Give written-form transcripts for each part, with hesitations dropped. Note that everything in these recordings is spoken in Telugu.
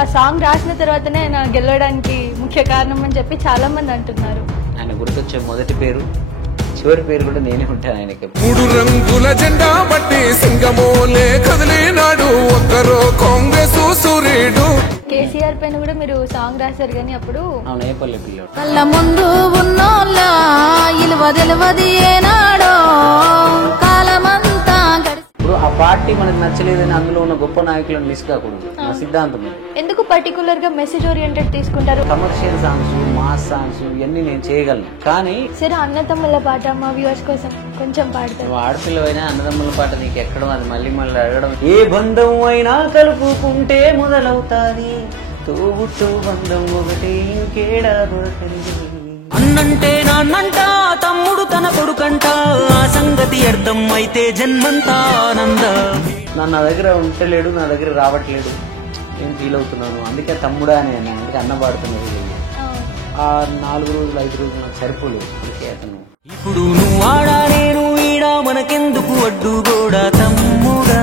ఆ సాంగ్ రాసిన తర్వాతనే ఆయన గెలవడానికి ముఖ్య కారణం అని చెప్పి చాలా మంది అంటున్నారు. ఆయన గుర్తొచ్చే మొదటి పేరు చివరి పేరు కూడా నేనే ఉంటాను ఆయనకి. 3 రంగుల జెండా బట్టి సింగమోలే కదిలినాడు ఒక్కరో కాంగ్రెస్ సూర్యుడు. కేసీఆర్ పైన కూడా మీరు సాంగ్ రాశారు కానీ అప్పుడు అవును ఏ పల్లె పిల్లోడు కళ్ళ ముందు ఉన్నోళ్ళ ఇలువ తెలివది ఏనాడో కాలమంతా ఇప్పుడు ఆ పార్టీ మనకు నచ్చలేదని అందులో ఉన్న గొప్ప నాయకులను మిస్ కాకూడదు నా సిద్ధాంతం. ఎందుకు పర్టికులర్ గా మెసేజ్ ఓరియంటెడ్ తీసుకుంటారు? కమర్షియల్ సాంగ్స్ మాస్ సాంగ్స్ ఇవన్నీ నేను చేయగలను కానీ సరే అన్నతమ్ముల పాట మా వ్యూవర్స్ కోసం కొంచెం పాడతారు. ఆడపిల్లవైనా అన్నదమ్ముల పాట నీకు ఎక్కడం అది మళ్ళీ మళ్ళీ అడగడం. ఏ బంధం అయినా కలుపుకుంటే మొదలవుతాది తోబుట్టు బంధం ఒకటి ఇంకేడా దొరకండి. అన్నంటే నాన్నంట తమ్ముడు తన కొడుకంట ఆ సంగతి అర్థం అయితే జన్మంతా ఆనంద. నా దగ్గర ఉంటలేడు నా దగ్గర రావట్లేడు నేను ఫీల్ అవుతున్నాను అందుకే తమ్ముడా అని అన్నాను. అందుకే అన్న పాడుతున్నది ఆ 4 రోజులు 5 రోజులు నాకు సరిపోలేదు. అందుకే అతను ఇప్పుడు నువ్వు ఆడా నేను ఈడా మనకెందుకు అడ్డు కూడా తమ్ముడా.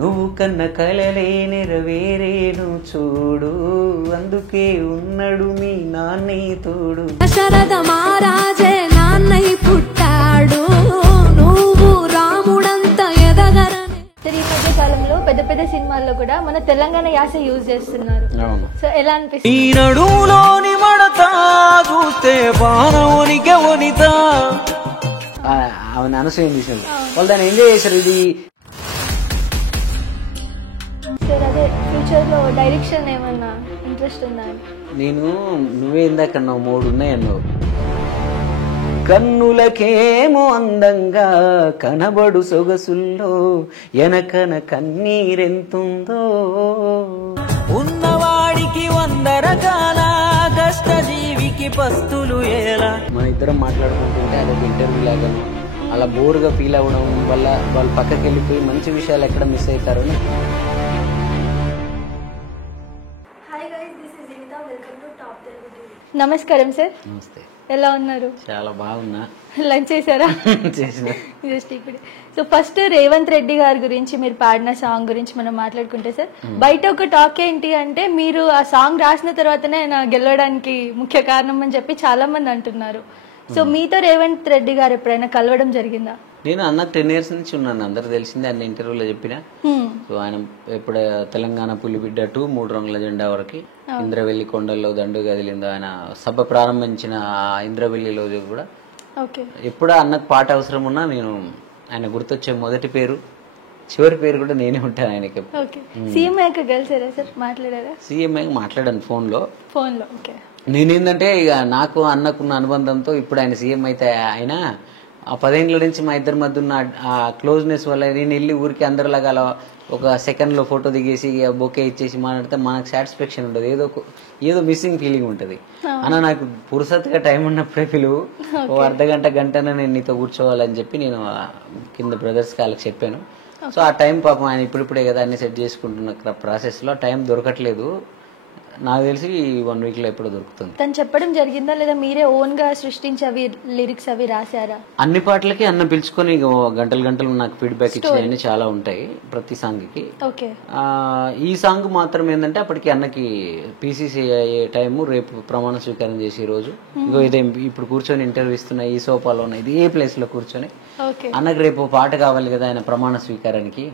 నువ్వు కన్న కలలే నెరవేరేను చూడు అందుకే ఉన్నాడు మీ నాన్నే తోడు. దశరథ మహారాజే నాన్నై పుట్టాడు నువ్వు రాముడంత ఎదగరని. ఈ మధ్య కాలంలో పెద్ద పెద్ద సినిమాల్లో కూడా మన తెలంగాణ యాస యూజ్ చేస్తున్నారు. సో ఎలా అనిపిస్తుంది? ఈ నడుములోని మడత చూస్తే బాణోనికే వనిత. ఆమె అనసూయం తీసింది వాళ్ళు దాన్ని ఎంజాయ్ చేశారు. ఇది సార్ అదే ఫ్యూచర్ లో డైరెక్షన్ ఏమన్నా ఇంట్రెస్ట్ ఉందా? నేను నువ్వే ఇందాక అన్నావు 3 ఉన్నాయన్నావు. కన్నులకేమో అందంగా కనబడు సొగసుల్లో ఎనకన కన్నీరెంతుందో. ఉన్నవాడికి 100 రకాల కష్టజీవికి పస్తులు ఎలా. మన ఇద్దరం మాట్లాడుకుంటుంటే అదొక ఇంటర్వ్యూ లాగా అలా బోర్గా ఫీల్ అవ్వడం వల్ల వాళ్ళు పక్కకి వెళ్ళిపోయి మంచి విషయాలు ఎక్కడ మిస్ అవుతారో. నమస్కారం సార్. నమస్తే. ఎలా ఉన్నారు? చాలా బాగున్నా. లంచ్ చేశారా? చేసిన జస్ట్ ఇప్పుడు. సో ఫస్ట్ రేవంత్ రెడ్డి గారి గురించి మీరు పాడిన సాంగ్ గురించి మనం మాట్లాడుకుంటే సార్ బయట ఒక టాక్ ఏంటి అంటే మీరు ఆ సాంగ్ రాసిన తర్వాతనే ఆయన గెలవడానికి ముఖ్య కారణం అని చెప్పి చాలా మంది అంటున్నారు. సో మీతో రేవంత్ రెడ్డి గారు ఎప్పుడైనా కలవడం జరిగిందా? నేను అన్నకు 10 years నుంచి ఉన్నాను అందరు తెలిసిందే అన్ని ఇంటర్వ్యూలో చెప్పిన. సో ఆయన ఇప్పుడు తెలంగాణ పులిబిడ్డ 2 3 రంగుల జెండా వరకు ఇంద్రవెల్లి కొండల్లో దండు కదిలిందో ఆయన సభ ప్రారంభించిన ఇంద్రవెల్లిలో కూడా ఎప్పుడు అన్నకు పాట అవసరం ఉన్నా నేను ఆయన గుర్తొచ్చే మొదటి పేరు చివరి పేరు కూడా నేనే ఉంటాను ఆయనకి. సీఎం కలిసారా సార్? మాట్లాడారా? సీఎం మాట్లాడాను ఫోన్లో. నేనేందంటే ఇక నాకు అన్నకున్న అనుబంధంతో ఇప్పుడు ఆయన సీఎం అయితే ఆయన ఆ 10 ఏళ్ల నుంచి మా ఇద్దరి మధ్య ఉన్న ఆ క్లోజ్నెస్ వల్ల నేను వెళ్ళి ఊరికి అందరిలాగా అలా ఒక సెకండ్లో ఫోటో దిగేసి బొకే ఇచ్చేసి మాట్లాడితే మనకు సాటిస్ఫాక్షన్ ఉండదు. ఏదో మిస్సింగ్ ఫీలింగ్ ఉంటుంది. అన్న నాకు పురుసత్తుగా టైం ఉన్నప్పుడే పిలువు ఓ అర్ధగంట నేను నీతో కూర్చోవాలని చెప్పి నేను కింద బ్రదర్స్ వాళ్ళకి చెప్పాను. సో ఆ టైం పాపం ఆయన ఇప్పుడిప్పుడే కదా అన్ని సెట్ చేసుకుంటున్న ప్రాసెస్లో టైం దొరకట్లేదు. నాకు తెలిసి 1 week లో ఎప్పుడో దొరుకుతుంది. తను చెప్పడం జరిగిందా లేదా మీరే ఓన్ గా సృష్టించి అవి లిరిక్స్ అవి రాశారా? అన్ని పాటలకి అన్న పిలుచుకొని గంటలు నాకు ఫీడ్బ్యాక్ ఇచ్చినవన్నీ చాలా ఉంటాయి ప్రతి సాంగ్ కి. ఈ సాంగ్ మాత్రం ఏంటంటే అప్పటికి అన్నకి పీసీసీ అయ్యే టైము రేపు ప్రమాణ స్వీకారం చేసే రోజు. ఇదే ఇప్పుడు కూర్చొని ఇంటర్వ్యూ ఇస్తున్న ఈ సోఫాలో ఉన్న ఇదే ప్లేస్ లో కూర్చొని అన్నకి రేపు పాట కావాలి కదా ఆయన ప్రమాణ స్వీకారానికి.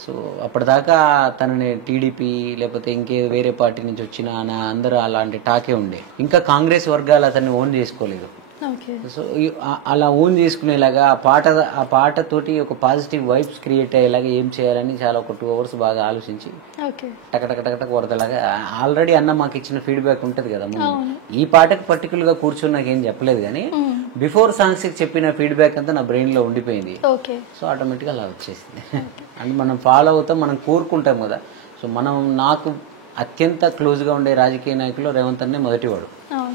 సో అప్పటిదాకా తనని టీడీపీ లేకపోతే ఇంకే వేరే పార్టీ నుంచి వచ్చిన అందరూ అలాంటి టాకే ఉండే. ఇంకా కాంగ్రెస్ వర్గాలు అతన్ని ఓన్ చేసుకోలేదు. సో అలా ఓన్ చేసుకునేలాగా ఆ పాటతోటి ఒక పాజిటివ్ వైబ్స్ క్రియేట్ అయ్యేలాగా ఏం చేయాలని చాలా ఒక 2 hours బాగా ఆలోచించి టకటక వరదలాగా ఆల్రెడీ అన్న మాకు ఇచ్చిన ఫీడ్బ్యాక్ ఉంటది కదా ముందు. ఈ పాటకు పర్టికులర్ గా కూర్చొని నాకు ఏం చెప్పలేదు కానీ బిఫోర్ సాంగ్స్ చెప్పిన ఫీడ్బ్యాక్ అంతా నా బ్రెయిన్ లో ఉండిపోయింది. సో ఆటోమేటిక్ అలా వచ్చేసింది. అండ్ మనం ఫాలో అవుతాం, మనం కోరుకుంటాం కదా. సో నాకు అత్యంత క్లోజ్ గా ఉండే రాజకీయ నాయకులు రేవంత్ అన్నే మొదటివాడు.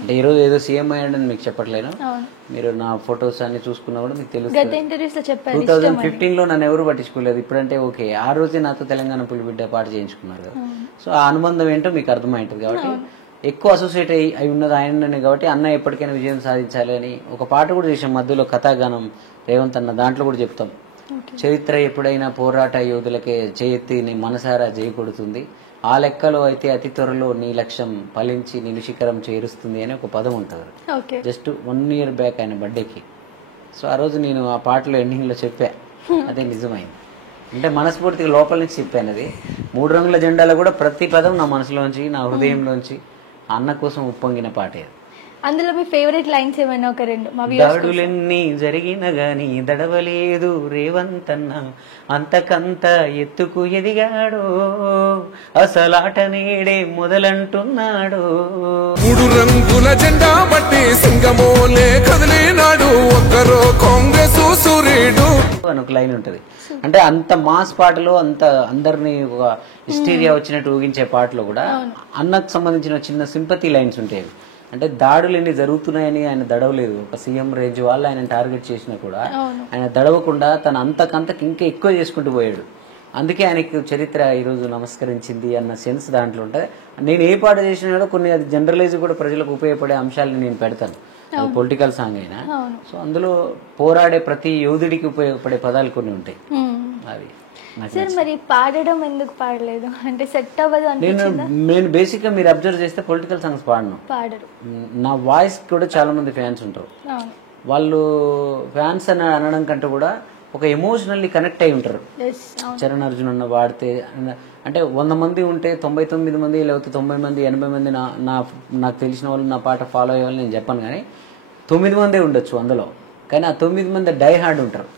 అంటే ఈ రోజు ఏదో సీఎం అయ్యాడని మీకు చెప్పట్లేను. మీరు నా ఫొటోస్ అన్ని చూసుకున్నా కూడా మీకు తెలుస్తుంది. 2015లో నన్ను ఎవరు పట్టించుకోలేదు. ఇప్పుడంటే ఓకే ఆ రోజే నాతో తెలంగాణ పులిబిడ్డ పాట చేయించుకున్నారు కదా. సో ఆ అనుబంధం ఏంటో మీకు అర్థమైంటుంది కాబట్టి ఎక్కువ అసోసియేట్ అయి ఉన్నది ఆయననే కాబట్టి అన్న ఎప్పటికైనా విజయం సాధించాలి అని ఒక పాట కూడా చేసాం మధ్యలో కథాగానం రేవంత్ అన్న. దాంట్లో కూడా చెప్తాం చరిత్ర ఎప్పుడైనా పోరాట యోధులకే చేయెత్తి నీ మనసారా జయకొడుతుంది, ఆ లెక్కలో అయితే అతి త్వరలో నీ లక్ష్యం ఫలించి నిన్ను శిఖరం చేరుస్తుంది అని ఒక పదం ఉంటుంది. జస్ట్ 1 year బ్యాక్ ఆయన బర్త్డేకి. సో ఆ రోజు నేను ఆ పాటలో ఎండింగ్లో చెప్పా, అదే నిజమైంది. అంటే మనస్ఫూర్తిగా లోపల నుంచి చెప్పాను. అది 3 రంగుల జెండాలో కూడా ప్రతి పదం నా మనసులోంచి, నా హృదయంలోంచి అన్న కోసం ఉప్పొంగిన పాటే. అందులో మీ ఫేవరెట్ లైన్స్ ఏమైనా ఒక 2 మా దాడులెన్ని జరిగిన గాని దడవలేదు రేవంతన్న, అంతకంత ఎత్తుకు ఎదిగాడో అసలాట నేడే మొదలంటున్నాడు. 3 రంగుల జెండా బట్టి సింగమోలే కదిలినాడు, ఒక్కరో కాంగ్రెస్ సూర్యుడు అని ఒక లైన్ ఉంటది. అంటే అంత మాస్ పాటలో అంత అందరినీ ఒక హిస్టీరియా వచ్చినట్టు ఊగించే పాటలో కూడా అన్నకు సంబంధించిన చిన్న సింపతి లైన్స్ ఉంటాయి. అంటే దాడులు ఎన్ని జరుగుతున్నాయని ఆయన దడవలేదు. ఒక సీఎం రేంజ్ వాళ్ళు ఆయన టార్గెట్ చేసినా కూడా ఆయన దడవకుండా తన అంతకంతకు ఇంకా ఎక్కువ చేసుకుంటూ పోయాడు. అందుకే ఆయనకు చరిత్ర ఈరోజు నమస్కరించింది అన్న సెన్స్ దాంట్లో ఉంటుంది. నేను ఏ పాట చేసినా కూడా కొన్ని అది జనరలైజ్ కూడా ప్రజలకు ఉపయోగపడే అంశాలను నేను పెడతాను. అది పొలిటికల్ సాంగ్ అయినా. సో అందులో పోరాడే ప్రతి యోధుడికి ఉపయోగపడే పదాలు కొన్ని ఉంటాయి. అది సార్ మరి పాడడం ఎందుకు పాడలేదు? అంటే సెట్ అవ్వదు అనిపించిందా? నేను బేసిక్ గా మీరు అబ్జర్వ్ చేస్తే పొలిటికల్ సాంగ్స్ పాడరు. నా వాయిస్ కూడా చాలా మంది ఫ్యాన్స్ ఉంటారు. వాళ్ళు ఫ్యాన్స్ అని అనడం కంటే కూడా ఒక ఎమోషనల్లీ కనెక్ట్ అయి ఉంటారు. చరణ్ అర్జున్ అన్న వాడితే అంటే 100 మంది ఉంటే 99 మంది లేకపోతే 90 మంది 80 మంది నాకు తెలిసిన వాళ్ళు నా పాట ఫాలో అయ్యే వాళ్ళు నేను చెప్పను, కానీ 9 మందే ఉండొచ్చు అందులో. కానీ ఆ 9 మంది డై హార్డ్ ఉంటారు,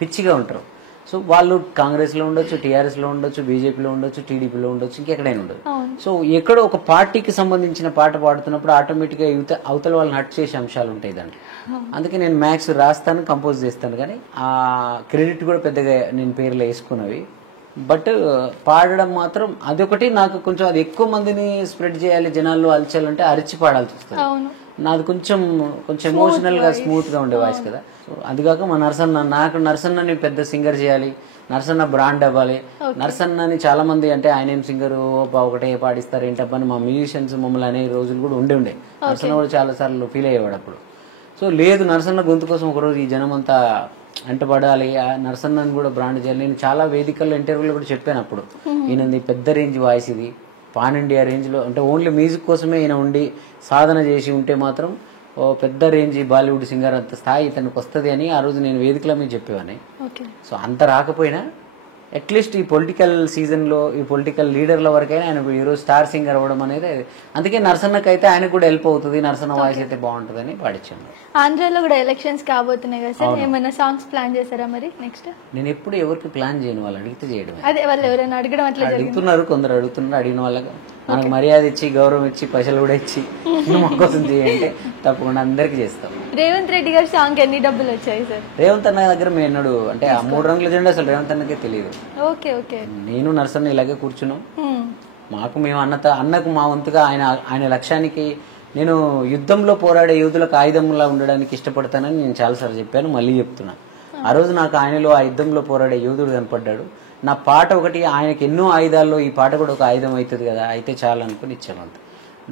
పిచ్చిగా ఉంటారు. సో వాళ్ళు కాంగ్రెస్ లో ఉండొచ్చు, టీఆర్ఎస్ లో ఉండొచ్చు, బీజేపీలో ఉండొచ్చు, టీడీపీలో ఉండొచ్చు, ఇంకెక్కడైనా ఉండదు. సో ఎక్కడో ఒక పార్టీకి సంబంధించిన పాట పాడుతున్నప్పుడు ఆటోమేటిక్ గా అవతల వాళ్ళని హట్ చేసే అంశాలు ఉంటాయి దాంట్లో. అందుకే నేను మ్యాథ్స్ రాస్తాను, కంపోజ్ చేస్తాను, కానీ ఆ క్రెడిట్ కూడా పెద్దగా నేను పేర్లు వేసుకున్నవి. బట్ పాడడం మాత్రం అదొకటి నాకు కొంచెం, అది ఎక్కువ మందిని స్ప్రెడ్ చేయాలి, జనాల్లో అలచాలంటే అరిచి పాడాల్సి వస్తుంది. నాది కొంచెం ఎమోషనల్ గా స్మూత్ గా ఉండే వాయిస్ కదా. సో అది కాక మా నరసన్న, నాకు నరసన్నని పెద్ద సింగర్ చేయాలి, నరసన్న బ్రాండ్ అవ్వాలి. నరసన్నని చాలా మంది అంటే ఆయన ఏం సింగర్ ఒకటే పాడిస్తారు ఏంటబ్బా అని మా మ్యూజిషియన్స్ మమ్మల్ని అనే రోజులు కూడా ఉండే. నరసన్న కూడా చాలా సార్లు ఫీల్ అయ్యేవాడు అప్పుడు. సో లేదు, నరసన్న గొంతు కోసం ఒకరోజు ఈ జనం అంతా అంటపడాలి, నరసన్నని కూడా బ్రాండ్ చేయాలి. నేను చాలా వేదికల్లో ఇంటర్వ్యూలో కూడా చెప్పాను అప్పుడు, ఈయనది పెద్ద రేంజ్ వాయిస్, ఇది పాన్ ఇండియా రేంజ్లో, అంటే ఓన్లీ మ్యూజిక్ కోసమే ఈయన ఉండి సాధన చేసి ఉంటే మాత్రం ఓ పెద్ద రేంజ్ బాలీవుడ్ సింగర్ అంత స్థాయి ఇతనికి వస్తుంది అని ఆ రోజు నేను వేదికల మీద చెప్పేవాని. సో అంత రాకపోయినా అట్లీస్ట్ ఈ పొలిటికల్ సీజన్లో ఈ పొలిటికల్ లీడర్ల వరకైనా ఆయన ఈరోజు స్టార్ సింగర్ అవ్వడం అనేది, అందుకే నరసన్నకి అయితే ఆయనకు కూడా హెల్ప్ అవుతుంది, నరసన్న వాయిస్ అయితే బాగుంటుంది అని పాడించాను. ఆంధ్రాలో కూడా ఎలక్షన్స్ కాబోతున్నాయి కదా సార్, ఏమైనా సాంగ్స్ ప్లాన్ చేశారా మరి నెక్స్ట్? నేను ఎప్పుడు ఎవరికి ప్లాన్ చేయను, వాళ్ళు అడిగితే చేయడం. అదే వాళ్ళు ఎవరైనా అడగడం అట్లా అడుగుతున్నారు, కొందరు అడుగుతున్నారు. అడిగిన వాళ్ళకి మనకు మర్యాద ఇచ్చి గౌరవం ఇచ్చి పైసలు కూడా ఇచ్చి మా కోసం చేయంటే తప్పకుండా అందరికి చేస్తాం. రేవంత్ రెడ్డి గారి సాంగ్ ఎన్ని డబ్బులు వచ్చాయి సార్? రేవంత్ అన్న దగ్గర మేము ఎన్నడు అంటే ఆ 3 రంగుల జెండా అసలు రేవంత్ అన్నకే తెలియదు. నేను నరసన్న ఇలాగే కూర్చున్నాం. మేము అన్నకు మా వంతుగా ఆయన లక్ష్యానికి, నేను యుద్ధంలో పోరాడే యోధులకు ఆయుధంలా ఉండడానికి ఇష్టపడతానని నేను చాలాసార్లు చెప్పాను, మళ్ళీ చెప్తున్నా. ఆ రోజు నాకు ఆయనలో ఆ యుద్ధంలో పోరాడే యోధుడు కనపడ్డాడు. నా పాట ఒకటి ఆయనకి ఎన్నో ఆయుధాల్లో ఈ పాట కూడా ఒక ఆయుధం అవుతుంది కదా, అయితే చాలు అనుకుని ఇచ్చాను అంత.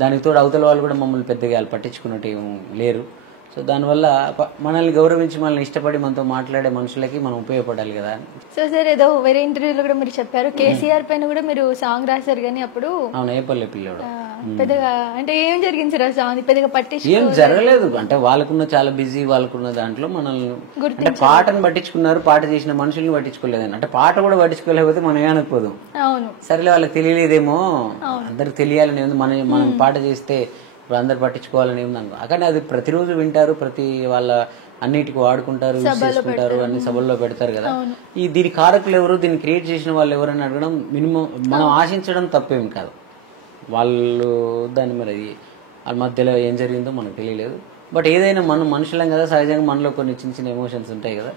దానికి తోడు అవతల వాళ్ళు కూడా మమ్మల్ని పెద్దగా పట్టించుకున్నట్టు లేరు. సో దానివల్ల మనల్ని గౌరవించి మనల్ని ఇష్టపడి మనతో మాట్లాడే మనుషులకి మనం ఉపయోగపడాలి కదా. సో సార్ ఏదో వేరే ఇంటర్వ్యూలో కూడా మీరు చెప్పారు కేసీఆర్ పైన కూడా మీరు సాంగ్ రాశారు, కానీ అప్పుడు ఏపల్లె పిల్లడు పెద్దగా అంటే ఏం జరిగింది సార్? ఆ సాంగ్ పెద్దగా ఏం జరగలేదు, అంటే వాళ్ళకున్న చాలా బిజీ, వాళ్ళకున్న దాంట్లో మనల్ని అంటే పాటను పట్టించుకున్నారు, పాట చేసిన మనుషుల్ని పట్టించుకోలేదని. అంటే పాట కూడా పట్టించుకోలేకపోతే మనం ఏమనుకోదు, సరేలే వాళ్ళకి తెలియలేదేమో, అందరికి తెలియాలని ఉంది, మనం పాట చేస్తే ఇప్పుడు అందరు పట్టించుకోవాలని ఏమి అనుకో. కానీ అది ప్రతిరోజు వింటారు, ప్రతి వాళ్ళ అన్నిటికి వాడుకుంటారు, యూజ్ చేసుకుంటారు, అన్ని సభల్లో పెడతారు కదా. దీని కారకులు ఎవరు, దీన్ని క్రియేట్ చేసిన వాళ్ళు ఎవరని అడగడం మినిమం మనం ఆశించడం తప్పేం కాదు. వాళ్ళు దాన్ని మరి వాళ్ళ మధ్యలో ఏం జరిగిందో మనకు తెలియలేదు. బట్ ఏదైనా మనం మనుషులం కదా, సహజంగా మనలో కొన్ని చిన్న ఎమోషన్స్ ఉంటాయి కదా,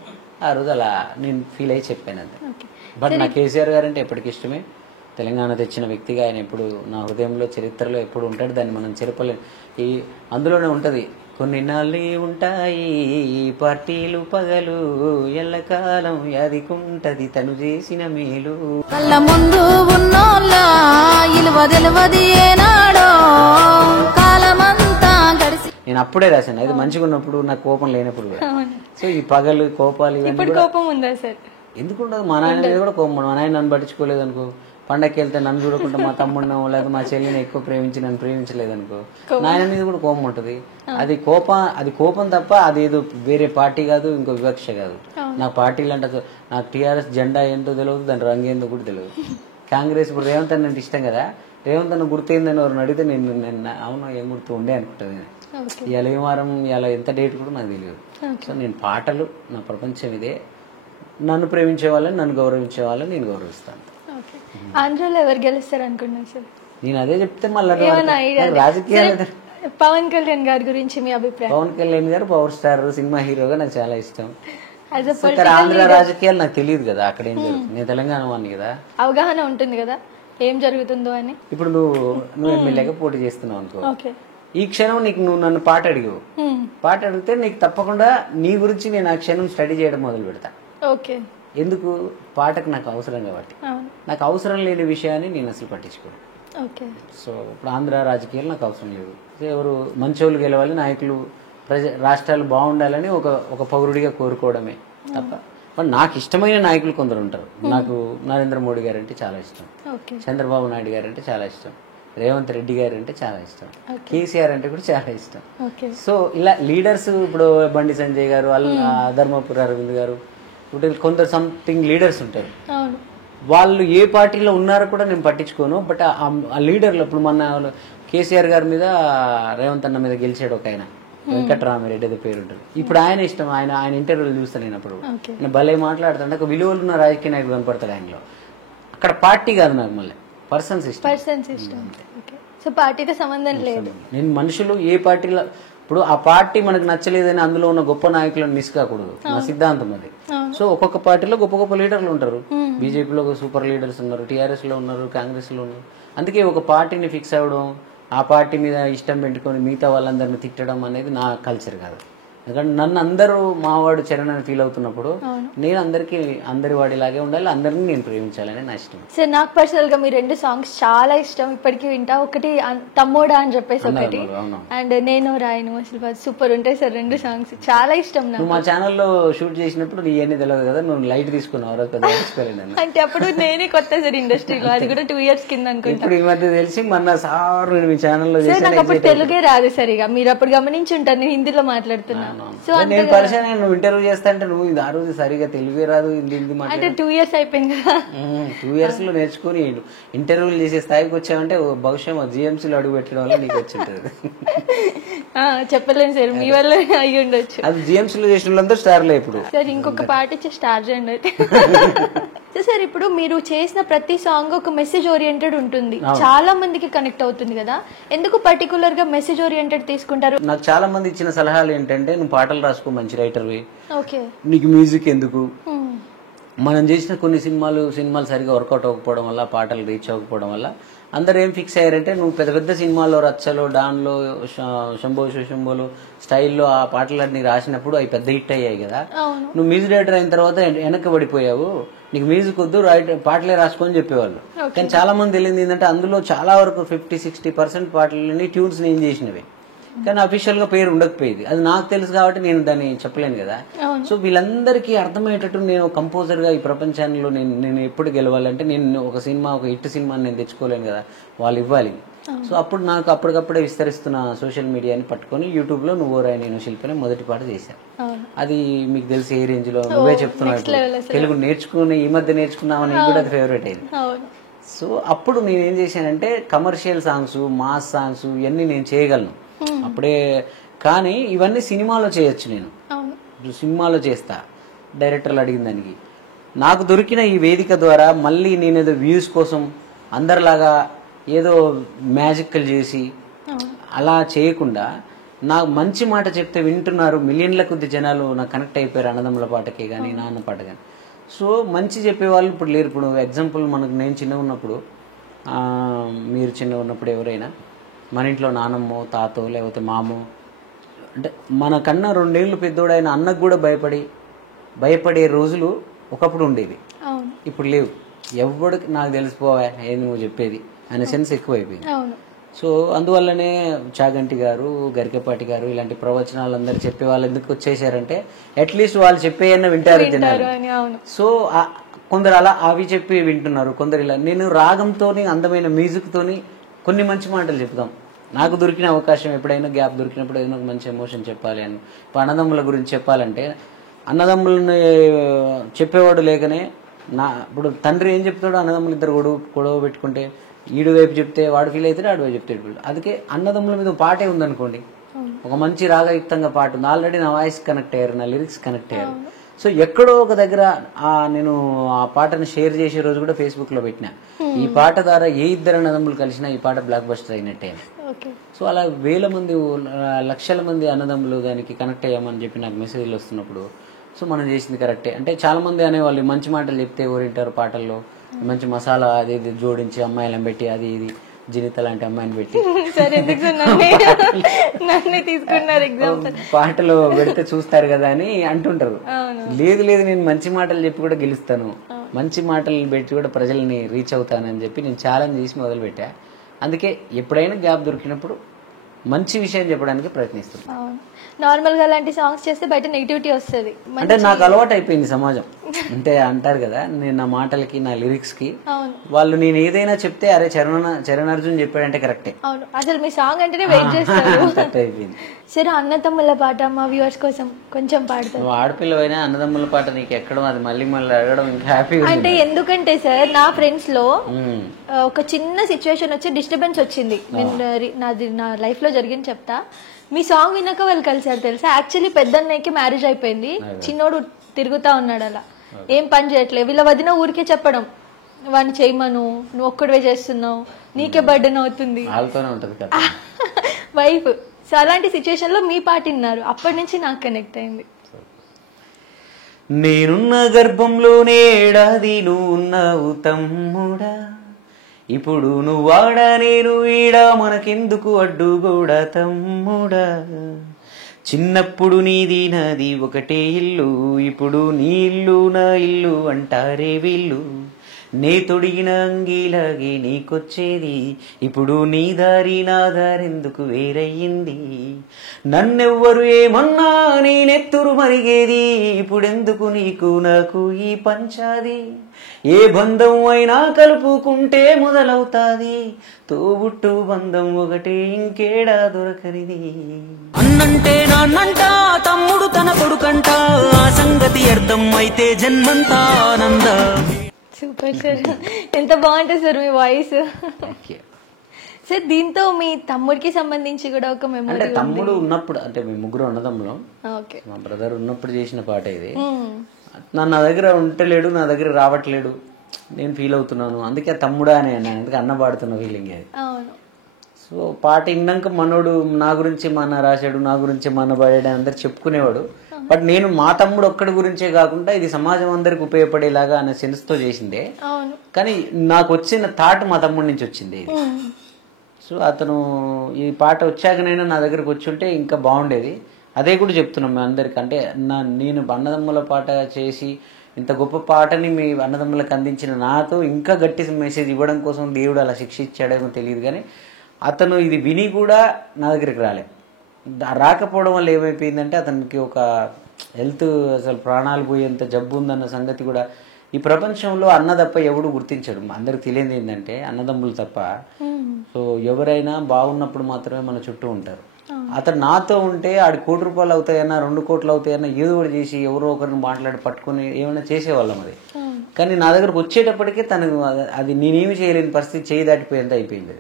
ఆ రోజు అలా నేను ఫీల్ అయ్యి చెప్పాను అంతే. బట్ నా కేసీఆర్ గారు అంటే ఎప్పటికి ఇష్టమే, తెలంగాణ తెచ్చిన వ్యక్తిగా ఆయన ఎప్పుడు నా హృదయంలో చరిత్రలో ఎప్పుడు ఉంటాడు, దాన్ని మనం చెరపలేం. అందులోనే ఉంటుంది, కొన్ని నాళ్ళు ఉంటాయి పార్టీలు పగలు, ఎల్లకాలం యాదికుంటది తను చేసిన మేలు. కళ్ళ ముందు ఉన్నోళ్ళ ఇలువ తెలవది ఏనాడో కాలమంతా గడిసి. నేను అప్పుడే రాశాను, అది మంచిగా ఉన్నప్పుడు, నాకు కోపం లేనప్పుడు కూడా. సో ఈ పగలు కోపాలు ఇప్పుడు కోపం ఉందా సార్? ఎందుకు ఉండదు? మా నాయన మీద కూడా కోపం. మా నాయన నన్ను పట్టించుకోలేదు అనుకో, పండగకి వెళ్తే నన్ను చూడకుండా మా తమ్ముడినో లేదా మా చెల్లిని ఎక్కువ ప్రేమించి నన్ను ప్రేమించలేదు అనుకో, నాయన మీద కూడా కోపం ఉంటుంది. అది కోపం తప్ప అదేదో వేరే పార్టీ కాదు, ఇంకో వివక్ష కాదు. నా పార్టీలు అంటే నాకు టీఆర్ఎస్ జెండా ఏంటో తెలియదు, దాని రంగు ఏందో కూడా తెలియదు. కాంగ్రెస్ ఇప్పుడు రేవంత్ అన్న అంటే ఇష్టం కదా, రేవంత్ అన్న గుర్తు ఏందని ఎవరిని అడిగితే నేను అవును ఏం గుర్తు ఉండే అనుకుంటుంది. నేను ఇవాళ ఏ వారం ఇవాళ ఎంత డేట్ కూడా నాకు తెలియదు. సో నేను పాటలు నా ప్రపంచం ఇదే. నన్ను ప్రేమించే వాళ్ళని, నన్ను గౌరవించే వాళ్ళని నేను గౌరవిస్తాను. ఆంధ్రాలో ఎవరు గెలుస్తారు అనుకున్నారు సార్? నేను అదే చెప్తే మళ్ళీ రాజకీయాలు. పవన్ కళ్యాణ్ గారి గురించి మీ అభిప్రాయం? పవన్ కళ్యాణ్ గారు పవర్ స్టార్, సినిమా హీరోగా నాకు చాలా ఇష్టం. ఆంధ్ర రాజకీయాలు నాకు తెలియదు కదా, అక్కడ ఏం జరుగుతుంది. నేను తెలంగాణ వాడిని కదా, అవగాహన ఉంటుంది కదా ఏం జరుగుతుందో అని. ఇప్పుడు నువ్వు ఎమ్మెల్యేగా పోటీ చేస్తున్నావు అనుకో, ఈ క్షణం నువ్వు నన్ను పాట అడిగావు, పాట అడిగితే నీకు తప్పకుండా నీ గురించి నేను ఆ క్షణం స్టడీ చేయడం మొదలు పెడతా. ఎందుకు? పాటకు నాకు అవసరం కాబట్టి. నాకు అవసరం లేని విషయాన్ని నేను అసలు పట్టించుకోను. సో ఇప్పుడు ఆంధ్ర రాజకీయాలు నాకు అవసరం లేదు. ఎవరు మంచోళ్ళు గెలవాలి, నాయకులు రాష్ట్రాలు బాగుండాలని ఒక పౌరుడిగా కోరుకోవడమే తప్ప. నాకు ఇష్టమైన నాయకులు కొందరు ఉంటారు. నాకు నరేంద్ర మోడీ గారు అంటే చాలా ఇష్టం, చంద్రబాబు నాయుడు గారు అంటే చాలా ఇష్టం, రేవంత్ రెడ్డి గారు అంటే చాలా ఇష్టం, కేసీఆర్ అంటే కూడా చాలా ఇష్టం. సో ఇలా లీడర్స్, ఇప్పుడు బండి సంజయ్ గారు, ధర్మపురి అరవింద్ గారు, ఇప్పుడు కొందరు సంథింగ్ లీడర్స్ ఉంటారు. వాళ్ళు ఏ పార్టీలో ఉన్నారో కూడా నేను పట్టించుకోను. బట్ ఆ లీడర్లు, ఇప్పుడు మన కేసీఆర్ గారి మీద రేవంత్ అన్న మీద గెలిచాడు ఒక ఆయన, వెంకటరామిరెడ్డి ఏదో పేరు ఉంటుంది. ఇప్పుడు ఆయన ఇష్టం, ఆయన ఇంటర్వ్యూలు చూస్తాను నేను. అప్పుడు నేను భలే మాట్లాడుతాను, ఒక విలువలు ఉన్న రాజకీయ నాయకుడు కనపడతాడు ఆయనలో. అక్కడ పార్టీ కాదు నాకు, మళ్ళీ పర్సన్స్ ఇష్టం. సో పార్టీతో సంబంధం లేదు. నేను మనుషులు ఏ పార్టీలో, ఇప్పుడు ఆ పార్టీ మనకు నచ్చలేదని అందులో ఉన్న గొప్ప నాయకులను మిస్ కాకూడదు, నా సిద్ధాంతం అది. సో ఒక్కొక్క పార్టీలో గొప్ప గొప్ప లీడర్లు ఉంటారు. బీజేపీలో సూపర్ లీడర్స్ ఉన్నారు, టీఆర్ఎస్ లో ఉన్నారు, కాంగ్రెస్ లో ఉన్నారు. అందుకే ఒక పార్టీని ఫిక్స్ అవ్వడం, ఆ పార్టీ మీద ఇష్టం పెట్టుకొని మిగతా వాళ్ళందరినీ తిట్టడం అనేది నా కల్చర్ కాదు. ఎందుకంటే నన్ను అందరూ మావాడు చరణ్ అని ఫీల్ అవుతున్నప్పుడు నేను అందరి వాడిలాగే ఉండాలి, అందరినీ నేను ప్రేమించాలని నా ఇష్టం. సార్ నాకు పర్సనల్ గా మీ 2 సాంగ్స్ చాలా ఇష్టం, ఇప్పటికీ వింటా. ఒకటి తమ్మోడా అని చెప్పేసి ఒకటి, అండ్ నేను రాయను అసలు సూపర్ ఉంటాయి సార్ 2 సాంగ్స్, చాలా ఇష్టం నాకు. మా ఛానల్లో షూట్ చేసినప్పుడు నీ అన్ని తెలియదు కదా, నువ్వు లైట్ తీసుకున్నావు అంటే అప్పుడు నేనే కొత్త సార్ ఇండస్ట్రీలో, అది కూడా 2 years కింద అనుకుంటా. ఇప్పుడు ఈ మధ్య తెలిసి మన సార్ మీ ఛానల్లో నాకు అప్పుడు తెలుగే రాదు సరిగా, మీరు అప్పుడు గమనించి ఉంటారు నేను హిందీలో మాట్లాడుతున్నా. నేను పరిచయం, నువ్వు ఇంటర్వ్యూ చేస్తా అంటే నువ్వు ఆ రోజు సరిగా తెలుగే రాదు, హిందీ అంటే 2 years అయిపోయింది కదా. 2 years లో నేర్చుకుని ఇంటర్వ్యూలు చేసే స్థాయికి వచ్చావంటే బహుశా జిఎంసీలో అడుగు పెట్టడం వల్ల నీకు వచ్చి ఉంటుంది. చెప్పలేను సార్, మీ వల్ల అయ్యి ఉండొచ్చు. అది జిఎంసీలో చేసిన వాళ్ళందరూ స్టార్లే. ఇప్పుడు సార్ ఇంకొక పాట ఇచ్చే స్టార్ చేయండి అయితే. సార్ ఇప్పుడు మీరు చేసిన ప్రతి సాంగ్ ఒక మెసేజ్ ఓరియంటెడ్ ఉంటుంది, చాలా మందికి కనెక్ట్ అవుతుంది కదా, ఎందుకు పర్టికులర్ గా మెసేజ్ ఓరియంటెడ్ తీసుకుంటారు? నాకు చాలా మంది ఇచ్చిన సలహాలు ఏంటంటే, నువ్వు పాటలు రాసుకో, మంచి రైటర్వి, నీకు మ్యూజిక్ ఎందుకు, మనం చేసిన కొన్ని సినిమాలు సరిగా వర్కౌట్ అవ్వకపోవడం వల్ల, పాటలు రీచ్ అవ్వకపోవడం వల్ల అందరు ఏం ఫిక్స్ అయ్యారంటే, నువ్వు పెద్ద పెద్ద సినిమాల్లో రచ్చలో, డాన్లో, శంభో శంభోలో స్టైల్లో ఆ పాటలన్నీ రాసినప్పుడు అవి పెద్ద హిట్ అయ్యాయి కదా, నువ్వు మ్యూజిక్ డైరెక్టర్ అయిన తర్వాత వెనక్కి పడిపోయావు, నీకు మ్యూజిక్ వద్దు, పాటలే రాసుకొని చెప్పేవాళ్ళు. కానీ చాలా మంది తెలియదు ఏంటంటే, అందులో చాలా వరకు 50-60% పాటలని ట్యూన్స్ నేను చేసినవి, కానీ అఫీషియల్ గా పేరు ఉండకపోయేది. అది నాకు తెలుసు కాబట్టి నేను దాన్ని చెప్పలేను కదా. సో వీళ్ళందరికీ అర్థమయ్యేటట్టు నేను కంపోజర్ గా ఈ ప్రపంచంలో నేను ఎప్పుడు గెలవాలంటే, నేను ఒక హిట్ సినిమాని నేను తెచ్చుకోలేను కదా, వాళ్ళు ఇవ్వాలి. సో అప్పుడు నాకు అప్పటికప్పుడే విస్తరిస్తున్న సోషల్ మీడియాని పట్టుకొని యూట్యూబ్ లో నువ్వు రాయి నేను శిల్పని మొదటి పాట చేశాను. అది మీకు తెలిసి ఏ రేంజ్ లో, నువ్వే చెప్తున్నావు తెలుగు నేర్చుకుని ఈ మధ్య నేర్చుకున్నామని కూడా అది ఫేవరెట్ అయింది. సో అప్పుడు నేనేం చేశానంటే, కమర్షియల్ సాంగ్స్, మాస్ సాంగ్స్ ఇవన్నీ నేను చేయగలను అప్పుడే, కానీ ఇవన్నీ సినిమాలో చేయొచ్చు. నేను సినిమాలో చేస్తా డైరెక్టర్లు అడిగిన దానికి. నాకు దొరికిన ఈ వేదిక ద్వారా మళ్ళీ నేను ఏదో వ్యూస్ కోసం అందరిలాగా ఏదో మ్యాజిక్లు చేసి అలా చేయకుండా, నాకు మంచి మాట చెప్తే వింటున్నారు, మిలియన్ల కొద్ది జనాలు నాకు కనెక్ట్ అయిపోయారు, అన్నదమ్ముల పాటకే కానీ నాన్న పాట కానీ. సో మంచి చెప్పేవాళ్ళు ఇప్పుడు లేరు. ఇప్పుడు ఎగ్జాంపుల్, నేను చిన్నగా ఉన్నప్పుడు, మీరు చిన్నగా ఉన్నప్పుడు ఎవరైనా మన ఇంట్లో నానమ్మో, తాతో, లేకపోతే మామో, అంటే మనకన్నా 2 ఏళ్ళు పెద్దోడైన అన్నకు కూడా భయపడే రోజులు ఒకప్పుడు ఉండేవి, ఇప్పుడు లేవు. ఎవడికి నాకు తెలిసిపోవా ఏంది నువ్వు చెప్పేది అనే సెన్స్ ఎక్కువైపోయింది. సో అందువల్లనే చాగంటి గారు, గరికపాటి గారు ఇలాంటి ప్రవచనాలు అందరు చెప్పే వాళ్ళు ఎందుకు వచ్చేసారంటే అట్లీస్ట్ వాళ్ళు చెప్పేయన్న వింటారు జనాలు. సో కొందరు అలా అవి చెప్పి వింటున్నారు, కొందరు ఇలా. నేను రాగంతోని అందమైన మ్యూజిక్తోని కొన్ని మంచి మాటలు చెప్తాం. నాకు దొరికిన అవకాశం ఎప్పుడైనా గ్యాప్ దొరికినప్పుడు ఏదైనా మంచి ఎమోషన్ చెప్పాలి అని. ఇప్పుడు అన్నదమ్ముల గురించి చెప్పాలంటే అన్నదమ్ములని చెప్పేవాడు లేకనే ఇప్పుడు తండ్రి ఏం చెప్తాడో అన్నదమ్ములు ఇద్దరు గొడవ పెట్టుకుంటే ఈడు వైపు చెప్తే వాడు ఫీల్ అవుతాడు, ఆడు వైపు చెప్తాడు. అందుకే అన్నదమ్ముల మీద పాటే ఉందనుకోండి, ఒక మంచి రాగయుక్తంగా పాట ఉంది, ఆల్రెడీ నా వాయిస్ కనెక్ట్ అయ్యారు, నా లిరిక్స్ కనెక్ట్ అయ్యారు. సో ఎక్కడో ఒక దగ్గర నేను ఆ పాటను షేర్ చేసే రోజు కూడా ఫేస్బుక్ లో పెట్టినా, ఈ పాట ద్వారా ఏ ఇద్దరు అన్నదమ్ములు కలిసినా ఈ పాట బ్లాక్ బస్టర్ అయినట్టే. సో అలా వేల మంది, లక్షల మంది అన్నదమ్ములు దానికి కనెక్ట్ అయ్యామని చెప్పి నాకు మెసేజ్లు వస్తున్నప్పుడు సో మనం చేసింది కరెక్టే. అంటే చాలా మంది అనేవాళ్ళు మంచి మాటలు చెప్తే ఎవరింటారు, పాటల్లో మంచి మసాలా అది ఇది జోడించి అమ్మాయిలను పెట్టి అది ఇది జినిత లాంటి అమ్మాయిని పెట్టి పాటలు పెడితే చూస్తారు కదా అని అంటుంటారు. లేదు లేదు, నేను మంచి మాటలు చెప్పి కూడా గెలుస్తాను, మంచి మాటలు పెట్టి కూడా ప్రజల్ని రీచ్ అవుతానని చెప్పి నేను ఛాలెంజ్ చేసి మొదలు పెట్టా. అందుకే ఎప్పుడైనా గ్యాప్ దొరికినప్పుడు మంచి విషయం చెప్పడానికి ప్రయత్నిస్తున్నాను. నార్మల్ గా అలాంటి సాంగ్స్ చేస్తే బయట నెగిటివిటీ వస్తుంది. అంటే నాకు అలవాటు అయిపోయింది సమాజం. అంటే అంటారు కదా, నేను నా మాటలకి నా లిరిక్స్ కి వాళ్ళు నేను ఏదైనా చెప్తే అరే చరణ్ అర్జున్ చెప్పాడంటే కరెక్టే. అవును, అసలు మీ సాంగ్ అంటేనే వెయిట్ చేస్తారు. అయిపోయింది. సరే, అన్నదమ్ముల పాట మా వ్యూవర్స్ కోసం కొంచెం పాడతారు. ఆడపిల్లవైనా అన్నదమ్ముల పాట నీకు ఎక్కడం, అది మళ్ళీ అడగడం ఇంకా హ్యాపీ. అంటే ఎందుకంటే సార్ నా ఫ్రెండ్స్ లో ఒక చిన్న సిచ్యువేషన్ వచ్చి డిస్టర్బెన్స్ వచ్చింది. నా లైఫ్ లో జరిగింది చెప్తా. మీ సాంగ్ విన్నాక వాళ్ళు కలిసారు తెలుసా. యాక్చువల్లీ పెద్దన్నయ్యకి మ్యారేజ్ అయిపోయింది, చిన్నోడు తిరుగుతా ఉన్నాడు అలా, ఏం పని చేయట్లేదు. వీళ్ళ వదిన ఊరికే చెప్పడం, వాడిని చేయమను, నువ్వు ఒక్కడివే చేస్తున్నావు, నీకే బర్డెన్ అవుతుంది వైఫ్. సో అలాంటి సిచ్యువేషన్ లో మీ పాట విన్నారు, అప్పటి నుంచి నాకు కనెక్ట్ అయింది. నేనున్న గర్భంలోనే ఏడాది నువ్వున్నావు తమ్ముడా, ఇప్పుడు నువ్వాడా నేను ఈడా, మనకెందుకు అడ్డుగోడా తమ్ముడా. చిన్నప్పుడు నీది నాది ఒకటే ఇల్లు, ఇప్పుడు నీ ఇల్లు నా ఇల్లు అంటారే వీళ్ళు. నే తొడిగిన అంగీలాగే నీకొచ్చేది, ఇప్పుడు నీ దారి నా దారెందుకు వేరయ్యింది. నన్నెవ్వరు ఏమన్నా నేనెత్తురు మరిగేది, ఇప్పుడెందుకు నీకు నాకు ఈ పంచాది. ఏ బంధం అయినా కలుపుకుంటే మొదలవుతాది, తోబుట్టు బంధం ఒకటే ఇంకేడా దొరకనిది. అన్నంటే నాన్నంట, తమ్ముడు తన కొడుకంట, ఆ సంగతి అర్థం అయితే జన్మంతా ఆనంద. సూపర్ సార్, ఎంత బాగుంటుంది సార్ మీ వాయిస్. సార్ దీంతో మీ తమ్ముడికి సంబంధించి కూడా ఒక మెమరీ. అంటే తమ్ముడు ఉన్నప్పుడు, అంటే మేము ముగ్గురు అన్నదమ్ములం, మా బ్రదర్ ఉన్నప్పుడు చేసిన పాట ఇది. నా దగ్గర ఉంటలేడు, నా దగ్గర రావట్లేడు, నేను ఫీల్ అవుతున్నాను, అందుకే తమ్ముడా అని అన్నాను, అందుకే అన్న పాడుతున్న ఫీలింగ్ అది. సో పాట విన్నాక మనోడు నా గురించి మా అన్న రాశాడు, నా గురించి మా అన్న పాడాడు అందరు చెప్పుకునేవాడు. బట్ నేను మా తమ్ముడు ఒక్కడి గురించే కాకుండా ఇది సమాజం అందరికి ఉపయోగపడేలాగా అనే సెన్స్ తో చేసిందే. కానీ నాకు వచ్చిన థాట్ మా తమ్ముడి నుంచి వచ్చింది. సో అతను ఈ పాట వచ్చాకనైనా నా దగ్గరకు వచ్చి ఉంటే ఇంకా బాగుండేది. అదే కూడా చెప్తున్నాం మేము అందరికి. అంటే నేను అన్నదమ్ముల పాట చేసి ఇంత గొప్ప పాటని మీ అన్నదమ్ములకు అందించిన నాతో ఇంకా గట్టి మెసేజ్ ఇవ్వడం కోసం దేవుడు అలా శిక్ష ఇచ్చాడేమో తెలియదు, కానీ అతను ఇది విని కూడా నా దగ్గరికి రాకపోవడం వల్ల ఏమైపోయిందంటే అతనికి ఒక హెల్త్, అసలు ప్రాణాలు పోయేంత జబ్బు ఉందన్న సంగతి కూడా ఈ ప్రపంచంలో అన్న తప్ప ఎవడు గుర్తించడు. అందరికి తెలియదు ఏంటంటే అన్నదమ్ములు తప్ప. సో ఎవరైనా బాగున్నప్పుడు మాత్రమే మన చుట్టూ ఉంటారు. అతను నాతో ఉంటే ఆడి ₹1 కోటి అవుతాయన్నా 2 కోట్లు అవుతాయన్నా ఏదో ఒకటి చేసి ఎవరో ఒకరిని మాట్లాడి పట్టుకుని ఏమైనా చేసేవాళ్ళం అది. కానీ నా దగ్గరకు వచ్చేటప్పటికే తను అది నేనేమి చేయలేని పరిస్థితి, చేయి దాటిపోయేంత అయిపోయింది.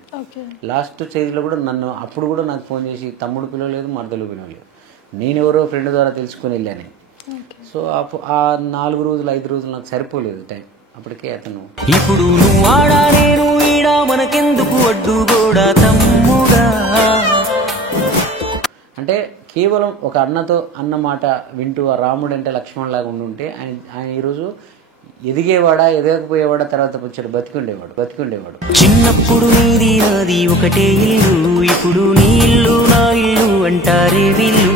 లాస్ట్ స్టేజ్లో కూడా నన్ను అప్పుడు కూడా నాకు ఫోన్ చేసి తమ్ముడు పిలవలేదు, మరదలు పిలవలేదు, నేనెవరో ఫ్రెండ్ ద్వారా తెలుసుకుని వెళ్ళాను. సో ఆ 4 రోజులు 5 రోజులు నాకు సరిపోలేదు టైం. అప్పటికే అతను ఇప్పుడు నువ్వు ఆడా నేను ఈడా, మనకెందుకు అడ్డుగోడా తమ్ముడా. అంటే కేవలం ఒక అన్నతో అన్న మాట వింటూ ఆ రాముడు అంటే లక్ష్మణ్ లాగా ఉండుంటే ఆయన ఈరోజు ఎదిగేవాడా, ఎదగకపోయేవాడా, తర్వాత వచ్చాడు బతికుండేవాడు. చిన్నప్పుడు నీది నాది ఒకటే ఇల్లు, ఇప్పుడు నీ ఇల్లు నా ఇల్లు అంటారే వీళ్ళు.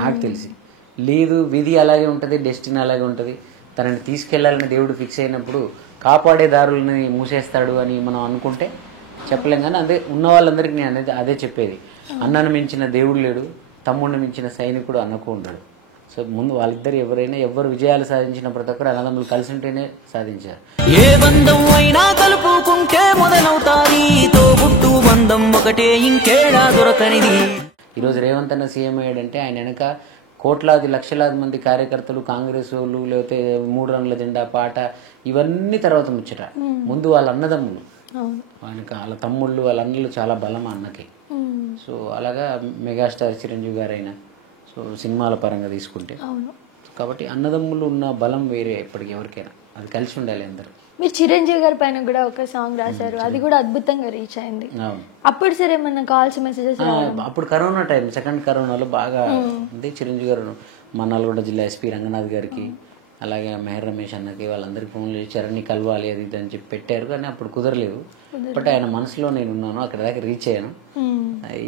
నాకు తెలిసి లేదు, విధి అలాగే ఉంటుంది, డెస్టినీ అలాగే ఉంటుంది. తనని తీసుకెళ్లాలని దేవుడు ఫిక్స్ అయినప్పుడు కాపాడే దారులని మూసేస్తాడు అని మనం అనుకుంటే చెప్పలేం. కానీ అదే ఉన్న వాళ్ళందరికీ నేను అనేది అదే చెప్పేది, అన్నను మించిన దేవుడు లేడు, తమ్ముడిని మించిన సైనికుడు అన్నకు ఉండడు. సో ముందు వాళ్ళిద్దరు ఎవరు విజయాలు సాధించిన ప్రతి ఒక్కరు అన్నదమ్ములు కలిసి ఉంటేనే సాధించారు. ఏ బంధం అయినా కలుపుకుంటే మొదలవుతాది, తోబుట్టు బంధం ఒకటే ఇంకేడా దొరకనిది. ఈరోజు రేవంత్ అన్న సీఎం అయ్యాడంటే ఆయన వెనక కోట్లాది లక్షలాది మంది కార్యకర్తలు, కాంగ్రెస్ వాళ్ళు, లేకపోతే 3 రంగుల జెండా పాట, ఇవన్నీ తర్వాత ముచ్చట. ముందు వాళ్ళ అన్నదమ్ములు, ఆయనకు వాళ్ళ తమ్ముళ్ళు, వాళ్ళ అన్నలు చాలా బలం అన్నకి. సో అలాగా మెగాస్టార్ చిరంజీవి గారైనా సో సినిమాల పరంగా తీసుకుంటే, కాబట్టి అన్నదమ్ములు ఉన్న బలం వేరే ఎప్పటికి ఎవరికైనా, అది కలిసి ఉండాలి అందరు. మీరు చిరంజీవి గారి పైన కూడా ఒక సాంగ్ రాశారు, అది కూడా అద్భుతంగా రీచ్ అయింది. అప్పుడు సరే ఏమన్నా కాల్స్ మెసేజెస్? అప్పుడు కరోనా టైం, సెకండ్ కరోనాలో బాగా అంటే చిరంజీవి గారు మా నల్గొండ జిల్లా ఎస్పీ రంగనాథ్ గారికి, అలాగే మెహర్ రమేష్ అన్నకి, వాళ్ళందరికీ ఫోన్లు చేసి చరణ్ని కలవాలి అది ఇది అని చెప్పి పెట్టారు. కానీ అప్పుడు కుదరలేదు. బట్ ఆయన మనసులో నేను ఉన్నాను, అక్కడ దాకా రీచ్ అయ్యాను.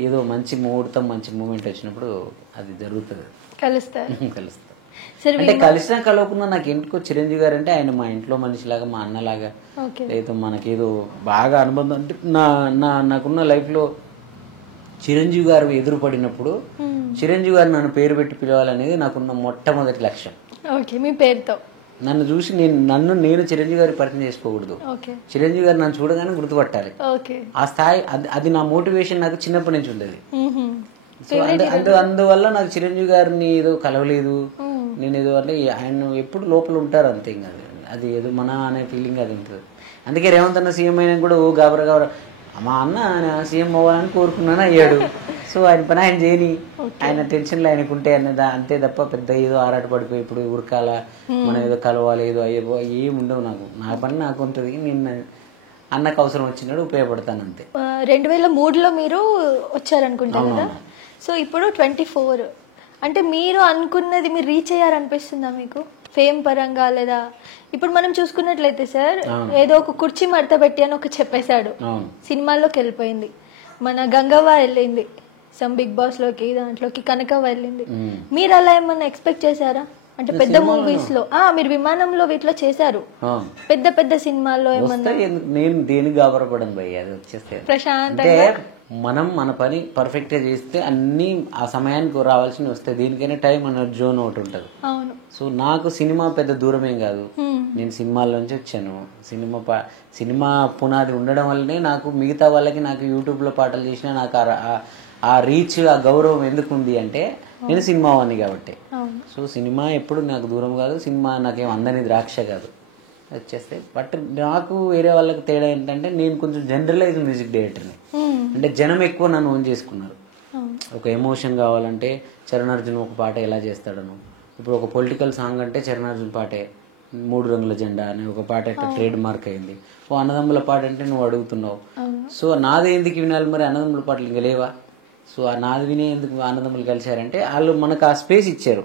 ఏదో మంచి ముహూర్తం, మంచి మూమెంట్ వచ్చినప్పుడు అది జరుగుతుంది, కలుస్తారు. అంటే కలిసినా కలవకున్నా నాకు ఎందుకో చిరంజీవి గారు అంటే ఆయన మా ఇంట్లో మనిషిలాగా, మా అన్నలాగా, లేదా మనకేదో బాగా అనుబంధం. అంటే నాకున్న లైఫ్లో చిరంజీవి గారు ఎదురుపడినప్పుడు చిరంజీవి గారు నన్ను పేరు పెట్టి పిలవాలనేది నాకున్న మొట్టమొదటి లక్ష్యం. మీ పేరుతో నన్ను చూసి నేను చిరంజీవి గారి పరిచయం చేసుకోకూడదు, చిరంజీవి గారు నన్ను చూడగానే గుర్తుపట్టాలి. ఆ స్థాయి అది నా మోటివేషన్ నాకు చిన్నప్పటి నుంచి ఉండేది. అందువల్ల నాకు చిరంజీవి గారిని ఏదో కలవలేదు నేను, ఏదో అంటే ఆయన ఎప్పుడు లోపల ఉంటారు అంతే. ఇంకా అది ఏదో మన అనే ఫీలింగ్ అది ఉంటుంది. అందుకే రేవంత్ అన్న సీఎం అయినా కూడా గాబరా మా అన్న సీఎం అవ్వాలని కోరుకున్నాను, అయ్యాడు. సో ఆయన పని ఆయన చేయని, ఆయన టెన్షన్లు ఆయనకు ఉంటే అన్నదా అంతే తప్ప పెద్ద ఏదో ఆరాట పడిపోయి ఇప్పుడు ఉరకాల మనం ఏదో కలవాలి ఏదో అయ్యో ఏమి ఉండవు. నా పని నాకు ఉంటుంది, నేను అన్నకు అవసరం వచ్చినప్పుడు ఉపయోగపడతాను అంతే. 2003లో మీరు వచ్చారనుకుంటా కదా, సో ఇప్పుడు 24, అంటే మీరు అనుకున్నది మీరు రీచ్ అయ్యారనిపిస్తుందా మీకు ఫేమ్ పరంగా? లేదా ఇప్పుడు మనం చూసుకున్నట్లయితే సార్, ఏదో ఒక కుర్చీ మడత పెట్టి అని ఒక చెప్పేశాడు, సినిమాల్లోకి వెళ్ళిపోయింది. మన గంగవ్వ వెళ్ళింది సమ్ బిగ్ బాస్ లోకి, దాంట్లోకి కనకవ్వ వెళ్ళింది. మీరు అలా ఏమన్నా ఎక్స్పెక్ట్ చేశారా? అంటే పెద్ద మూవీస్ లో మీరు విమానంలో వీటిలో చేశారు, పెద్ద పెద్ద సినిమాల్లో ఏమన్నా? నేను దేనికి గాబరపడను భయ్య, అది వచ్చేస్తే ప్రశాంతంగా మనం మన పని పర్ఫెక్ట్ గా చేస్తే అన్ని ఆ సమయానికి రావాల్సి వస్తాయి. దీనికైనా టైం అన్న జోన్ ఒకటి ఉంటుంది. సో నాకు సినిమా పెద్ద దూరమేం కాదు, నేను సినిమాల్లోంచి వచ్చాను. సినిమా పునాది ఉండడం వల్లనే నాకు మిగతా వాళ్ళకి నాకు యూట్యూబ్లో పాటలు చేసినా నాకు ఆ రీచ్, ఆ గౌరవం ఎందుకు ఉంది అంటే నేను సినిమా వాడిని కాబట్టి. సో సినిమా ఎప్పుడు నాకు దూరం కాదు, సినిమా నాకేం అందని ద్రాక్ష కాదు, వచ్చేస్తాయి. బట్ నాకు వేరే వాళ్ళకి తేడా ఏంటంటే నేను కొంచెం జనరలైజ్ మ్యూజిక్ డైరెక్టర్ని. అంటే జనం ఎక్కువ నన్ను ఓన్ చేసుకున్నారు. ఒక ఎమోషన్ కావాలంటే చరణార్జున్ ఒక పాట ఎలా చేస్తాడను, ఇప్పుడు ఒక పొలిటికల్ సాంగ్ అంటే చరణార్జున్ పాటే. 3 రంగుల జెండా అని ఒక పాట ఎట్లా ట్రేడ్ మార్క్ అయింది. ఓ అన్నదమ్ముల పాట అంటే నువ్వు అడుగుతున్నావు. సో నాది ఎందుకు వినాలి మరి, అన్నదమ్ముల పాటలు ఇంకా లేవా? సో ఆ నాది వినే ఎందుకు అన్నదమ్ములు కలిశారంటే వాళ్ళు మనకు ఆ స్పేస్ ఇచ్చారు.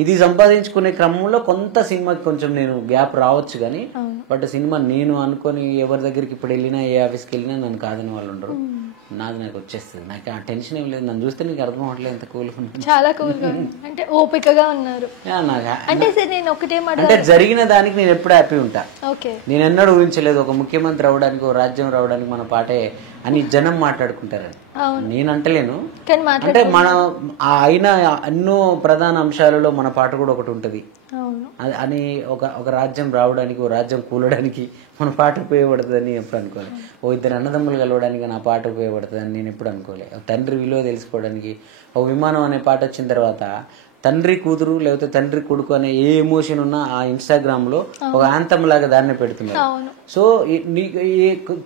ఇది సంపాదించుకునే క్రమంలో కొంత సినిమాకి కొంచెం నేను గ్యాప్ రావచ్చు కానీ, బట్ సినిమా నేను అనుకొని ఎవరి దగ్గరికి ఇప్పుడు వెళ్ళినా, ఏ ఆఫీస్కి వెళ్ళినా నన్ను కాదని వాళ్ళు ఉండరు. నాది నాకు వచ్చేస్తుంది, నాకు ఆ టెన్షన్ ఏం లేదు. నన్ను చూస్తే నీకు అర్థం అవట్లేదు ఎంత కూల్గా ఉన్నాను, చాలా కూల్గా, అంటే ఓపికగా ఉన్నారు. అంటే జరిగిన దానికి నేను ఎప్పుడు హ్యాపీ ఉంటా. నేను ఎన్నడూ ఊహించలేదు ఒక ముఖ్యమంత్రి అవడానికి, ఒక రాజ్యం రావడానికి మన పాటే అని జనం మాట్లాడుకుంటారని నేను అంటలేను. అంటే మన అయిన ఎన్నో ప్రధాన అంశాలలో మన పాట కూడా ఒకటి ఉంటది అని. ఒక రాజ్యం రావడానికి, ఒక రాజ్యం కూలడానికి మన పాట ఉపయోగపడుతుందని ఎప్పుడు అనుకోలే. ఓ ఇద్దరు అన్నదమ్ములు కలవడానికి నా పాట ఉపయోగపడుతుందని నేను ఎప్పుడు అనుకోలే. తండ్రి విలువ తెలుసుకోవడానికి ఒక విమానం అనే పాట వచ్చిన తర్వాత తండ్రి కూతురు లేకపోతే తండ్రి కొడుకు అనే ఏ ఎమోషన్ ఉన్నా ఆ ఇన్స్టాగ్రామ్ లో ఒక యాంథమ్ లాగా దాన్ని పెడుతున్నారు. సో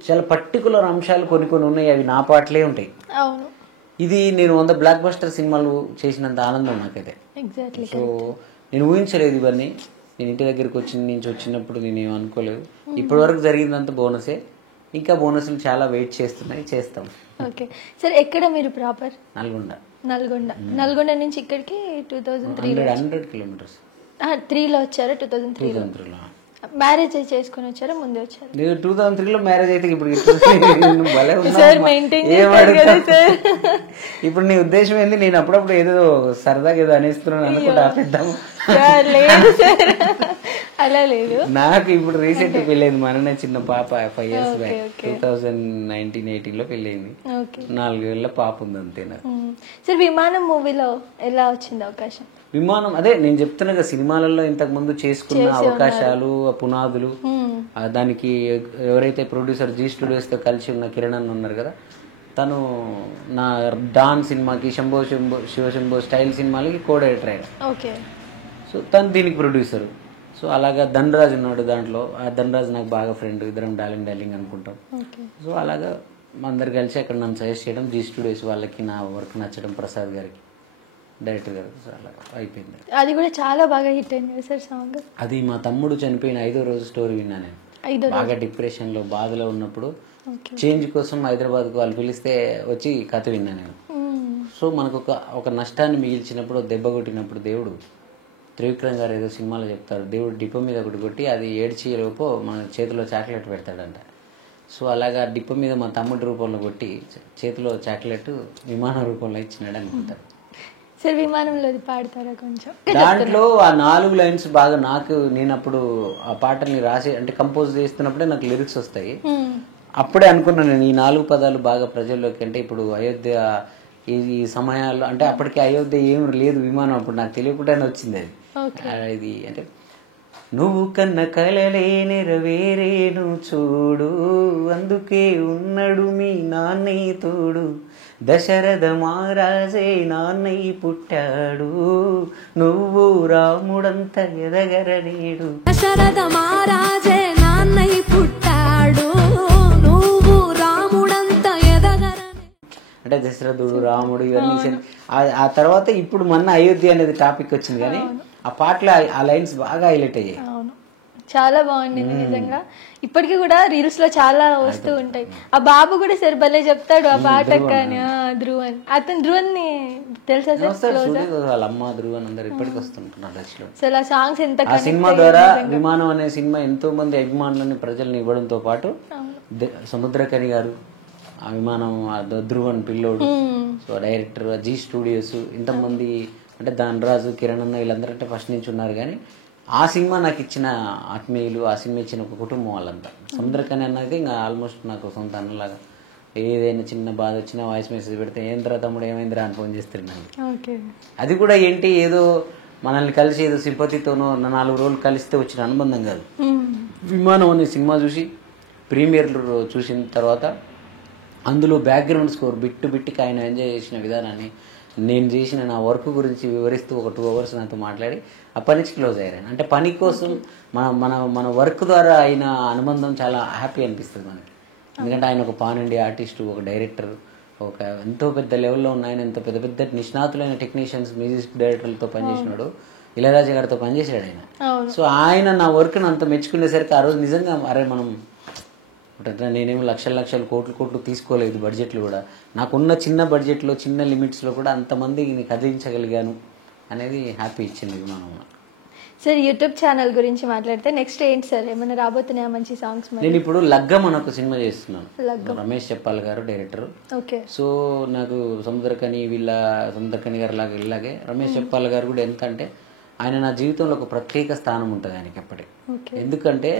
చాలా పర్టికులర్ అంశాలు కొన్ని ఉన్నాయి, అవి నా పాటలే ఉంటాయి. ఇది నేను 100 బ్లాక్ బస్టర్ సినిమాలు చేసినంత ఆనందం నాకైతే. సో నేను ఊహించలేదు ఇవన్నీ. నేను ఇంటి దగ్గరికి వచ్చినప్పుడు నేను ఏం అనుకోలేదు. ఇప్పటి వరకు జరిగిందంతా బోనసే, ఇంకా బోనస్లు చాలా వెయిట్ చేస్తున్నాయి, చేస్తాం. ఓకే సార్, ఎక్కడ మీరు ప్రాపర్? నల్గొండ నుంచి ఇక్కడికి 100 కిలోమీటర్స్. 3లో వచ్చారా? 2003లో మ్యారేజ్ చేసుకుని వచ్చారా, ముందే వచ్చారా? 2003లో మ్యారేజ్ అయితే ఇప్పుడు ఇప్పుడు నీ ఉద్దేశం ఏంది? నేను అప్పుడప్పుడు ఏదో సరదాగా ఏదో అనేస్తున్నాను అనుకుంటా. లేదు సార్, అలా లేదు. నాకు ఇప్పుడు రీసెంట్ పెళ్ళైంది, మననే చిన్న పాప 5 years బ్యాక్ 2019-18లో పెళ్ళైంది. 4 ఏళ్ళ పాప ఉంది అంతే నాకు. సార్ విమానం మూవీలో ఎలా వచ్చింది అవకాశం? విమానం అదే నేను చెప్తున్నా కదా, సినిమాలలో ఇంతకు ముందు చేసుకున్న అవకాశాలు, పునాదులు, దానికి ఎవరైతే ప్రొడ్యూసర్ జీ స్టూడియోస్ తో కలిసి ఉన్న కిరణ్ అన్న ఉన్నారు కదా, తను నా డాన్ సినిమాకి, శివశంభో స్టైల్ సినిమాలకి కో డైరెక్టర్ ఆయన. సో తను దీనికి ప్రొడ్యూసర్. సో అలాగా ధనరాజ్ ఉన్నాడు దాంట్లో, ఆ ధనరాజ్ నాకు బాగా ఫ్రెండ్, ఇద్దరం డార్లింగ్ అనుకుంటాం. సో అలాగా అందరు కలిసి అక్కడ నన్ను సజెస్ట్ చేయడం, జీ స్టూడియోస్ వాళ్ళకి నా వర్క్ నచ్చడం, ప్రసాద్ గారికి డైరెక్టర్ గారు, అలా అయిపోయింది. అది కూడా చాలా బాగా హిట్ అయింది సార్ సాంగ్. అది మా తమ్ముడు చనిపోయిన 5వ రోజు స్టోరీ విన్నా నేను. బాగా డిప్రెషన్లో బాధలో ఉన్నప్పుడు చేంజ్ కోసం హైదరాబాద్కు వాళ్ళు పిలిస్తే వచ్చి కథ విన్నా నేను. సో మనకు ఒక నష్టాన్ని మిగిల్చినప్పుడు, దెబ్బ కొట్టినప్పుడు దేవుడు, త్రివిక్రమ్ గారు ఏదో సినిమాలో చెప్తారు, దేవుడు డిప్ప మీద ఒకటి కొట్టి అది ఏడ్చేలోపు మన చేతిలో చాక్లెట్ పెడతాడంట. సో అలాగా డిప్ప మీద మా తమ్ముడి రూపంలో కొట్టి చేతిలో చాక్లెట్ విమాన రూపంలో ఇచ్చినాడు అనుకుంటారు. సార్ విమానంలో పాడతారా కొంచెం? దాంట్లో ఆ 4 లైన్స్ బాగా నాకు, నేను అప్పుడు ఆ పాటల్ని రాసి అంటే కంపోజ్ చేస్తున్నప్పుడే నాకు లిరిక్స్ వస్తాయి. అప్పుడే అనుకున్నాను నేను ఈ 4 పదాలు బాగా ప్రజల్లోకి, అంటే ఇప్పుడు అయోధ్య ఈ సమయాల్లో, అంటే అప్పటికి అయోధ్య ఏం లేదు విమానం, అప్పుడు నాకు తెలియకుండానే వచ్చింది అది. ఇది అంటే నువ్వు కన్న కలలే నెరవేరేను చూడు, అందుకే ఉన్నాడు మీ నాన్నయ్య తోడు, దశరథ మహారాజే నాన్నయ్య పుట్టాడు, నువ్వు రాముడంత ఎదగరనేడు. దశరథ మహారాజే నాన్నయ్య పుట్టాడు, నువ్వు రాముడంత ఎదగర. అంటే దశరథుడు, రాముడు ఇవన్నీ ఆ తర్వాత ఇప్పుడు మొన్న అయోధ్య అనేది టాపిక్ వచ్చింది, కానీ ఆ పాటలో ఆ లైన్స్ బాగా హైలైట్ అయ్యాయి. చాలా బాగుండింది నిజంగా. ఇప్పటికీ కూడా రీల్స్ లో చాలా వస్తూ ఉంటాయి. ఆ బాబు కూడా సరే భలే చెప్తాడు ఆ పాట కానీ, ధ్రువన్, అతను ధ్రువన్ ని తెలుసా సార్? వాళ్ళ అమ్మ ధ్రువన్ అందరు ఇప్పటికి వస్తుంటున్నారు. అసలు ఆ సాంగ్స్ ఎంత, ఆ సినిమా ద్వారా విమానం అనే సినిమా ఎంతో మంది అభిమానులని ప్రజల్ని ఇవ్వడంతో పాటు సముద్రకని గారు, ఆ విమానం, ధ్రువన్ పిల్లోడు, సో డైరెక్టర్, జీ స్టూడియోస్, ఇంతమంది అంటే ధనరాజు, కిరణ్ అన్న వీళ్ళందరూ అంటే ఫస్ట్ నుంచి ఉన్నారు. కానీ ఆ సినిమా నాకు ఇచ్చిన ఆత్మీయులు, ఆ సినిమా ఇచ్చిన ఒక కుటుంబం వాళ్ళంతా. సముద్రకని అన్నది ఇంకా ఆల్మోస్ట్ నాకు సొంత అన్నలాగా. ఏదైనా చిన్న బాధ వచ్చినా వాయిస్ మెసేజ్ పెడితే ఏంద్రా తమ్ముడు ఏమైందిరా అని ఫోన్ చేస్తున్నాను. అది కూడా ఏంటి, ఏదో మనల్ని కలిసి ఏదో సింపతితోనో 4 రోజులు కలిస్తే వచ్చిన అనుబంధం కాదు. విమానం అనే సినిమా చూసి ప్రీమియర్ చూసిన తర్వాత అందులో బ్యాక్గ్రౌండ్ స్కోర్ బిట్టుకి ఆయన ఎంజాయ్ చేసిన విధానాన్ని, నేను చేసిన నా వర్క్ గురించి వివరిస్తూ ఒక 2 hours నాతో మాట్లాడి అప్పటి నుంచి క్లోజ్ అయ్యాను. అంటే పని కోసం మన వర్క్ ద్వారా అయిన అనుబంధం చాలా హ్యాపీ అనిపిస్తుంది మనకి. ఎందుకంటే ఆయన ఒక పాన్ ఇండియా ఆర్టిస్టు, ఒక డైరెక్టర్, ఒక ఎంతో పెద్ద లెవెల్లో ఉన్న ఆయన, ఎంతో పెద్ద నిష్ణాతులైన టెక్నీషియన్స్, మ్యూజిక్ డైరెక్టర్లతో పనిచేసినాడు, ఇళయరాజా గారితో పనిచేశాడు ఆయన. సో ఆయన నా వర్క్ని అంత మెచ్చుకునేసరికి ఆ రోజు నిజంగా అరే మనం, నేనేమో లక్షలు కోట్లు తీసుకోలేదు బడ్జెట్లు కూడా, నాకున్న చిన్న బడ్జెట్లో చిన్న లిమిట్స్లో కూడా అంతమందిని కదిలించగలిగాను అనేది హ్యాపీ ఇచ్చింది విమానం. సార్ యూట్యూబ్ ఛానల్ గురించి మాట్లాడితే నెక్స్ట్ ఏంటి సార్, ఏమైనా రాబోతున్నాయా మంచి సాంగ్స్? నేను ఇప్పుడు లగ్గం అని ఒక సినిమా చేస్తున్నాను. రమేష్ చెప్పాల్ గారు డైరెక్టర్. సో నాకు సముద్రకని గారు లాగా ఇలాగే రమేష్ చెప్పాల్ గారు కూడా ఎంత అంటే ఆయన నా జీవితంలో ఒక ప్రత్యేక స్థానం ఉంటుంది ఆయనకి అప్పటి. ఎందుకంటే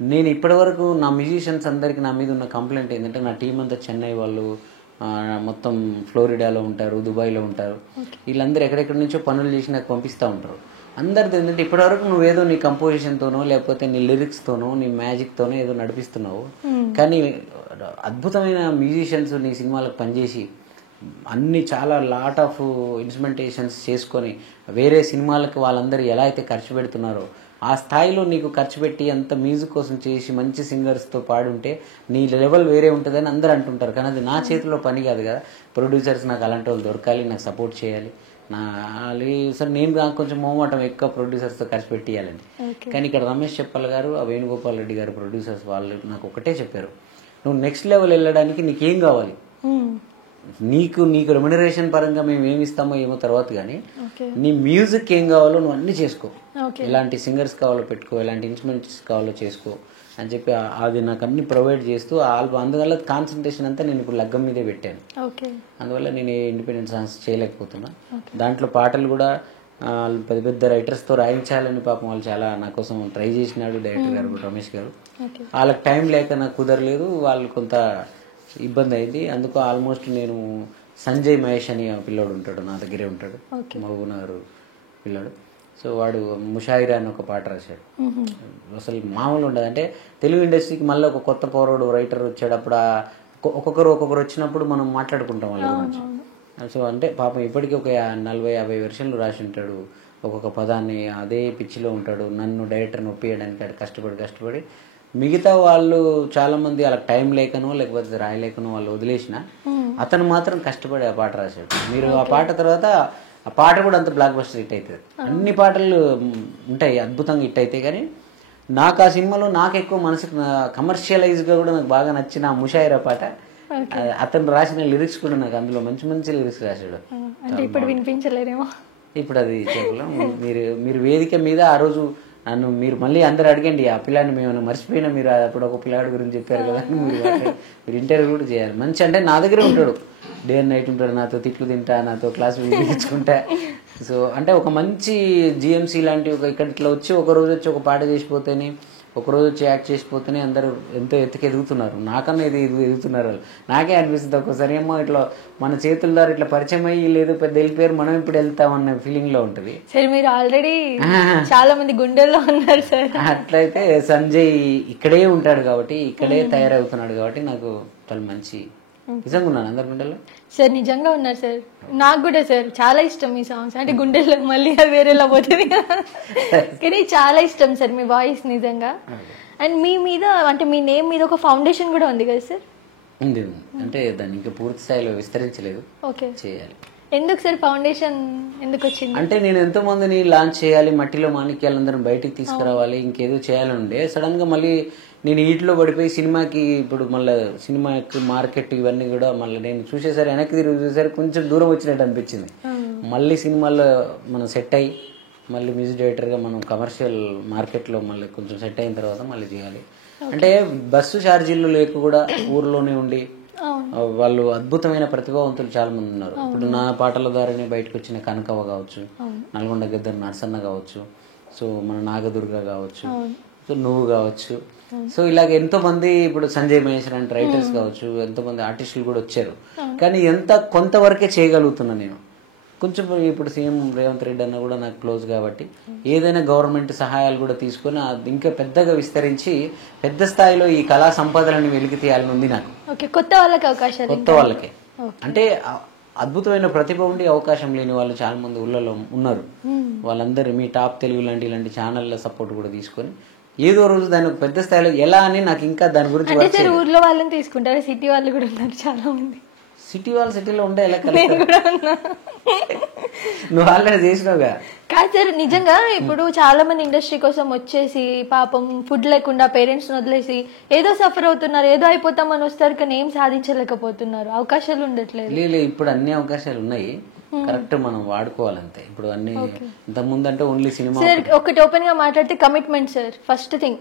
నేను ఇప్పటి వరకు నా మ్యూజిషియన్స్ అందరికి నా మీద ఉన్న కంప్లైంట్ ఏంటంటే, నా టీం అంతా చెన్నై వాళ్ళు, మొత్తం ఫ్లోరిడాలో ఉంటారు, దుబాయ్లో ఉంటారు, వీళ్ళందరూ ఎక్కడెక్కడి నుంచో పనులు చేసి నాకు పంపిస్తూ ఉంటారు. అందరిది ఏంటంటే ఇప్పటివరకు నువ్వేదో నీ కంపోజిషన్తోనో లేకపోతే నీ లిరిక్స్తోనో నీ మ్యాజిక్తోనో ఏదో నడిపిస్తున్నావు, కానీ అద్భుతమైన మ్యూజిషియన్స్ నీ సినిమాలకు పనిచేసి అన్ని చాలా లాట్ ఆఫ్ ఇన్స్ట్రుమెంటేషన్స్ చేసుకొని వేరే సినిమాలకు వాళ్ళందరూ ఎలా అయితే ఖర్చు పెడుతున్నారో ఆ స్థాయిలో నీకు ఖర్చు పెట్టి అంత మ్యూజిక్ కోసం చేసి మంచి సింగర్స్తో పాడుంటే నీ లెవెల్ వేరే ఉంటుందని అందరూ అంటుంటారు. కానీ అది నా చేతిలో పని కాదు కదా. ప్రొడ్యూసర్స్ నాకు అలాంటి వాళ్ళు దొరకాలి, నాకు సపోర్ట్ చేయాలి. సరే నేను కొంచెం మొహమాటం ఎక్కువ ప్రొడ్యూసర్స్తో ఖర్చు పెట్టియాలండి. కానీ ఇక్కడ రమేష్ చెప్పాల్ గారు, ఆ వేణుగోపాల్ రెడ్డి గారు ప్రొడ్యూసర్స్ వాళ్ళు నాకు ఒకటే చెప్పారు, నువ్వు నెక్స్ట్ లెవెల్ వెళ్ళడానికి నీకేం కావాలి, నీకు రెమ్యునరేషన్ పరంగా మేము ఏమి ఇస్తామో ఏమో తర్వాత, కానీ నీ మ్యూజిక్ ఏం కావాలో నువ్వు అన్ని చేసుకో, ఎలాంటి సింగర్స్ కావాలో పెట్టుకో, ఎలాంటి ఇన్స్ట్రుమెంట్స్ కావాలో చేసుకో అని చెప్పి అది నాకు అన్ని ప్రొవైడ్ చేస్తూ అందువల్ల కాన్సన్ట్రేషన్ అంతా నేను ఇప్పుడు లగ్గం మీదే పెట్టాను. అందువల్ల నేను ఇండిపెండెంట్ సాంగ్స్ చేయలేకపోతున్నా. దాంట్లో పాటలు కూడా వాళ్ళు పెద్ద పెద్ద రైటర్స్తో రాయించాలని పాపం వాళ్ళు చాలా నా కోసం ట్రై చేసినాడు డైరెక్టర్ గారు రమేష్ గారు. వాళ్ళకి టైం లేక నాకు కుదరలేదు, వాళ్ళు కొంత ఇబ్బంది అయింది. అందుకు ఆల్మోస్ట్ నేను సంజయ్ మహేష్ అని పిల్లోడు ఉంటాడు, నా దగ్గరే ఉంటాడు, మహబూబ్నగర్ పిల్లాడు. సో వాడు ముషాయిరా అని ఒక పాట రాశాడు. అసలు మామూలు ఉండదు. అంటే తెలుగు ఇండస్ట్రీకి మళ్ళీ ఒక కొత్త పౌరుడు రైటర్ వచ్చాడు. అప్పుడు ఒక్కొక్కరు వచ్చినప్పుడు మనం మాట్లాడుకుంటాం వాళ్ళ గురించి. సో అంటే పాపం ఇప్పటికీ ఒక 40-50 వెర్షన్లు రాసి ఉంటాడు. ఒక్కొక్క పదాన్ని అదే పిచ్చిలో ఉంటాడు. నన్ను డైరెక్టర్ని ఒప్పియడానికి అది కష్టపడి మిగతా వాళ్ళు చాలా మంది వాళ్ళకి టైం లేకనో లేకపోతే రాయలేకనో వాళ్ళు వదిలేసిన, అతను మాత్రం కష్టపడి ఆ పాట రాశాడు. మీరు ఆ పాట తర్వాత ఆ పాట కూడా అంత బ్లాక్ బస్టర్ హిట్ అవుతుంది. అన్ని పాటలు ఉంటాయి అద్భుతంగా హిట్ అవుతాయి. కానీ నాకు ఆ సినిమాలో నాకు ఎక్కువ మనసుకు కమర్షియలైజ్గా కూడా నాకు బాగా నచ్చిన ఆ ముషాయిరా పాట, అతను రాసిన లిరిక్స్ కూడా నాకు అందులో మంచి మంచి లిరిక్స్ రాశాడు. ఇప్పుడు వినిపించలేదేమో, ఇప్పుడు అది చెప్పలేం. మీరు వేదిక మీద ఆ రోజు నన్ను మీరు మళ్ళీ అందరు అడగండి, ఆ పిల్లాన్ని మేము మర్చిపోయినా, మీరు అప్పుడు ఒక పిల్లాడి గురించి చెప్పారు కదా, మీరు ఇంటర్వ్యూ కూడా చేయాలి. మంచి అంటే నా దగ్గరే ఉంటాడు, డే అండ్ నైట్ ఉంటాడు, నాతో తిట్లు తింటా, నాతో క్లాస్ వినిపించుకుంటా. సో అంటే ఒక మంచి జిఎంసీ లాంటి ఇక్కడ ఇట్లా వచ్చి ఒక రోజు వచ్చి ఒక పాట చేసిపోతేనే, ఒకరోజు వచ్చి యాక్ట్ చేసిపోతేనే అందరూ ఎంతో ఎత్తుకు ఎదుగుతున్నారు. నాకన్నా ఎదుగుతున్నారు వాళ్ళు. నాకే అనిపిస్తుంది ఒక్కోసారి, ఏమో ఇట్లా మన చేతుల ద్వారా ఇట్లా పరిచయం అయ్యి లేదు పెద్ద వెళ్ళిపోయారు, మనం ఇప్పుడు వెళ్తామన్న ఫీలింగ్ లో ఉంటుంది. సరే, మీరు ఆల్రెడీ చాలా మంది గుండెల్లో ఉన్నారు సార్. అట్లయితే సంజయ్ ఇక్కడే ఉంటాడు కాబట్టి, ఇక్కడే తయారవుతున్నాడు కాబట్టి నాకు చాలా మంచి నిజంగా ఉన్నాను అందరి గుండెల్లో. సార్ నిజంగా ఉన్నారు సార్. నాకు కూడా సార్ చాలా ఇష్టం మీ సాంగ్స్. అంటే గుండెల్లో మళ్ళీ అది వేరేలా పోతుంది కానీ చాలా ఇష్టం సార్ మీ వాయిస్ నిజంగా. అండ్ మీ మీద అంటే మీ నేమ్ మీద ఒక ఫౌండేషన్ కూడా ఉంది కదా సార్? ఉంది. అంటే దాన్ని ఇంకా పూర్తి స్థాయిలో విస్తరించలేదు, ఓకే చేయాలి. ఎందుకు సార్ ఫౌండేషన్ ఎందుకు వచ్చింది? అంటే నేను ఎంతో మందిని లాంచ్ చేయాలి, మట్టిలో మాణిక్యాలందరం బయటికి తీసుకురావాలి, ఇంకేదో చేయాలని ఉండే. సడన్ గా మళ్ళీ నేను వీటిలో పడిపోయి సినిమాకి, ఇప్పుడు మళ్ళీ సినిమాకి మార్కెట్ ఇవన్నీ కూడా మళ్ళీ నేను చూసేసరి వెనక్కి తిరిగి చూసేసరికి కొంచెం దూరం వచ్చినట్టు అనిపించింది. మళ్ళీ సినిమాల్లో మనం సెట్ అయ్యి మళ్ళీ మ్యూజిక్ డైరెక్టర్గా మనం కమర్షియల్ మార్కెట్లో మళ్ళీ కొంచెం సెట్ అయిన తర్వాత మళ్ళీ చేయాలి. అంటే బస్సు ఛార్జీలు లేక కూడా ఊర్లోనే ఉండి వాళ్ళు అద్భుతమైన ప్రతిభావంతులు చాలా మంది ఉన్నారు. ఇప్పుడు నా పాటల ద్వారానే బయటకు వచ్చిన కనకవ్వ కావచ్చు, నల్గొండ గద్దర్ నరసన్న కావచ్చు, సో మన నాగదుర్గ కావచ్చు, సో నువ్వు కావచ్చు, సో ఇలాగ ఎంతో మంది, ఇప్పుడు సంజయ్ మహేష్ లాంటి రైటర్స్ కావచ్చు, ఎంతో మంది ఆర్టిస్టులు కూడా వచ్చారు. కానీ కొంతవరకే చేయగలుగుతున్నా నేను. కొంచెం ఇప్పుడు సీఎం రేవంత్ రెడ్డి అన్న కూడా నాకు క్లోజ్ కాబట్టి ఏదైనా గవర్నమెంట్ సహాయాలు కూడా తీసుకొని ఇంకా పెద్దగా విస్తరించి పెద్ద స్థాయిలో ఈ కళా సంపదలను వెలికి తీయాలని ఉంది నాకు. కొత్త వాళ్ళకి అవకాశాలు, కొత్త వాళ్ళకే. అంటే అద్భుతమైన ప్రతిభ ఉండి అవకాశం లేని వాళ్ళు చాలా మంది ఊళ్ళలో ఉన్నారు. వాళ్ళందరూ మీ టాప్ తెలుగు ఇలాంటి ఛానళ్ళ సపోర్ట్ కూడా తీసుకొని ఏదో రోజు దాని పెద్ద స్థాయిలో ఎలా అని నాకు ఇంకా దాని గురించి. ఊర్లో వాళ్ళని తీసుకుంటారు, సిటీ వాళ్ళు కూడా ఉన్నారు చాలా మంది. సిటీ వాళ్ళు సిటీలో ఉంటే ఎలా నువ్వు ఆల్రెడీ చేసినావుగా. కాదు సార్, నిజంగా ఇప్పుడు చాలా మంది ఇండస్ట్రీ కోసం వచ్చేసి పాపం ఫుడ్ లేకుండా పేరెంట్స్ వదిలేసి ఏదో సఫర్ అవుతున్నారు, ఏదో అయిపోతామని వస్తారు, కానీ ఏం సాధించలేకపోతున్నారు, అవకాశాలు ఉండట్లేదు. లేదు, ఇప్పుడు అన్ని అవకాశాలు ఉన్నాయి, కరెక్ట్ మనం వాడుకోవాలంతే. ఇప్పుడు అన్ని ఇంత ముందు అంటే ఓన్లీ సినిమా. సార్ ఒకటి ఓపెన్ గా మాట్లాడితే కమిట్మెంట్ సార్ ఫస్ట్ థింగ్.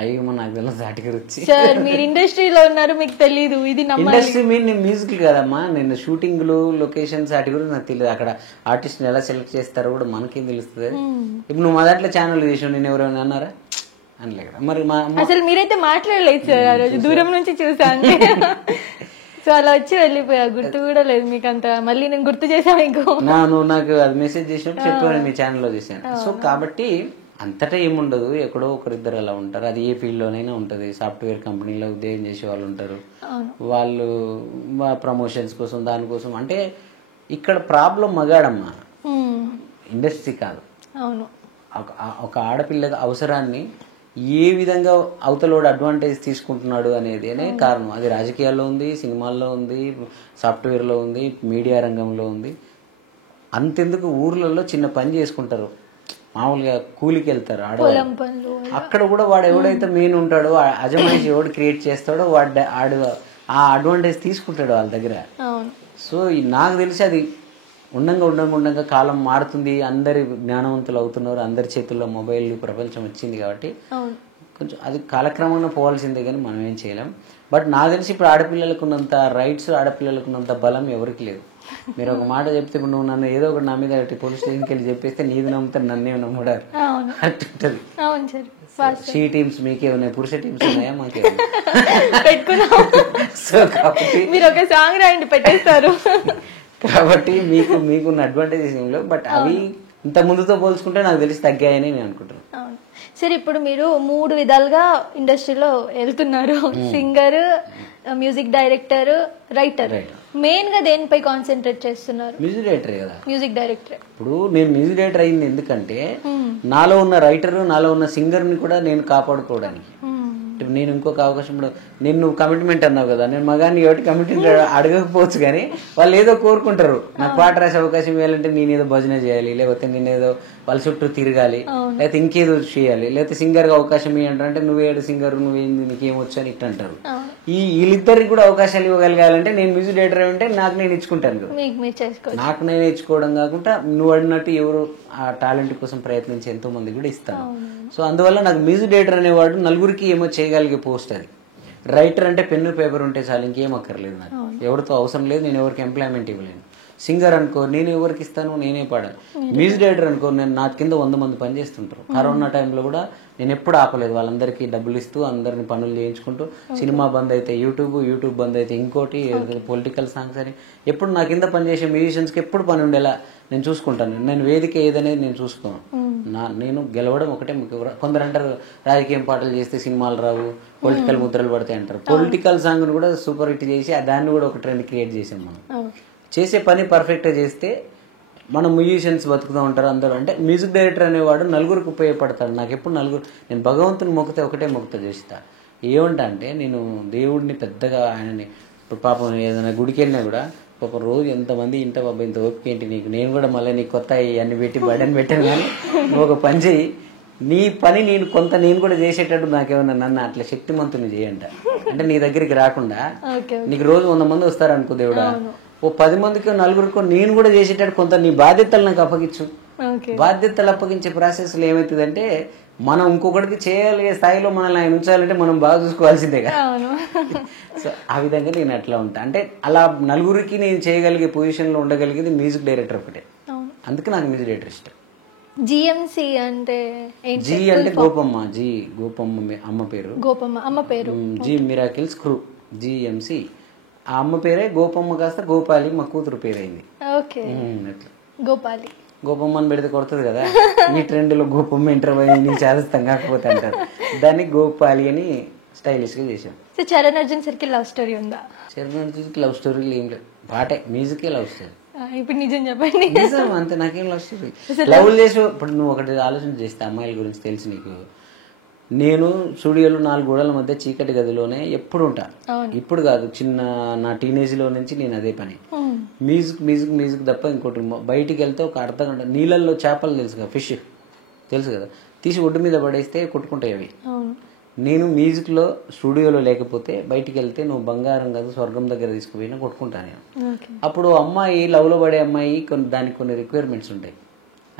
అయ్యో నాకు తెలియదు దాటికి వచ్చి. సార్ మీరు ఇండస్ట్రీలో ఉన్నారు, మీకు తెలీదు ఇది. ఇండస్ట్రీ మీన్ నేను మ్యూజిక్ కదమ్మా, నేను షూటింగ్లు లొకేషన్స్ వాటి కూడా నాకు తెలియదు. అక్కడ ఆర్టిస్ట్ ఎలా సెలెక్ట్ చేస్తారో కూడా మనకేం తెలుస్తుంది. ఇప్పుడు నువ్వు మా దాంట్లో ఛానల్ చేసావు, నేను ఎవరైనా అన్నారా? అనలే కదా. మరి అసలు మీరైతే మాట్లాడలేదు సార్, ఆ రోజు దూరం నుంచి చూసాను. సో అలా వచ్చి వెళ్ళిపోయా, గుర్తు కూడా లేదు మీకు అంత. మళ్ళీ నేను గుర్తు చేసా మీకు. నువ్వు నాకు అది మెసేజ్ చేసినప్పుడు చెప్పాను, మీ ఛానల్లో చేశాను. సో కాబట్టి అంతటా ఏముండదు, ఎక్కడో ఒకరిద్దరు అలా ఉంటారు. అది ఏ ఫీల్డ్ లోనైనా ఉంటది. సాఫ్ట్వేర్ కంపెనీలో ఉద్యోగం చేసే వాళ్ళు ఉంటారు, వాళ్ళు ప్రమోషన్స్ కోసం దానికోసం. అంటే ఇక్కడ ప్రాబ్లం మగాడమ్మా, ఇండస్ట్రీ కాదు. అవును, ఒక ఆడపిల్ల అవసరాన్ని ఏ విధంగా అవతలోడు అడ్వాంటేజ్ తీసుకుంటున్నాడు అనేది కారణం. అది రాజకీయాల్లో ఉంది, సినిమాల్లో ఉంది, సాఫ్ట్వేర్లో ఉంది, మీడియా రంగంలో ఉంది. అంతెందుకు ఊర్లలో చిన్న పని చేసుకుంటారు, మామూలుగా కూలికి వెళ్తారు ఆడవాళ్ళు. అక్కడ కూడా వాడు ఎవడైతే మెయిన్ ఉంటాడో, అజమాయిషి ఎవడు క్రియేట్ చేస్తాడో ఆడు ఆ అడ్వాంటేజ్ తీసుకుంటాడు వాళ్ళ దగ్గర. సో నాకు తెలిసి అది ఉండంగా కాలం మారుతుంది, అందరి జ్ఞానవంతులు అవుతున్నారు, అందరి చేతుల్లో మొబైల్ ప్రపంచం వచ్చింది కాబట్టి కొంచెం అది కాలక్రమంలో పోవాల్సిందే కానీ మనం ఏం చేయలేం. బట్ నాకు తెలిసి ఇప్పుడు ఆడపిల్లలకు ఉన్నంత రైట్స్, ఆడపిల్లలకు ఉన్నంత బలం ఎవరికి లేదు. మీరు ఒక మాట చెప్తే ఇప్పుడు నువ్వు నన్ను ఏదో ఒకటి నా మీద పోలీస్ స్టేషన్కి వెళ్ళి చెప్పేస్తే నీది నమ్ముతారు, నన్నే నమ్ముడారు అట్టుంటది. షీ టీమ్స్ మీకే ఉన్నాయి, పురుష టీమ్స్ ఉన్నాయా మాకే పెట్టుకున్నాం. సో కాబట్టి మీరు ఒక సాంగ్ రాయండి పెట్టేస్తారు. కాబట్టి మీకున్న అడ్వాంటేజెస్ ఏం లేవు. బట్ అవి ఇంత ముందుతో పోల్చుకుంటే నాకు తెలిసి తగ్గాయని నేను అనుకుంటున్నాను. సరే, ఇప్పుడు మీరు 3 విధాలుగా ఇండస్ట్రీలో వెళ్తున్నారు. Singer, music director, writer. Main గా దేనిపై కాన్సన్ట్రేట్ చేస్తున్నారు? మ్యూజిక్ డైరెక్టర్ కదా. Music director. ఇప్పుడు నేను మ్యూజిక్ డైరెక్టర్ అయింది ఎందుకంటే నాలో ఉన్న రైటర్, నాలో ఉన్న సింగర్ ని కూడా నేను కాపాడుకోవడానికి. నేను ఇంకొక అవకాశం కూడా, నేను కమిట్మెంట్ అన్నావు కదా, నేను మగాన్ని ఎవరికి కమిట్మెంట్ అడగకపోవచ్చు కానీ వాళ్ళు ఏదో కోరుకుంటారు, నాకు పాట రాసే అవకాశం ఇవ్వాలంటే నేనేదో భజన చేయాలి, లేకపోతే నేనేదో వాళ్ళ చుట్టూ తిరగాలి, లేకపోతే ఇంకేదో చేయాలి, లేకపోతే సింగర్ గా అవకాశం ఇవ్వంటే నువ్వేడు సింగర్, నువ్వేంది, నీకేమొచ్చు అని ఇట్లా అంటారు. వీళ్ళిద్దరికి కూడా అవకాశాలు ఇవ్వగలగాలంటే నేను మ్యూజిక్ డైరెక్టర్ అంటే నాకు నేను ఇచ్చుకుంటాను కదా. నాకు నేను ఇచ్చుకోవడం కాకుండా నువ్వు అడినట్టు ఎవరు ఆ టాలెంట్ కోసం ప్రయత్నించి ఎంతో మంది కూడా ఇస్తాను. సో అందువల్ల నాకు మ్యూజిక్ డైరెక్టర్ అనేవాడు నలుగురికి ఏమో చేయగలిగే పోస్ట్ అది. రైటర్ అంటే పెన్ను పేపర్ ఉంటే చాలు, ఇంకేం అక్కర్లేదు నాకు, ఎవరితో అవసరం లేదు, నేను ఎవరికి ఎంప్లాయ్మెంట్ ఇవ్వలేను. సింగర్ అనుకో నేను ఎవరికి ఇస్తాను, నేనే పాడాలి. మ్యూజిక్ డైరెక్టర్ అనుకో నేను నా కింద 100 మంది పని చేస్తుంటారు. కరోనా టైంలో కూడా నేను ఎప్పుడు ఆపలేదు, వాళ్ళందరికీ డబ్బులు ఇస్తూ అందరిని పనులు చేయించుకుంటూ. సినిమా బంద్ అయితే యూట్యూబ్ బంద్ అయితే ఇంకోటి, పొలిటికల్ సాంగ్స్ అని ఎప్పుడు నా కింద పనిచేసే మ్యూజిషియన్స్కి ఎప్పుడు పని ఉండేలా నేను చూసుకుంటాను. నేను వేదిక ఏదనేది నేను చూసుకోను. నేను గెలవడం ఒకటే ముఖ్యం. కొందరు అంటారు రాజకీయం పాటలు చేస్తే సినిమాలు రావు, పొలిటికల్ ముద్రలు పడతాయి అంటారు. పొలిటికల్ సాంగ్ కూడా సూపర్ హిట్ చేసి దాన్ని కూడా ఒక ట్రెండ్ క్రియేట్ చేసాం. మనం చేసే పని పర్ఫెక్ట్గా చేస్తే మనం మ్యూజిషియన్స్ బతుకుతూ ఉంటారు అందరూ. అంటే మ్యూజిక్ డైరెక్టర్ అనేవాడు నలుగురికి ఉపయోగపడతాడు. నాకు ఎప్పుడు నేను భగవంతుని మొక్కితే ఒకటే మొక్కుతా చేస్తా. ఏమంటా అంటే నేను దేవుడిని పెద్దగా ఆయనని ఇప్పుడు పాపం ఏదైనా గుడికి వెళ్ళినా కూడా పాపం రోజు ఎంతమంది ఇంట బాబా ఇంత ఓపిక ఏంటి నీకు, నేను కూడా మళ్ళీ నీకు కొత్త అన్ని పెట్టి బడని పెట్టాను, కానీ నువ్వు ఒక పని చేయి, నీ పని నేను కూడా చేసేటట్టు నాకేమన్నా నన్ను అట్లా శక్తిమంతుని చేయంట. అంటే నీ దగ్గరికి రాకుండా నీకు రోజు 100 మంది వస్తారు అనుకో దేవుడా, ఓ 10 మందికో 4గురికో నేను కూడా చేసేటట్టు కొంత నీ బాధ్యతలు నాకు అప్పగించు. బాధ్యతలు అప్పగించే ప్రాసెస్లో ఏమవుతుందంటే మనం ఇంకొకటికి చేయగలిగే స్థాయిలో మనల్ని ఆయన ఉంచాలంటే మనం బాగా చూసుకోవాల్సిందే కదా. సో ఆ విధంగా నేను అట్లా ఉంటా. అంటే అలా నలుగురికి నేను చేయగలిగే పొజిషన్లో ఉండగలిగేది మ్యూజిక్ డైరెక్టర్ ఒకటే. అందుకే నాకు మ్యూజిక్ డైరెక్టర్ ఇష్టం. జిఎంసి అంటే జీ అంటే గోపమ్మ, గోపమ్మ అమ్మ పేరు, అమ్మ పేరు జీ మిరాకిల్స్ క్రూ, జిఎంసి. ఆ అమ్మ పేరే గోపమ్మ కాస్త గోపాలి మా కూతురు పేరైంది. అట్లా గోపమ్మని పెడితే కొడుతుంది కదా, ఈ ట్రెండ్ లో గోపమ్మ ఇంటర్వ్యూ నేను చేస్తాం కాకపోతే అంటారు, దాన్ని గోపాలి అని స్టైలిష్ గా చేశాం. చరణ్ అర్జున్ సరికి లవ్ స్టోరీ ఉందా? చరణ్ అర్జున్కి లవ్ స్టోరీలు ఏం లేదు, పాటే మ్యూజికే లవ్ స్టోరీ. ఇప్పుడు నిజం చెప్పండి. నిజం అంతే, నాకేం లవ్ స్టోరీ. లవ్ చేసి ఇప్పుడు నువ్వు ఒకటి ఆలోచన చేస్తే అమ్మాయిల గురించి తెలుసు నీకు, నేను స్టూడియోలో 4 గోడల మధ్య చీకటి గదిలోనే ఎప్పుడు ఉంటా. ఇప్పుడు కాదు, చిన్న నా టీనేజ్ లో నుంచి నేను అదే పని. మ్యూజిక్ తప్ప ఇంకోటి. బయటికి వెళ్తే ఒక అర్ధగంట నీళ్ళల్లో చేపలు తెలుసు కదా, ఫిష్ తెలుసు కదా, తీసి ఒడ్డు మీద పడేస్తే కొట్టుకుంటాయి అవి. నేను మ్యూజిక్లో స్టూడియోలో లేకపోతే బయటికి వెళ్తే నువ్వు బంగారం కాదు స్వర్గం దగ్గర తీసుకుపోయినా కొట్టుకుంటాను నేను. అప్పుడు అమ్మాయి లవ్లో పడే అమ్మాయి దానికి కొన్ని రిక్వైర్మెంట్స్ ఉంటాయి.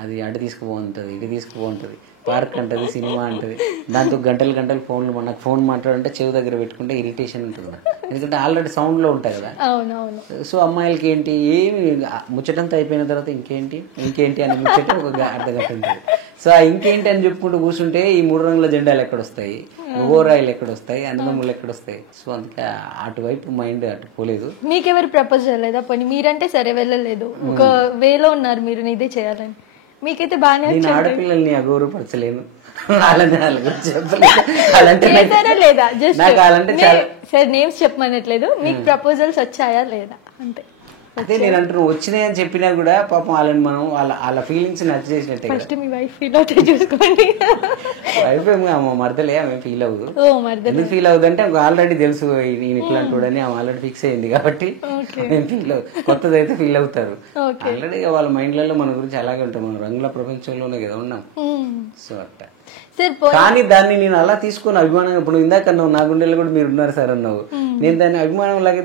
అది అటు తీసుకుపోతుంది, ఇటు తీసుకుపోతుంది, పార్క్ అంటది, సినిమా అంటది, దాంతో గంటలు ఫోన్లు. నాకు ఫోన్ మాట్లాడంటే చెవి దగ్గర పెట్టుకుంటే ఇరిటేషన్ ఉంటుంది, ఎందుకంటే ఆల్రెడీ సౌండ్లో ఉంటాయి కదా. సో అమ్మాయిలకి ఏంటి, ఏమి ముచ్చటంతా అయిపోయిన తర్వాత ఇంకేంటి అని ముచ్చట ఒక అర్ధగంట ఉంటుంది. సో ఆ ఇంకేంటి అని చెప్పుకుంటూ కూర్చుంటే ఈ 3 రంగుల జెండాలు ఎక్కడొస్తాయి, ఓరాయిలు ఎక్కడొస్తాయి, అన్నదమ్ములు ఎక్కడొస్తాయి. సో అందుకే అటువైపు మైండ్ అటు పోలేదు. మీకెవరు ప్రపోజ్ చేయలేదా? పని మీరంటే సరే వెళ్ళలేదు, ఒక వేలో ఉన్నారు మీరు ఇదే చేయాలని, మీకైతే బాగానే. నేను ఆడపిల్లల్ని అగౌరవపరచలేను, లేదా జస్ట్ సరే నేమ్స్ చెప్పమనట్లేదు, మీకు ప్రపోజల్స్ వచ్చాయా లేదా అంటే. అదే నేను అంటున్నా, వచ్చినాయి అని చెప్పినా కూడా పాపం వాళ్ళని మనం వాళ్ళ ఫీలింగ్స్ నచ్చ చేసినట్టే. ఫస్ట్ మీ వైఫ్ ఫీల్ అవుతాయి చూసుకోండి. వైఫ్ మరదలే, ఆమె ఫీల్ అవ్వదు. ఎందుకు ఫీల్ అవుతుంది అంటే ఆల్రెడీ తెలుసు నేను ఇట్లాంటి వాడని, ఆమె ఆల్రెడీ ఫిక్స్ అయింది కాబట్టి నేను ఫీల్ కొత్తది అయితే ఫీల్ అవుతారు. ఆల్రెడీ వాళ్ళ మైండ్లలో మన గురించి అలాగే ఉంటాం, మనం రంగుల ప్రపంచంలోనే కదా ఉన్నాం. సో అట్లా. కానీ దాన్ని నేను అలా తీసుకుని అభిమానంగా, ఇప్పుడు ఇందాక అన్నావు నా గుండెల్లో కూడా మీరు ఉన్నారు సార్ అన్నావు, నేను దాన్ని అభిమానం లాగే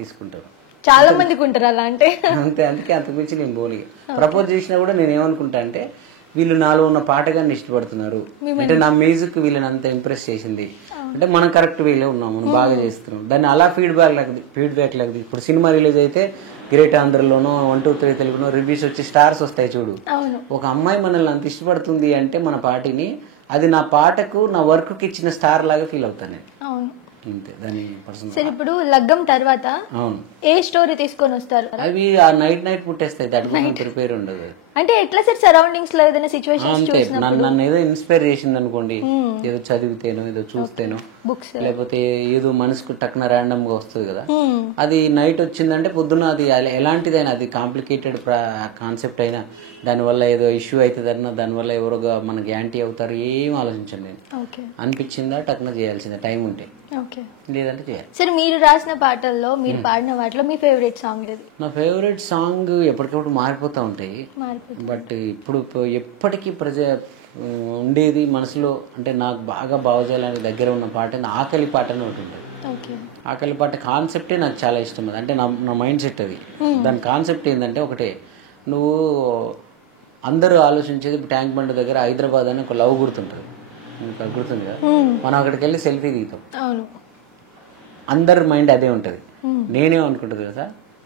తీసుకుంటాను. చాలా మందికి ఉంటారు అలా అంటే అంతే. అందుకే అంతకుమించి నేను పోనీ ప్రపోజ్ చేసినా కూడా నేను ఏమనుకుంటా అంటే వీళ్ళు నాలో ఉన్న పాటగాన్ని ఇష్టపడుతున్నారు, అంటే నా మ్యూజిక్ వీళ్ళని అంత ఇంప్రెస్ చేసింది అంటే మనం కరెక్ట్ వేలో ఉన్నాం, మనం బాగా చేస్తున్నాం. దాన్ని అలా ఫీడ్బ్యాక్ లేదు. ఇప్పుడు సినిమా రిలీజ్ అయితే గ్రేట్ ఆంధ్రలోనో 1, 2, 3 తెలుగునో రివ్యూస్ వచ్చి స్టార్స్ వస్తాయి చూడు. ఒక అమ్మాయి మనల్ని అంత ఇష్టపడుతుంది అంటే మన పార్టీని, అది నా పాటకు నా వర్క్ కి ఇచ్చిన స్టార్ లాగా ఫీల్ అవుతాను అంతే. దాని పర్సనల్. సరే, ఇప్పుడు లగ్గం తర్వాత ఏ స్టోరీ తీసుకొని వస్తారు? అవి ఆ నైట్ పుట్టేస్తాయి, దానికోసం ప్రిపేర్ ఉండదు. అంటే ఎట్లా సార్ సరౌండింగ్స్ లో ఏదైనా సిచువేషన్స్ అంతే. నన్ను ఏదో ఇన్స్పైర్ చేసింది అనుకోండి, ఏదో చదివితేనో ఏదో చూస్తేనో, లేకపోతే ఏదో మనసుకు టక్న ర్యాండమ్ గా వస్తుంది కదా, అది నైట్ వచ్చిందంటే పొద్దున్న అది ఎలాంటిదైనా, అది కాంప్లికేటెడ్ కాన్సెప్ట్ అయినా, దానివల్ల ఏదో ఇష్యూ అవుతుందన్నా, దానివల్ల ఎవరో మనకి యాంటీ అవుతారు, ఏం ఆలోచించండి నేను. అనిపించిందా టక్న చేయాల్సిందా టైం ఉంటే, లేదంటే చేయాలి. సరే, మీరు రాసిన పాటల్లో, మీరు పాడిన వాటిలో మీ ఫేవరెట్ సాంగ్ ఏది? నా ఫేవరెట్ సాంగ్ ఎప్పటికప్పుడు మారిపోతూ ఉంటాయి, బట్ ఇప్పుడు ఎప్పటికీ ఉండేది మనసులో, అంటే నాకు బాగా భావజాలానికి దగ్గర ఉన్న పాట ఆకలి పాట అని ఒకటి ఉంటుంది. ఆకలి పాట కాన్సెప్టే నాకు చాలా ఇష్టం. అది అంటే నా మైండ్ సెట్ అది. దాని కాన్సెప్ట్ ఏంటంటే ఒకటే, నువ్వు అందరూ ఆలోచించేది ట్యాంక్ బండ్ దగ్గర హైదరాబాద్ అని ఒక లవ్ గుర్తుంటుంది, గుర్తుంది కదా, మనం అక్కడికి వెళ్ళి సెల్ఫీ దిగుతాం, అందరి మైండ్ అదే ఉంటుంది. నేనేమనుకుంటుంది కదా,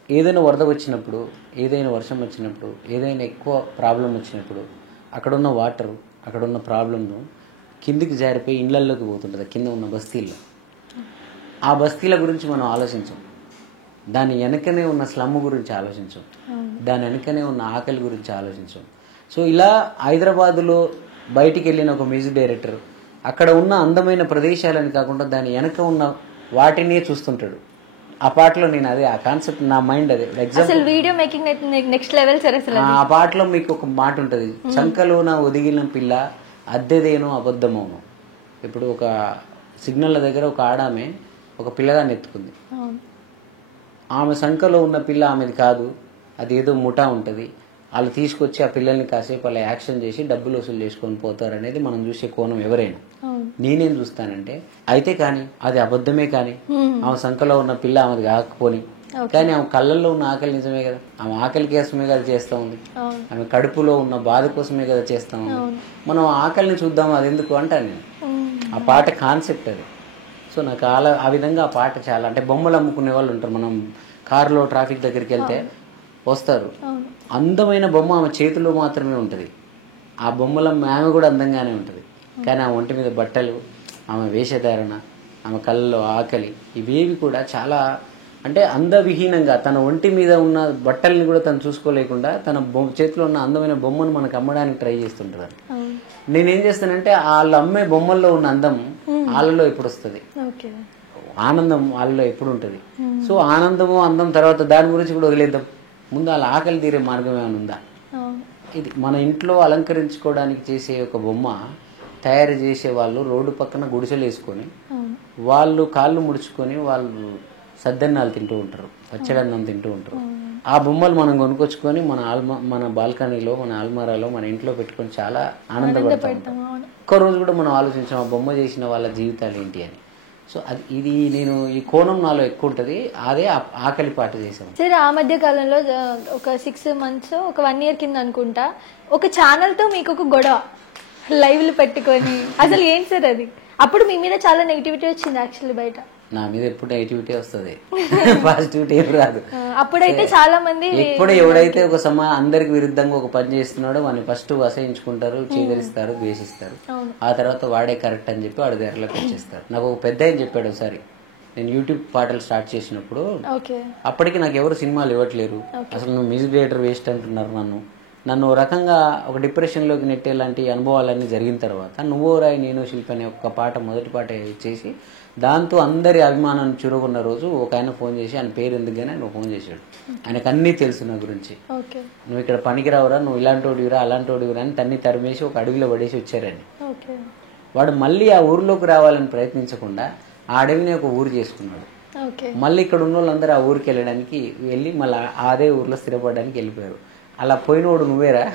ఏదైనా వరద వచ్చినప్పుడు, ఏదైనా వర్షం వచ్చినప్పుడు, ఏదైనా ఎక్కువ ప్రాబ్లం వచ్చినప్పుడు, అక్కడున్న వాటర్, అక్కడున్న ప్రాబ్లమ్ను కిందికి జారిపోయి ఇళ్లల్లోకి పోతుంటుంది, కింద ఉన్న బస్తీల్లో. ఆ బస్తీల గురించి మనం ఆలోచించాం, దాని వెనకనే ఉన్న స్లమ్ గురించి ఆలోచించాం, దాని వెనకనే ఉన్న ఆకలి గురించి ఆలోచించాం. సో ఇలా హైదరాబాదులో బయటికి వెళ్ళిన ఒక మ్యూజిక్ డైరెక్టర్ అక్కడ ఉన్న అందమైన ప్రదేశాలని కాకుండా దాని వెనక ఉన్న వాటినే చూస్తుంటాడు. ఆ పాటలో నేను అదే, ఆ కాన్సెప్ట్ నా మైండ్ అదే. Example video making next level sir. అసలు ఆ పాటలో మీకు ఒక మాట ఉంటుంది, చంకలోన ఒదిగిన పిల్ల అద్దెదేనో అబద్ధమోనో. ఇప్పుడు ఒక సిగ్నల్ దగ్గర ఒక ఆడామె ఒక పిల్లగాన్ని ఎత్తుకుంది, ఆమె సంఖలో ఉన్న పిల్ల ఆమెది కాదు, అది ఏదో ముఠా ఉంటుంది, వాళ్ళు తీసుకొచ్చి ఆ పిల్లల్ని కాసేపు అలా యాక్షన్ చేసి డబ్బులు వసూలు చేసుకొని పోతారు అనేది మనం చూసే కోణం. ఎవరైనా నేనేం చూస్తానంటే, అయితే కానీ అది అబద్ధమే, కానీ ఆమె సంఖలో ఉన్న పిల్ల ఆమెది కాకపోని, కానీ ఆమె కళ్ళల్లో ఉన్న ఆకలి నిజమే కదా, ఆమె ఆకలి కోసమే కదా చేస్తూ ఉంది, ఆమె కడుపులో ఉన్న బాధ కోసమే కదా చేస్తూ ఉంది. మనం ఆకలిని చూద్దాం, అది ఎందుకు అంటాను నేను. ఆ పాట కాన్సెప్ట్ అది. సో నాకు ఆ విధంగా ఆ పాట చాలా, అంటే బొమ్మలు అమ్ముకునే వాళ్ళు ఉంటారు, మనం కారులో ట్రాఫిక్ దగ్గరికి వెళ్తే వస్తారు, అందమైన బొమ్మ ఆమె చేతిలో మాత్రమే ఉంటుంది, ఆ బొమ్మల ఆమె కూడా అందంగానే ఉంటుంది, కానీ ఆ ఒంటి మీద బట్టలు, ఆమె వేషధారణ, ఆమె కళ్ళలో ఆకలి, ఇవేవి కూడా చాలా అంటే అందవిహీనంగా తన ఒంటి మీద ఉన్న బట్టల్ని కూడా తను చూసుకోలేకుండా తన చేతిలో ఉన్న అందమైన బొమ్మను మనకు అమ్మడానికి ట్రై చేస్తుంటారు. నేనేం చేస్తానంటే వాళ్ళు అమ్మే బొమ్మల్లో ఉన్న అందం వాళ్ళలో ఎప్పుడు వస్తుంది, ఆనందం వాళ్ళలో ఎప్పుడు ఉంటుంది. సో ఆనందము అందం తర్వాత దాని గురించి కూడా వదిలేద్దాం, ముందు వాళ్ళ ఆకలి తీరే మార్గం ఏమైనా ఉందా. ఇది మన ఇంట్లో అలంకరించుకోవడానికి చేసే ఒక బొమ్మ తయారు చేసే వాళ్ళు రోడ్డు పక్కన గుడిసెలు వేసుకొని వాళ్ళు కాళ్ళు ముడుచుకొని వాళ్ళు సద్దన్నాలు తింటూ ఉంటారు, పచ్చడన్నం తింటూ ఉంటారు. ఆ బొమ్మలు మనం కొనుక్కొచ్చుకొని మన బాల్కనీలో, మన అల్మారాలో, మన ఇంట్లో పెట్టుకొని చాలా ఆనందపడతాం. ఒక్క రోజు కూడా మనం ఆలోచించాం ఆ బొమ్మ చేసిన వాళ్ళ జీవితాలు ఏంటి అని. సో ఇది నేను ఈ కోణం నాలో ఎక్కువ ఉంటుంది, అదే ఆకలి పాట చేసాను. సరే, ఆ మధ్య కాలంలో ఒక 6 months, ఒక 1 year కింద అనుకుంటా, ఒక ఛానల్ తో మీకు ఒక గొడవ లైవ్లు పెట్టుకొని, అసలు ఏంటి సార్ అది? అప్పుడు మీ మీద చాలా నెగిటివిటీ వచ్చింది యాక్చువల్లీ బయట. నా మీద ఎప్పుడు నెగిటివిటీ వస్తుంది, పాజిటివిటీ ఏం రాదు. అప్పుడైతే చాలా మంది ఎప్పుడు ఎవడైతే ఒక అందరికి విరుద్ధంగా ఒక పని చేస్తున్నాడో వాడిని ఫస్ట్ అసహించుకుంటారు, చీదరిస్తారు, ద్వేషిస్తారు. ఆ తర్వాత వాడే కరెక్ట్ అని చెప్పి వాడి దగ్గరలోకి వచ్చేస్తారు. నాకు ఒక పెద్ద ఆయన చెప్పాడు ఒకసారి, నేను యూట్యూబ్ పాటలు స్టార్ట్ చేసినప్పుడు, అప్పటికి నాకు ఎవరు సినిమాలు ఇవ్వట్లేరు, అసలు నువ్వు మ్యూజిక్ డైరెక్టర్ వేస్ట్ అంటున్నారు, నన్ను రకంగా ఒక డిప్రెషన్లోకి నెట్టేలాంటి అనుభవాలన్నీ జరిగిన తర్వాత నువ్వో రాయి నేను శిల్పి అనే ఒక పాట, మొదటి పాట చేసి దాంతో అందరి అభిమానాన్ని చురుకున్న రోజు ఒక ఆయన ఫోన్ చేసి, ఆయన పేరు ఎందుకని ఆయన ఫోన్ చేశాడు, ఆయనకు అన్నీ తెలుసు నా గురించి, నువ్వు ఇక్కడ పనికిరావురా, నువ్వు ఇలాంటి వాడివిరా అలాంటి వాడివిరా అని తన్ని తరిమేసి ఒక అడవిలో పడేసి వచ్చారని. వాడు మళ్ళీ ఆ ఊరిలోకి రావాలని ప్రయత్నించకుండా ఆ అడవిని ఒక ఊరు చేసుకున్నాడు. మళ్ళీ ఇక్కడ ఉన్న వాళ్ళందరూ ఆ ఊరికి వెళ్ళి మళ్ళీ అదే ఊర్లో స్థిరపడడానికి వెళ్ళిపోయారు. అలా పోయినోడు నువ్వేరా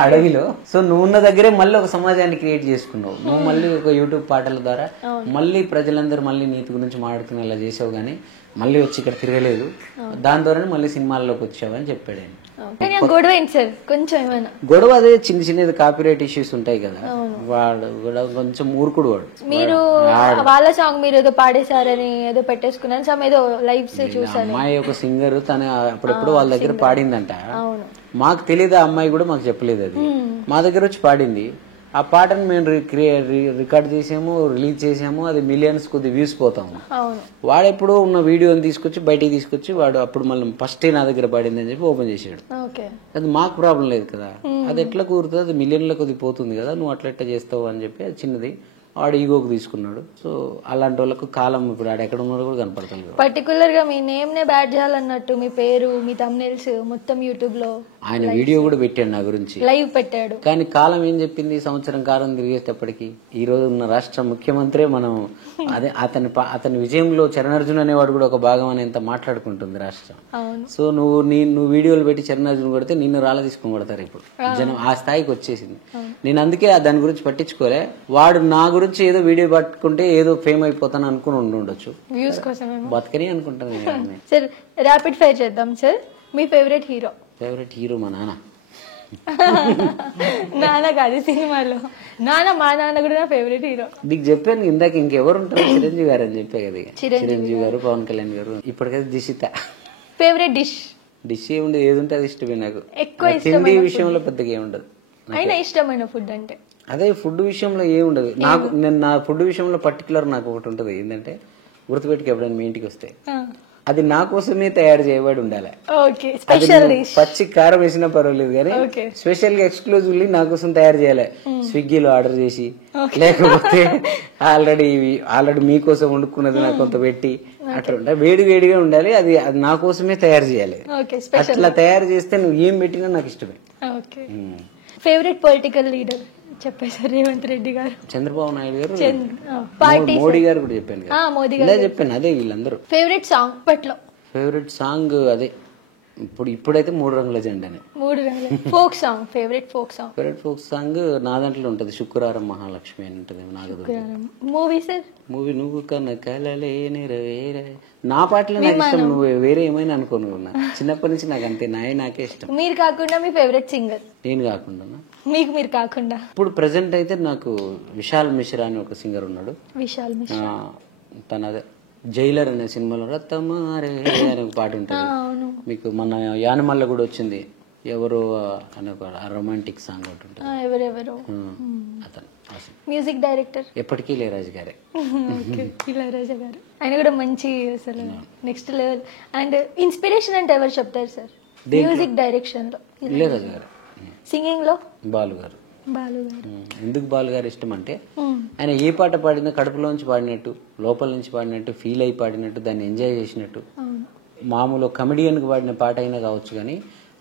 అడవిలో. సో నువ్వు ఉన్న దగ్గరే మళ్ళీ ఒక సమాజాన్ని క్రియేట్ చేసుకున్నావు, నువ్వు మళ్ళీ ఒక యూట్యూబ్ పాటల ద్వారా మళ్ళీ ప్రజలందరూ మళ్ళీ నీతి గురించి మాట్లాడుకునేలా చేసావు. కానీ మళ్ళీ వచ్చి ఇక్కడ తిరగలేదు, దాని ద్వారానే మళ్ళీ సినిమాల్లోకి వచ్చావని చెప్పాడు ఆయన. కానీ ఆ గొడవ ఏంటి సార్ కొంచెం ఏమైనా? గొడవ అదే చిన్నది కాపీరైట్ ఇష్యూస్ ఉంటాయి కదా, వాడు కూడా కొంచెం మూర్ఖుడు వాడు. మీరు వాళ్ళ సాంగ్ మీరు ఏదో పాడేశారని ఏదో పెట్టేసుకున్నాను, సమ్ ఏదో లైవ్స్ చూసాను. అమ్మాయి ఒక సింగర్, తను అప్పుడప్పుడు వాళ్ళ దగ్గర పాడిందంట. మాకు తెలియదు, ఆ అమ్మాయి కూడా మాకు చెప్పలేదు. అది మా దగ్గర వచ్చి పాడింది. ఆ పాటను మేము రికార్డ్ చేసాము, రిలీజ్ చేసాము, అది మిలియన్స్ కొద్ది వ్యూస్ పోతాము. వాడెప్పుడు ఉన్న వీడియోని తీసుకొచ్చి బయటికి తీసుకొచ్చి వాడు అప్పుడు మళ్ళీ ఫస్ట్ నా దగ్గర పడింది అని చెప్పి ఓపెన్ చేసాడు. అది మాకు ప్రాబ్లం లేదు కదా, అది ఎట్లా కూరుతుంది, అది మిలియన్ల కొద్ది పోతుంది కదా, నువ్వు అట్లా ఎట్లా చేస్తావు అని చెప్పి అది చిన్నది వాడు ఈగోకి తీసుకున్నాడు. సో అలాంటి వాళ్ళకు కాలం ఇప్పుడు ఆడ ఎక్కడ ఉన్నాడో కూడా కనపడుతుంది. పర్టికులర్ గా మీ నేమ్ నే బ్యాడ్ చేయాలన్నట్టు మీ పేరు, మీ థంబ్నెయిల్స్ మొత్తం యూట్యూబ్ లో ఆయన వీడియో కూడా పెట్టాడు నా గురించి, లైవ్ పెట్టాడు. కానీ కాలం ఏం చెప్పింది, సంవత్సరం కాలం తిరిగేటప్పటికి ఈ రోజు ఉన్న రాష్ట్ర ముఖ్యమంత్రి మనం అదే అతని విజయంలో చరణార్జున్ అనేవాడు కూడా ఒక భాగం అని ఎంత మాట్లాడుకుంటుంది రాష్ట్రం. సో నువ్వు వీడియోలు పెట్టి చరణార్జున్ కొడితే నిన్ను రాళ్ళ తీసుకుని కొడతారు ఇప్పుడు జనం, ఆ స్థాయికి వచ్చేసింది. నేను అందుకే దాని గురించి పట్టించుకోలే. వాడు నా గురించి ఏదో వీడియో పట్టుకుంటే ఏదో ఫేమ్ అయిపోతాను అనుకుని ఉండొచ్చు, వ్యూస్ కోసం బతకని అనుకుంటాను. సార్ ర్యాపిడ్ ఫైర్ చేద్దాం సార్. మీ ఫేవరెట్ హీరో? ఫేవరెట్ హీరో మా నాన్న. నాన్న కాదు సినిమాలో నాన్న, మా నాన్న కూడా నా ఫేవరెట్ హీరో. నీకు చెప్పాను ఇందాక, ఇంకెవరు ఉంటారు, చిరంజీవి గారు అని చెప్పే కదా. చిరంజీవి గారు, పవన్ కళ్యాణ్ గారు, ఇప్పటికైతే దిశిత. Favourite dish? డిష్ ఏముండదు, ఏది ఉంటే అది ఇష్టమే నాకు. ఎక్కువ తిండి విషయంలో పెద్దగా ఏముండదు. అయినా ఇష్టమైన ఫుడ్ అంటే అదే ఫుడ్ విషయంలో ఏముండదు నాకు. నేను నా ఫుడ్ విషయంలో పర్టికులర్ నాకు ఒకటి ఉంటుంది, ఏంటంటే గుర్తుపెట్టుకు ఎప్పుడైనా మీ ఇంటికి వస్తే అది నా కోసమే తయారు చేయబడి ఉండాలి. పచ్చి కారం వేసినా పర్వాలేదు కానీ స్పెషల్ గా ఎక్స్క్లూజివ్లీ నా కోసం తయారు చేయాలి. స్విగ్గీలో ఆర్డర్ చేసి, లేకపోతే ఆల్రెడీ మీకోసం వండుకున్నది నాకు కొంత పెట్టి అట్లా ఉండాలి. వేడిగా ఉండాలి, అది నా కోసమే తయారు చేయాలి. అట్లా తయారు చేస్తే నువ్వు ఏం పెట్టినా నాకు ఇష్టమే. ఫేవరెట్ పొలిటికల్ లీడర్ చెప్పేసారు రేవంత్ రెడ్డి గారు, చంద్రబాబు నాయుడు గారు, మోడీ గారు కూడా చెప్పాను చెప్పాను అదే వీళ్ళందరూ. ఫేవరెట్ సాంగ్ పట్లో? ఫేవరెట్ సాంగ్ అదే ఇప్పుడైతే 3 రంగుల జెండానే. 3 రంగుల. Folk song? Favourite folk song నా దాంట్లో ఉంటది, శుక్రవారం మహాలక్ష్మి అని ఉంటది నాగదుర్గ. Movie sir? మూవీ నువ్వు కన్న కలలే నెరవేరే. నా పాటలు నాకు ఇష్టం, నువ్వు వేరే ఏమైనా అనుకోను. చిన్నప్పటి నుంచి నాకు అంతే, నాకే ఇష్టం. మీరు కాకుండా మీ ఫేవరెట్ సింగర్? నేను కాకుండా మీరు కాకుండా ఇప్పుడు ప్రెసెంట్ అయితే నాకు విశాల్ మిశ్రా అని ఒక సింగర్ ఉన్నాడు. విశాల్ మిశ్రా తన అదే జైలర్ అనే సినిమాలో రత్తమారే అనే ఒక పాట ఉంటుంది మీకు. మన యానమల్ల కూడా వచ్చింది, ఎవరు అనే ఒక రొమాంటిక్ సాంగ్ ఒకటి ఉంటుంది. అతను మ్యూజిక్ డైరెక్టర్ ఎప్పటికీ ఇళయరాజా గారే. ఇళయరాజా గారు ఆయన కూడా మంచి అసలు నెక్స్ట్ లెవెల్. అండ్ ఇన్స్పిరేషన్ అంటే ఎవరు చెప్తారు సార్ మ్యూజిక్ డైరెక్షన్ లో? ఇళయరాజా గారు. సింగింగ్ లో బాలు గారు. ఎందుకు బాలు గారు ఇష్టం అంటే ఆయన ఏ పాట పాడినా కడుపులోంచి పాడినట్టు, లోపల నుంచి పాడినట్టు, ఫీల్ అయి పాడినట్టు, దాన్ని ఎంజాయ్ చేసినట్టు. మామూలు కమెడియన్ కి పాడిన పాట అయినా కావచ్చు కానీ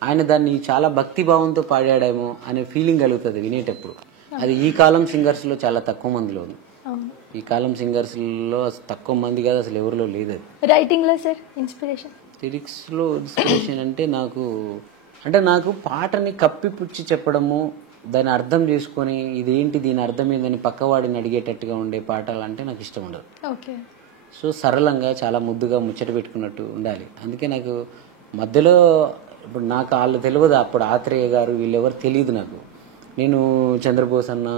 ఆయన దాన్ని చాలా భక్తి భావంతో పాడాడేమో అనే ఫీలింగ్ కలుగుతుంది వినేటప్పుడు. అది ఈ కాలం సింగర్స్ లో చాలా తక్కువ మందిలో ఉంది. ఈ కాలం సింగర్స్ లో తక్కువ మంది కాదు, అసలు ఎవరిలో లేదు. రైటింగ్ లో సార్ ఇన్స్పిరేషన్? లిరిక్స్ లో ఇన్స్పిరేషన్ అంటే నాకు పాటని కప్పిపుచ్చి చెప్పడము, దాన్ని అర్థం చేసుకొని ఇదేంటి దీని అర్థం ఏందని పక్కవాడిని అడిగేటట్టుగా ఉండే పాటలు అంటే నాకు ఇష్టం ఉండదు. సో సరళంగా చాలా ముద్దుగా ముచ్చట పెట్టుకున్నట్టు ఉండాలి. అందుకే నాకు మధ్యలో ఇప్పుడు నాకు వాళ్ళు తెలియదు, అప్పుడు ఆత్రేయ గారు వీళ్ళెవరు తెలియదు నాకు. నేను చంద్రబోస్ అన్న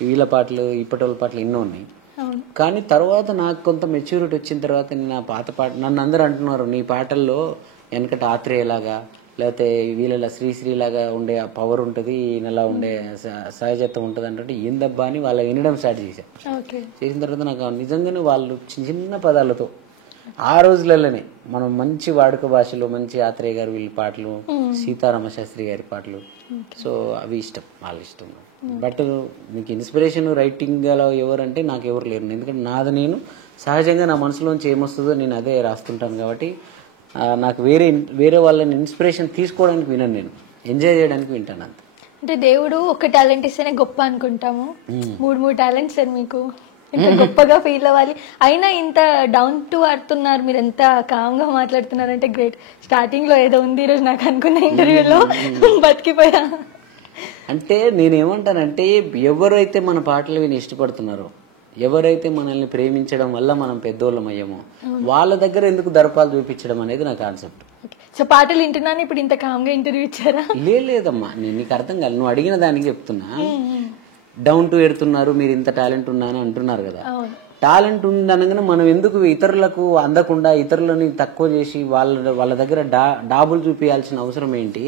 వీళ్ళ పాటలు, ఇప్పటి వాళ్ళ పాటలు ఎన్నో ఉన్నాయి. కానీ తర్వాత నాకు కొంత మెచ్యూరిటీ వచ్చిన తర్వాత నేను ఆ పాత పాట, నన్ను అందరూ అంటున్నారు నీ పాటల్లో వెనకట ఆత్రేయలాగా లేకపోతే వీళ్ళ శ్రీశ్రీలాగా ఉండే ఆ పవర్ ఉంటుంది, ఈయనలా ఉండే సహజత్వం ఉంటుంది అంటే ఏందబ్బా అని వాళ్ళ వినడం స్టార్ట్ చేశాను. చేసిన తర్వాత నాకు నిజంగానే వాళ్ళు చిన్న పదాలతో ఆ రోజులలోనే మనం మంచి వాడుక భాషలో మంచి ఆత్రేయ గారు వీళ్ళ పాటలు, సీతారామ శాస్త్రి గారి పాటలు, సో అవి ఇష్టం, వాళ్ళ ఇష్టం. బట్ మీకు ఇన్స్పిరేషన్ రైటింగ్ అలా ఎవరంటే నాకు ఎవరు లేరు. ఎందుకంటే నాది నేను సహజంగా నా మనసులోంచి ఏమొస్తుందో నేను అదే రాస్తుంటాను. కాబట్టి నాకు వేరే వాళ్ళని ఇన్స్పిరేషన్ తీసుకోవడానికి వినను, నేను ఎంజాయ్ చేయడానికి వింటాను అంత. అంటే దేవుడు ఒక టాలెంట్ ఇస్తేనే గొప్ప అనుకుంటాము, 3 టాలెంట్స్ సార్ మీకు, ఇంత గొప్పగా ఫీల్ అవ్వాలి. అయినా ఇంత డౌన్ టు అర్త్ ఉన్నారు, మీరు ఎంత కామ్ గా మాట్లాడుతున్నారంటే గ్రేట్. స్టార్టింగ్ లో ఏదో ఉంది ఈరోజు నాకు అనుకున్న ఇంటర్వ్యూలో బతికిపోయా. అంటే నేనేమంటానంటే ఎవరైతే మన పాటలు విని ఇష్టపడుతున్నారో, ఎవరైతే మనల్ని ప్రేమించడం వల్ల మనం పెద్దోళ్ళం అయ్యామో వాళ్ళ దగ్గర ఎందుకు దర్పాలు చూపించడం అనేది నా కాన్సెప్ట్. సో పాటలు వింటున్నాను, ఇప్పుడు ఇంత కామ్గా ఇంటర్వ్యూ ఇచ్చారా? లేదమ్మా, నేను నీకు అర్థం కాదు, నువ్వు అడిగిన దానికి చెప్తున్నా. డౌన్ టు ఎడుతున్నారు, మీరు ఇంత టాలెంట్ ఉన్నాను అంటున్నారు కదా. టాలెంట్ ఉందనగానే మనం ఎందుకు ఇతరులకు అందకుండా ఇతరులని తక్కువ చేసి వాళ్ళ దగ్గర డాబులు చూపించాల్సిన అవసరం ఏంటి?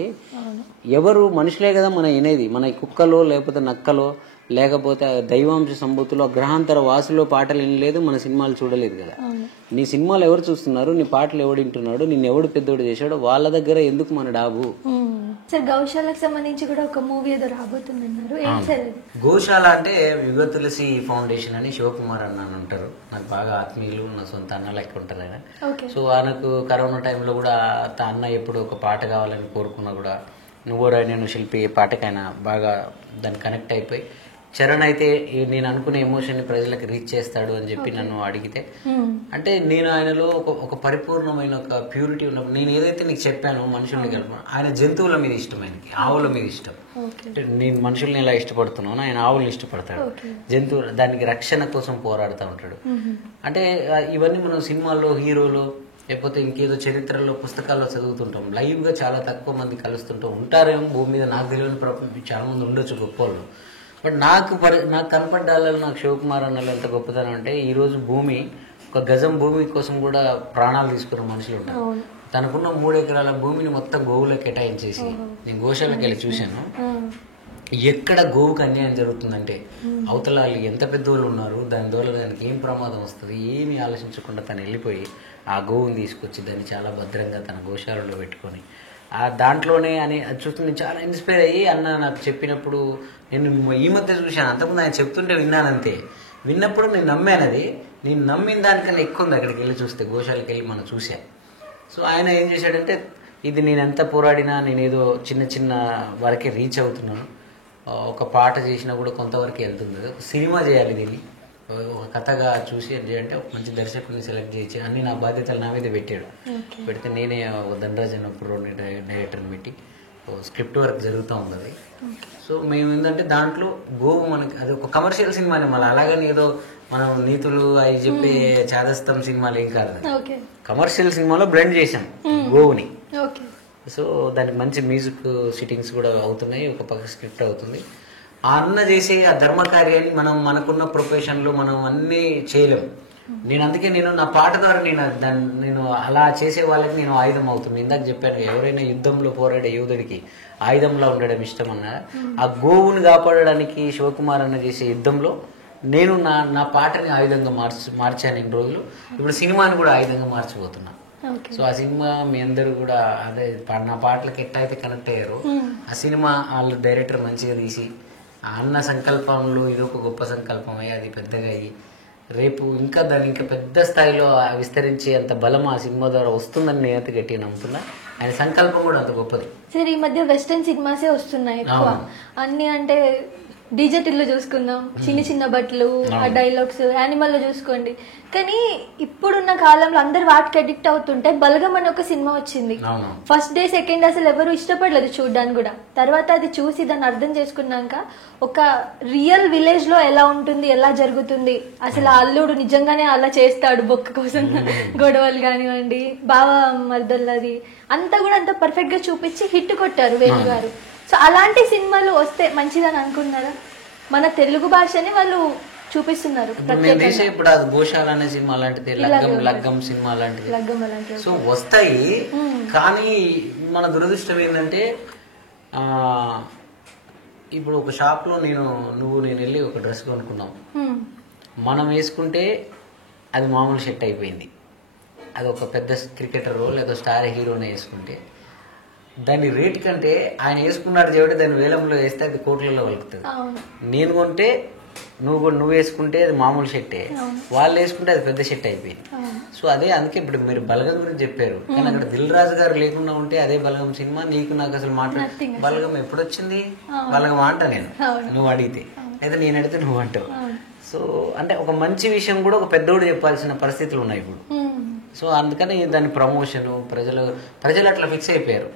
ఎవరు మనుషులే కదా మన వినేది. మన కుక్కలో లేకపోతే నక్కలో లేకపోతే దైవాంశ సంభూతిలో గ్రహాంతర వాసులో పాటలు వినలేదు, మన సినిమాలు చూడలేదు కదా. నీ సినిమాలు ఎవరు చూస్తున్నారు, నీ పాటలు ఎవడు వింటున్నాడు, నిన్ను ఎవడు పెద్దోడు చేశాడో వాళ్ళ దగ్గర ఎందుకు మన డాబు? సార్ గౌశాలకు సంబంధించి కూడా ఒక మూవీ ఏదో రాబోతుందన్నారు, ఏంటి సార్ అది? గోశాల అంటే యుగ తులసి ఫౌండేషన్ అని శివకుమార్ అన్న అంటారు, నాకు బాగా ఆత్మీయులు, నా సొంత అన్న లెక్క ఉంటారు ఆయన. సో ఆయనకు కరోనా టైంలో కూడా అన్న ఎప్పుడు ఒక పాట కావాలని కోరుకున్నా కూడా నువ్వు నేను శిల్పి పాటకైనా బాగా దాన్ని కనెక్ట్ అయిపోయి, చరణ్ అయితే నేను అనుకునే ఎమోషన్ ని ప్రజలకు రీచ్ చేస్తాడు అని చెప్పి నన్ను అడిగితే, అంటే నేను ఆయనలో ఒక పరిపూర్ణమైన ఒక ప్యూరిటీ ఉన్నప్పుడు నేను ఏదైతే నీకు చెప్పాను మనుషుల్ని కలప, ఆయన జంతువుల మీద ఇష్టం, ఆయనకి ఆవుల మీద ఇష్టం. అంటే నేను మనుషుల్ని ఎలా ఇష్టపడుతున్నాను ఆయన ఆవుల్ని ఇష్టపడతాడు, జంతువులు దానికి రక్షణ కోసం పోరాడుతూ ఉంటాడు. అంటే ఇవన్నీ మనం సినిమాల్లో హీరోలు లేకపోతే ఇంకేదో చరిత్రలో పుస్తకాల్లో చదువుతుంటాం, లైవ్ గా చాలా తక్కువ మంది కలుస్తుంటూ ఉంటారేమో భూమి మీద, నాకు తెలియని చాలా మంది ఉండొచ్చు గొప్పవాళ్ళు. బట్ నాకు కనపడ్డాలలో నాకు శివకుమార్ అన్నలు ఎంత గొప్పతనం అంటే, ఈ రోజు భూమి ఒక గజం భూమి కోసం కూడా ప్రాణాలు తీసుకున్న మనుషులు ఉంటారు. తనకున్న 3 ఎకరాల భూమిని మొత్తం గోవులకు కేటాయించేసి, నేను గోశాలకు వెళ్ళి చూశాను, ఎక్కడ గోవుకు అన్యాయం జరుగుతుందంటే అవతల ఎంత పెద్దోళ్ళు ఉన్నారు, దానివల్ల దానికి ఏం ప్రమాదం వస్తుంది ఏమీ ఆలోచించకుండా తను వెళ్ళిపోయి ఆ గోవుని తీసుకొచ్చి దాన్ని చాలా భద్రంగా తన గోశాలలో పెట్టుకొని ఆ దాంట్లోనే అని చూస్తే నేను చాలా ఇన్స్పైర్ అయ్యి అన్న నాకు చెప్పినప్పుడు, నేను ఈ మధ్య చూశాను, అంతకుముందు ఆయన చెప్తుంటే విన్నానంతే, విన్నప్పుడు నేను నమ్మాను. అది నేను నమ్మిన దానికన్నా ఎక్కువ ఉంది అక్కడికి వెళ్ళి చూస్తే, గోశాలకు వెళ్ళి మనం చూసాం. సో ఆయన ఏం చేశాడంటే, ఇది నేను ఎంత పోరాడినా నేనేదో చిన్న చిన్న వరకే రీచ్ అవుతున్నాను, ఒక పాట చేసినా కూడా కొంతవరకు వెళ్తుంది, ఒక సినిమా చేయాలి దీన్ని ఒక కథగా చూసి అంటే ఒక మంచి దర్శకుడిని సెలెక్ట్ చేసి అన్ని నా బాధ్యతలు నా మీద పెట్టాడు. పెడితే నేనే ధనరాజ్ అన్నప్పుడు డైరెక్టర్ని పెట్టి స్క్రిప్ట్ వర్క్ జరుగుతూ ఉంది. సో మేము ఏంటంటే దాంట్లో గోవు మనకి అది ఒక కమర్షియల్ సినిమానే, మళ్ళీ అలాగని ఏదో మనం నీతులు అవి చెప్పే చాదస్తం సినిమాలు ఏం కాదు, కమర్షియల్ సినిమాలో బ్లెండ్ చేశాం గోవుని. సో దానికి మంచి మ్యూజిక్ సిట్టింగ్స్ కూడా అవుతున్నాయి, ఒక పక్క స్క్రిప్ట్ అవుతుంది. ఆ అన్న చేసే ఆ ధర్మకార్యాన్ని మనం మనకున్న ప్రొఫెషన్లో మనం అన్నీ చేయలేము. అందుకే నేను నా పాట ద్వారా నేను అలా చేసే వాళ్ళకి నేను ఆయుధం అవుతున్నాను. ఇందాక చెప్పాను, ఎవరైనా యుద్ధంలో పోరాడే యోధుడికి ఆయుధంలా ఉండడం ఇష్టం అన్నా, ఆ గోవుని కాపాడడానికి శివకుమార్ అన్న చేసే యుద్ధంలో నేను నా పాటని ఆయుధంగా మార్చాను ఇన్ని రోజులు. ఇప్పుడు సినిమాని కూడా ఆయుధంగా మార్చిపోతున్నా. సో ఆ సినిమా మీ అందరూ కూడా అదే నా పాటలకు ఎట్టయితే కనెక్ట్ అయ్యారు, ఆ సినిమా వాళ్ళు డైరెక్టర్ మంచిగా తీసి ఆ అన్న సంకల్పంలో ఇదొక గొప్ప సంకల్పం అయ్యి అది పెద్దగా అయ్యి రేపు ఇంకా దాన్ని ఇంకా పెద్ద స్థాయిలో విస్తరించే అంత బలం ఆ సినిమా ద్వారా వస్తుందని నేనైతే గట్టిగా నమ్ముతున్నా. ఆయన సంకల్పం కూడా అంత గొప్పది. సరే, ఈ మధ్య వెస్టర్న్ సినిమాసే వస్తున్నాయి ఎక్కువ, అన్ని అంటే డిజిటల్లో చూసుకుందాం, చిన్న చిన్న బట్టలు, ఆ డైలాగ్స్, యానిమల్ లో చూసుకోండి. కానీ ఇప్పుడున్న కాలంలో అందరు వాటికి అడిక్ట్ అవుతుంటే బలగం అని ఒక సినిమా వచ్చింది. ఫస్ట్ డే సెకండ్ అసలు ఎవరు ఇష్టపడలేదు చూడడానికి కూడా. తర్వాత అది చూసి దాన్ని అర్థం చేసుకున్నాక ఒక రియల్ విలేజ్ లో ఎలా ఉంటుంది, ఎలా జరుగుతుంది, అసలు ఆ అల్లుడు నిజంగానే అలా చేస్తాడు బొక్క కోసం గొడవలు కానివ్వండి, బావ మర్దల్లది అంతా కూడా అంత పర్ఫెక్ట్ గా చూపించి హిట్ కొట్టారు వేణు గారు. సో అలాంటి సినిమాలు వస్తే మంచిదని అనుకున్నారా? మన తెలుగు భాషని వాళ్ళు చూపిస్తున్నారు. ఇప్పుడు అది గోశాల అనే సినిమా లాంటిది, లగ్గం సినిమా లాంటిది, సో వస్తాయి. కానీ మన దురదృష్టం ఏంటంటే ఇప్పుడు ఒక షాప్ లో నేను వెళ్ళి ఒక డ్రెస్ కొనుక్కున్నాం, మనం వేసుకుంటే అది మామూలు షర్ట్ అయిపోయింది. అది ఒక పెద్ద క్రికెటర్ లేదా స్టార్ హీరోనే వేసుకుంటే దాని రేట్ కంటే ఆయన వేసుకున్నాడు కాబట్టి దాన్ని వేలంలో వేస్తే అది కోట్లలో వలుకుతుంది. నేను కొంటే నువ్వు వేసుకుంటే అది మామూలు షర్టే, వాళ్ళు వేసుకుంటే అది పెద్ద షర్ట్ అయిపోయింది. సో అదే అందుకే ఇప్పుడు మీరు బలగం గురించి చెప్పారు, కానీ అక్కడ దిల్ రాజు గారు లేకుండా ఉంటే అదే బలగం సినిమా. నీకు నాకు అసలు బలగం ఎప్పుడు వచ్చింది, బలగం అంట నేను, నువ్వు అడిగితే అయితే నేను అడిగితే నువ్వు అంటావు. సో అంటే ఒక మంచి విషయం కూడా ఒక పెద్దోడు చెప్పాల్సిన పరిస్థితులు ఉన్నాయి ఇప్పుడు. సో అందుకని దాని ప్రమోషన్ ప్రజలు అట్లా ఫిక్స్ అయిపోయారు.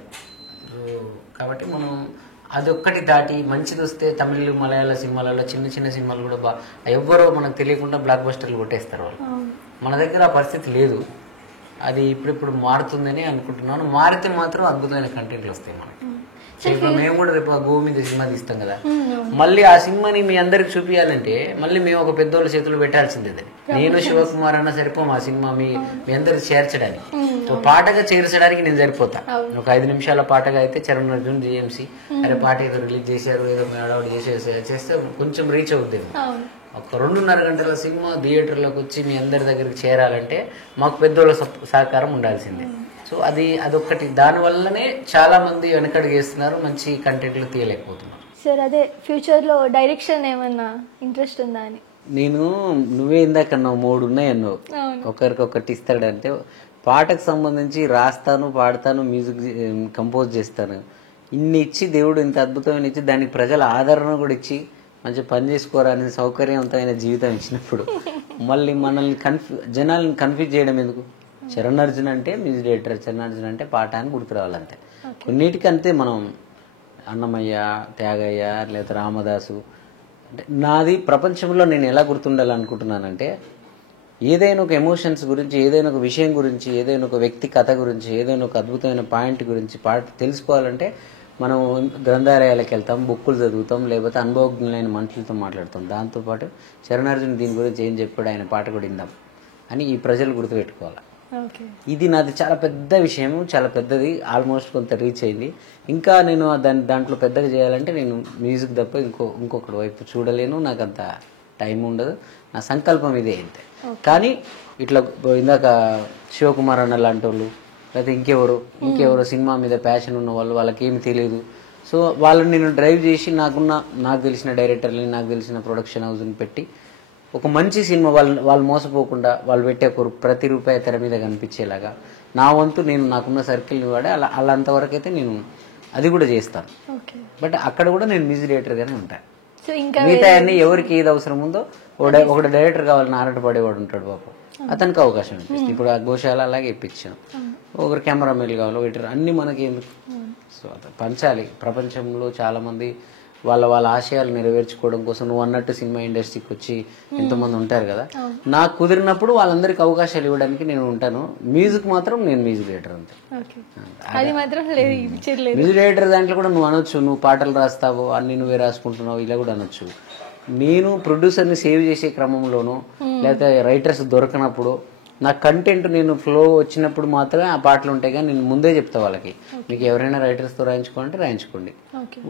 కాబట్టి మనం అదొక్కటి దాటి మంచిది వస్తే తమిళ మలయాళ సినిమాలలో చిన్న చిన్న సినిమాలు కూడా ఎవ్వరో మనకు తెలియకుండా బ్లాక్ బస్టర్లు కొట్టేస్తారు వాళ్ళు. మన దగ్గర ఆ పరిస్థితి లేదు. అది ఇప్పుడిప్పుడు మారుతుందని అనుకుంటున్నాను. మారితే మాత్రం అద్భుతమైన కంటెంట్లు వస్తాయి మనకి. ఇప్పుడు మేము కూడా రేపు గోవింద సినిమా తీస్తాం కదా, మళ్ళీ ఆ సినిమాని మీ అందరికి చూపించాలంటే మళ్ళీ మేము ఒక పెద్దోళ్ళ చేతులు పెట్టాల్సిందే. నేను శివకుమార్ అన్న సరిపోం ఆ సినిమా మీ అందరికి చేర్చడానికి. ఒక పాటగా చేర్చడానికి నేను సరిపోతా. ఒక 5 నిమిషాల పాటగా అయితే చరణ్ అర్జున్ జిఎంసి అరే పాట ఏదో రిలీజ్ చేశారు, ఏదో అడౌట్ చేస్తే కొంచెం రీచ్ అవుతుంది. ఒక 2.5 గంటల సినిమా థియేటర్లోకి వచ్చి మీ అందరి దగ్గరికి చేరాలంటే మాకు పెద్దోళ్ళ సహకారం ఉండాల్సిందే. సో అదొక్కటి. దానివల్లనే చాలా మంది వెనకడుగేస్తున్నారు, మంచి కంటెంట్లు తీయలేకపోతున్నారు. సార్ అదే ఫ్యూచర్ లో డైరెక్షన్ ఏమన్నా ఇంట్రెస్ట్ ఉందా అని? నువ్వే ఇందాకన్నావు 3 ఉన్నాయన్నావు. ఒకరికొకటి ఇస్తాడంటే పాటకు సంబంధించి రాస్తాను, పాడతాను, మ్యూజిక్ కంపోజ్ చేస్తాను. ఇన్ని ఇచ్చి దేవుడు ఇంత అద్భుతమైన ఇచ్చి దానికి ప్రజల ఆదరణ కూడా ఇచ్చి మంచి పని చేసుకోరాని సౌకర్యవంతమైన జీవితం ఇచ్చినప్పుడు మళ్ళీ మనల్ని జనాలను కన్ఫ్యూజ్ చేయడం ఎందుకు? చరణ్ అర్జున్ అంటే మ్యూజిక్ డైరెక్టర్, చరణ్ అర్జున్ అంటే పాట అని గుర్తు రావాలంతే. కొన్నిటికి అంతే. మనం అన్నమయ్య, త్యాగయ్య లేదా రామదాసు అంటే నాది ప్రపంచంలో నేను ఎలా గుర్తుండాలనుకుంటున్నానంటే ఏదైనా ఒక ఎమోషన్స్ గురించి, ఏదైనా ఒక విషయం గురించి, ఏదైనా ఒక వ్యక్తి కథ గురించి, ఏదైనా ఒక అద్భుతమైన పాయింట్ గురించి తెలుసుకోవాలంటే మనం గ్రంథాలయాలకు వెళ్తాం, బుక్కులు చదువుతాం, లేకపోతే అనుభవజ్ఞులైన మనుషులతో మాట్లాడతాం. దాంతోపాటు చరణ్ అర్జున్ దీని గురించి ఏం చెప్పాడు, ఆయన పాట కూడా విందాం అని ఈ ప్రజలు గుర్తుపెట్టుకోవాలి. ఇది నాది చాలా పెద్ద విషయం, చాలా పెద్దది. ఆల్మోస్ట్ కొంత రీచ్ అయింది. ఇంకా నేను దాంట్లో పెద్దగా చేయాలంటే నేను మ్యూజిక్ తప్ప ఇంకొకటి వైపు చూడలేను. నాకు అంత టైం ఉండదు. నా సంకల్పం ఇదే అంతే. కానీ ఇట్లా ఇందాక శివకుమార్ అన్న లాంటి వాళ్ళు లేకపోతే ఇంకెవరో సినిమా మీద ప్యాషన్ ఉన్న వాళ్ళు, వాళ్ళకి ఏమి తెలియదు. సో వాళ్ళని నేను డ్రైవ్ చేసి నాకు తెలిసిన డైరెక్టర్ని, నాకు తెలిసిన ప్రొడక్షన్ హౌస్ని పెట్టి ఒక మంచి సినిమా వాళ్ళు మోసపోకుండా వాళ్ళు పెట్టే ప్రతి రూపాయి తెర మీద కనిపించేలాగా నా వంతు నేను నాకున్న సర్కిల్ని వాడే అలా అంతవరకు అయితే నేను అది కూడా చేస్తాను. బట్ అక్కడ కూడా నేను మ్యూజిక్ డైరెక్టర్గానే ఉంటాను. మిగతా అన్ని ఎవరికి ఏది అవసరం ఉందో ఒకటి డైరెక్టర్ కావాలని ఆరాటపడేవాడు ఉంటాడు పాపం, అతనికి అవకాశం ఇప్పిస్తుంది. ఇప్పుడు ఆ గోశాల అలాగే ఇప్పించాను. ఒకరు కెమెరామెన్ కావాలి, ఒకటి అన్ని మనకి ఎందుకు. సో పంచాలి. ప్రపంచంలో చాలా మంది వాళ్ళ ఆశయాలు నెరవేర్చుకోవడం కోసం నువ్వు అన్నట్టు సినిమా ఇండస్ట్రీకి వచ్చి ఎంతోమంది ఉంటారు కదా. నాకు కుదిరినప్పుడు వాళ్ళందరికీ అవకాశాలు ఇవ్వడానికి నేను ఉంటాను. మ్యూజిక్ మాత్రం నేను మ్యూజిక్ డైరెక్టర్ అంతే. మ్యూజిక్ డైరెక్టర్ దాంట్లో కూడా నువ్వు అనొచ్చు, నువ్వు పాటలు రాస్తావు, అన్ని నువ్వే రాసుకుంటున్నావు, ఇలా కూడా అనొచ్చు. నేను ప్రొడ్యూసర్ని సేవ్ చేసే క్రమంలోనూ లేకపోతే రైటర్స్ దొరకనప్పుడు నా కంటెంట్ నేను ఫ్లో వచ్చినప్పుడు మాత్రమే ఆ పాటలు ఉంటాయి. కానీ నేను ముందే చెప్తా వాళ్ళకి, మీకు ఎవరైనా రైటర్స్తో రాయించుకోవాలంటే రాయించుకోండి,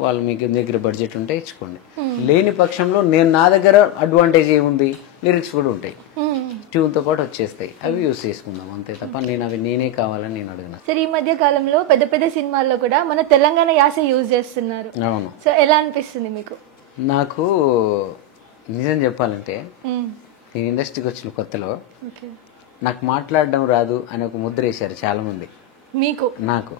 వాళ్ళు మీకు దగ్గర బడ్జెట్ ఉంటే ఇచ్చుకోండి. లేని పక్షంలో నా దగ్గర అడ్వాంటేజ్ ఏముంది, లిరిక్స్ కూడా ఉంటాయి, ట్యూన్తో పాటు వచ్చేస్తాయి, అవి యూజ్ చేసుకుందాం అంతే తప్ప నేనే కావాలని నేను అడిగిన. సరే, ఈ మధ్య కాలంలో పెద్ద పెద్ద సినిమాల్లో కూడా మన తెలంగాణ యాస యూజ్ చేస్తున్నారు. అవును. సో ఎలా అనిపిస్తుంది మీకు? నాకు నిజం చెప్పాలంటే నేను ఇండస్ట్రీకి వచ్చిన కొత్తలో నాకు మాట్లాడడం రాదు అని ఒక ముద్ర వేశారు చాలా మంది. నాకు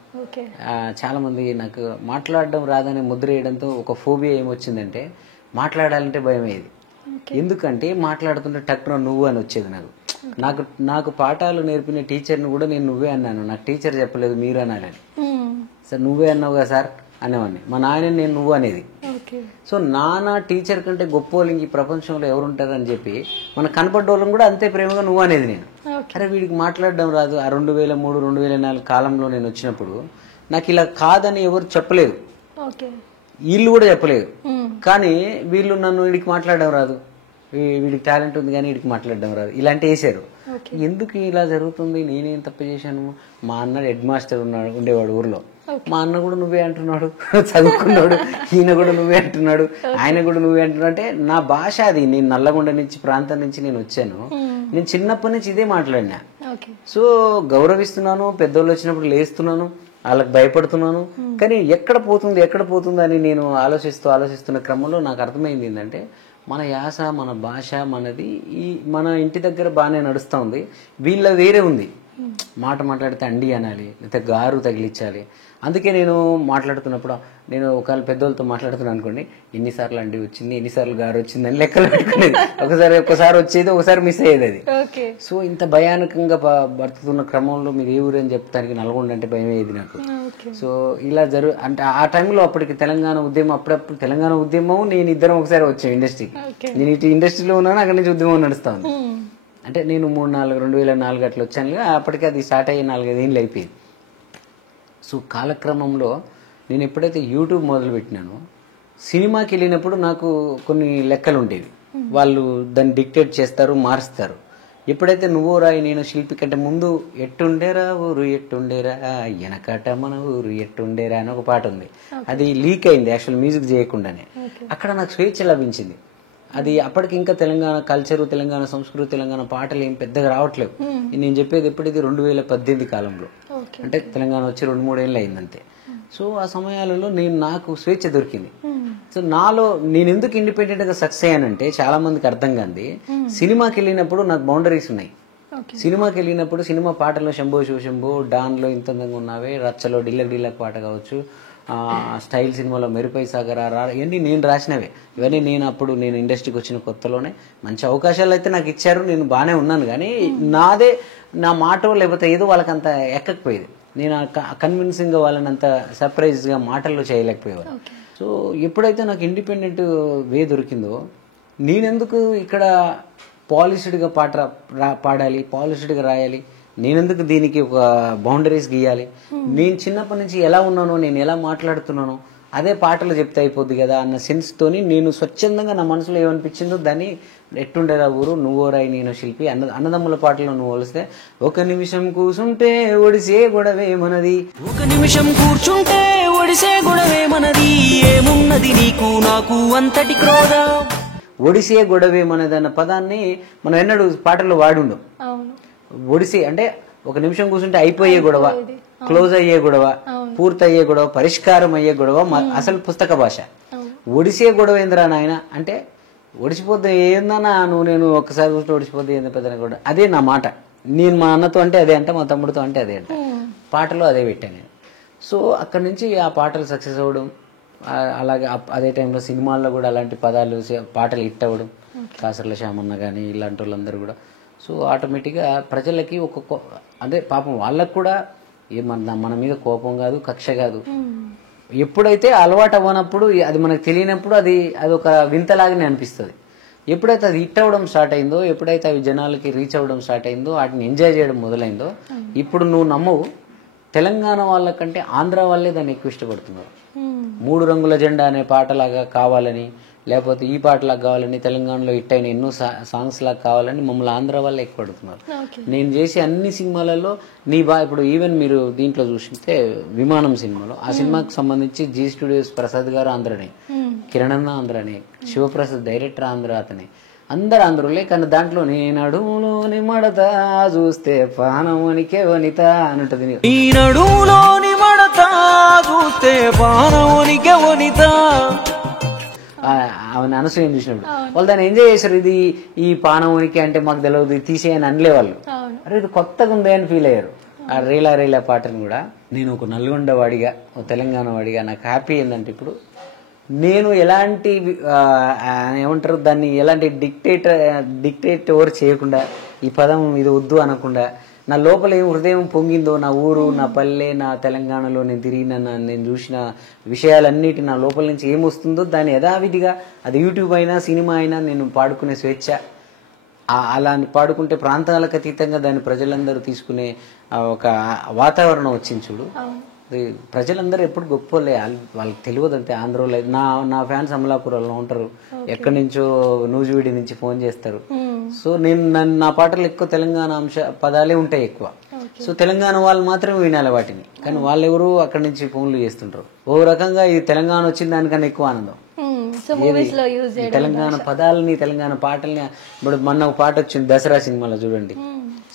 చాలా మంది నాకు మాట్లాడడం రాదనే ముద్ర వేయడంతో ఒక ఫోబియా ఏమొచ్చిందంటే మాట్లాడాలంటే భయం అయ్యేది. ఎందుకంటే మాట్లాడుతుంటే టక్కున నువ్వు అని వచ్చేది. నాకు పాఠాలు నేర్పిన టీచర్ని కూడా నేను నువ్వే అన్నాను. నాకు టీచర్ చెప్పలేదు మీరు అనాలని. సార్ నువ్వే అన్నావు కదా సార్ అనేవాడిని. మా నాయన నేను నువ్వు అనేది. సో నాన్న టీచర్ కంటే గొప్ప వాళ్ళు ఈ ప్రపంచంలో ఎవరుంటారని చెప్పి మన కనపడ్డోళ్ళం కూడా అంతే ప్రేమగా నువ్వు అనేది నేను. అరే వీడికి మాట్లాడడం రాదు. ఆ 2003, 2004 కాలంలో నేను వచ్చినప్పుడు నాకు ఇలా కాదని ఎవరు చెప్పలేదు, వీళ్ళు కూడా చెప్పలేదు. కానీ వీళ్ళు నన్ను వీడికి మాట్లాడడం రాదు, వీడికి టాలెంట్ ఉంది కానీ వీడికి మాట్లాడడం రాదు ఇలాంటి వేసారు. ఎందుకు ఇలా జరుగుతుంది, నేనేం తప్పు చేశాను? మా అన్న హెడ్ మాస్టర్ ఉండేవాడు ఊర్లో. మా అన్న కూడా నువ్వే అంటున్నాడు, చదువుకున్నాడు. ఈయన కూడా నువ్వే అంటున్నాడు, ఆయన కూడా నువ్వే అంటున్నాడు. అంటే నా భాష అది. నేను నల్లగొండ నుంచి ప్రాంతం నుంచి నేను వచ్చాను. నేను చిన్నప్పటి నుంచి ఇదే మాట్లాడినా. సో గౌరవిస్తున్నాను, పెద్దోళ్ళు వచ్చినప్పుడు లేస్తున్నాను, వాళ్ళకి భయపడుతున్నాను. కానీ ఎక్కడ పోతుంది అని నేను ఆలోచిస్తున్న క్రమంలో నాకు అర్థమైంది ఏంటంటే మన యాస, మన భాష, మనది మన ఇంటి దగ్గర బాగానే నడుస్తూ ఉంది. వీళ్ళ వేరే ఉంది. మాట మాట్లాడితే అండి అనాలి, లేకపోతే గారు తగిలించాలి. అందుకే నేను మాట్లాడుతున్నప్పుడు నేను ఒకవేళ పెద్దోళ్ళతో మాట్లాడుతున్నాను అనుకోండి, ఎన్నిసార్లు అండి వచ్చింది, ఎన్నిసార్లు గారు వచ్చింది అని లెక్కలు పెట్టుకునేది. ఒకసారి వచ్చేది, ఒకసారి మిస్ అయ్యేది అది. సో ఇంత భయానకంగా బతుకుతున్న క్రమంలో మీరు ఏ ఊరు అని చెప్తానికి నల్గొండ అంటే భయం అయ్యేది నాకు. సో ఇలా అంటే ఆ టైంలో అప్పటికి తెలంగాణ ఉద్యమం, అప్పుడప్పుడు తెలంగాణ ఉద్యమం నేను ఇద్దరం ఒకసారి వచ్చాం ఇండస్ట్రీకి. నేను ఇటు ఇండస్ట్రీలో ఉన్నాను, అక్కడి నుంచి ఉద్యమం నడుస్తా ఉంది. అంటే నేను 2004 అట్లా వచ్చాను. అప్పటికి అది స్టార్ట్ అయ్యి 4-5 ఏళ్ళు అయిపోయింది. సో కాలక్రమంలో నేను ఎప్పుడైతే యూట్యూబ్ మొదలు పెట్టినానో, సినిమాకి వెళ్ళినప్పుడు నాకు కొన్ని లెక్కలు ఉండేవి. వాళ్ళు దాన్ని డిక్టేట్ చేస్తారు, మారుస్తారు. ఎప్పుడైతే నువ్వు రాయి నేను శిల్పి కంటే ముందు ఎట్టుండేరా ఊరు ఎట్టుండేరా వెనకట మన ఊరు ఎట్టుండేరా అని ఒక పాట ఉంది. అది లీక్ అయింది యాక్చువల్ మ్యూజిక్ చేయకుండానే. అక్కడ నాకు స్వేచ్ఛ లభించింది. అది అప్పటికి ఇంకా తెలంగాణ కల్చరు, తెలంగాణ సంస్కృతి, తెలంగాణ పాటలు ఏం పెద్దగా రావట్లేవు. నేను చెప్పేది ఎప్పుడైతే 2018 కాలంలో, అంటే తెలంగాణ వచ్చి 2-3 ఏళ్ళు అయిందంతే. సో ఆ సమయాలలో నాకు స్వేచ్ఛ దొరికింది. సో నాలో నేను ఎందుకు ఇండిపెండెంట్ గా సక్సెస్ అయ్యానంటే, చాలా మందికి అర్థం కాంది, సినిమాకి వెళ్ళినప్పుడు నాకు బౌండరీస్ ఉన్నాయి. సినిమాకి వెళ్ళినప్పుడు సినిమా పాటలో శంభో శివశంభో, డాన్లో ఇంత అందంగా ఉన్నావే, రచ్చలో డిల్లక్ పాట కావచ్చు, స్టైల్ సినిమాలో మెరుపై సాగరా ఇవన్నీ నేను రాసినవే. ఇవన్నీ నేను ఇండస్ట్రీకి వచ్చిన కొత్తలోనే మంచి అవకాశాలు అయితే నాకు ఇచ్చారు, నేను బాగానే ఉన్నాను. కానీ నా మాట లేకపోతే ఏదో వాళ్ళకంత ఎక్కకపోయేది. నేను కన్విన్సింగ్గా వాళ్ళని అంత సర్ప్రైజ్గా మాటల్లో చేయలేకపోయేవారు. సో ఎప్పుడైతే నాకు ఇండిపెండెంట్ వే దొరికిందో, నేనెందుకు ఇక్కడ పాలిష్డ్గా పాడాలి, పాలిష్డ్గా రాయాలి, నేనెందుకు దీనికి ఒక బౌండరీస్ గీయాలి, నేను చిన్నప్పటి నుంచి ఎలా ఉన్నానో, నేను ఎలా మాట్లాడుతున్నానో అదే పాటలు చెప్తే అయిపోద్ది కదా అన్న సెన్స్తోని నేను స్వచ్ఛందంగా నా మనసులో ఏమనిపించిందో దాన్ని ఎట్టుండేరా ఊరు నువ్వోరాయి నేను శిల్పి అన్నదమ్ముల పాటలో నువ్వు వలిస్తే, ఒక నిమిషం కూర్చుంటే ఒడిసే గొడవే మనది, ఒక నిమిషం కూర్చుంటే ఒడిసే గొడవే మనది, ఏమున్నది నీకు నాకు అంతటి క్రోధం. ఒడిసే గొడవే మనది అన్న పదాన్ని మనం ఎన్నడూ పాటల్లో వాడుండం. ఒడిసే అంటే ఒక నిమిషం కూర్చుంటే అయిపోయే గొడవ, క్లోజ్ అయ్యే గొడవ, పూర్తయ్యే గొడవ, పరిష్కారం అయ్యే గొడవ అసలు పుస్తక భాష. ఒడిసే గొడవ ఏందిరా నాయన అంటే, ఒడిసిపోతే ఏందన్నా నేను ఒక్కసారి కూర్చొని ఒడిసిపోతే ఏంది పెద్ద గొడవ, అదే నా మాట. నేను మా అన్నతో అంటే అదే అంట, మా తమ్ముడితో అంటే అదే అంట. పాటలో అదే పెట్టాను నేను. సో అక్కడి నుంచి ఆ పాటలు సక్సెస్ అవ్వడం, అలాగే అదే టైంలో సినిమాల్లో కూడా అలాంటి పాటలు హిట్ అవ్వడం, కాసర్ల శ్యామన్న కానీ ఇలాంటి వాళ్ళందరూ కూడా. సో ఆటోమేటిక్గా ప్రజలకి అదే పాపం వాళ్ళకు కూడా మన మీద కోపం కాదు, కక్ష కాదు. ఎప్పుడైతే అలవాటు అవ్వనప్పుడు, అది మనకు తెలియనప్పుడు అది ఒక వింతలాగానే అనిపిస్తుంది. ఎప్పుడైతే అది హిట్ అవ్వడం స్టార్ట్ అయిందో, ఎప్పుడైతే అవి జనాలకి రీచ్ అవ్వడం స్టార్ట్ అయిందో, వాటిని ఎంజాయ్ చేయడం మొదలైందో, ఇప్పుడు నువ్వు నమ్మవు, తెలంగాణ వాళ్ళకంటే ఆంధ్ర వాళ్ళే దాన్ని ఎక్కువ ఇష్టపడుతున్నారు. 3 రంగుల జెండా అనే పాటలాగా కావాలని, లేకపోతే ఈ పాటలాగా కావాలని, తెలంగాణలో హిట్ అయిన ఎన్నో సాంగ్స్ లాగా కావాలని మమ్మల్ని ఆంధ్ర వాళ్ళే ఎక్కువ పడుతున్నారు. నేను చేసే అన్ని సినిమాలలో ఇప్పుడు ఈవెన్ మీరు దీంట్లో చూస్తే విమానం సినిమాలో, ఆ సినిమాకి సంబంధించి జీ స్టూడియోస్ ప్రసాద్ గారు ఆంధ్రనే, కిరణ్ ఆంధ్రనే, శివప్రసాద్ డైరెక్టర్ ఆంధ్ర అతనే, అందరు ఆంధ్రులే. కానీ దాంట్లో నేను అడుగులోని మడతా చూస్తే పానమునికే వనిత అని ఉంటుంది. ఈ నడుములోని మడతా చూస్తే పానమునికే వనిత ఆమె అనసూయం చూసినప్పుడు వాళ్ళు దాన్ని ఎంజాయ్ చేశారు. ఇది ఈ పానమునికి అంటే మాకు తెలియదు, తీసేయని అనలే వాళ్ళు. అరే ఇది కొత్తగా ఉంది అని ఫీల్ అయ్యారు. ఆ రేలా పాటను కూడా నేను ఒక నల్గొండ వాడిగా, ఒక తెలంగాణ వాడిగా నాకు హ్యాపీ ఏంటంటే, ఇప్పుడు నేను ఎలాంటి ఏమంటారు దాన్ని, ఎలాంటి డిక్టేట్ ఓవర్ చేయకుండా, ఈ పదం ఇది వద్దు అనకుండా, నా లోపల ఏం హృదయం పొంగిందో, నా ఊరు, నా పల్లె, నా తెలంగాణలో నేను తిరిగిన, నేను చూసిన విషయాలన్నిటి నా లోపల నుంచి ఏమొస్తుందో దాన్ని యథావిధిగా, అది యూట్యూబ్ అయినా సినిమా అయినా నేను పాడుకునే స్వేచ్ఛ. అలా పాడుకుంటే ప్రాంతాలకు అతీతంగా దాన్ని ప్రజలందరూ తీసుకునే ఒక వాతావరణం వచ్చింది చూడు. ప్రజలందరూ ఎప్పుడు గొప్పలే, వాళ్ళకి తెలియదు అంతే. ఆంధ్రలో నా ఫ్యాన్స్ అమలాపురంలో ఉంటారు, ఎక్కడి నుంచో నూజివీడి నుంచి ఫోన్ చేస్తారు. సో నా పాటలు ఎక్కువ తెలంగాణ పదాలే ఉంటాయి ఎక్కువ. సో తెలంగాణ వాళ్ళు మాత్రమే వినాలి వాటిని, కానీ వాళ్ళెవరు అక్కడి నుంచి ఫోన్లు చేస్తుంటారు. ఓ రకంగా ఇది తెలంగాణ వచ్చిన దానికన్నా ఎక్కువ ఆనందం. తెలంగాణ పదాలని, తెలంగాణ పాటల్ని. ఇప్పుడు మొన్న ఒక పాట వచ్చింది దసరా సినిమాలో చూడండి,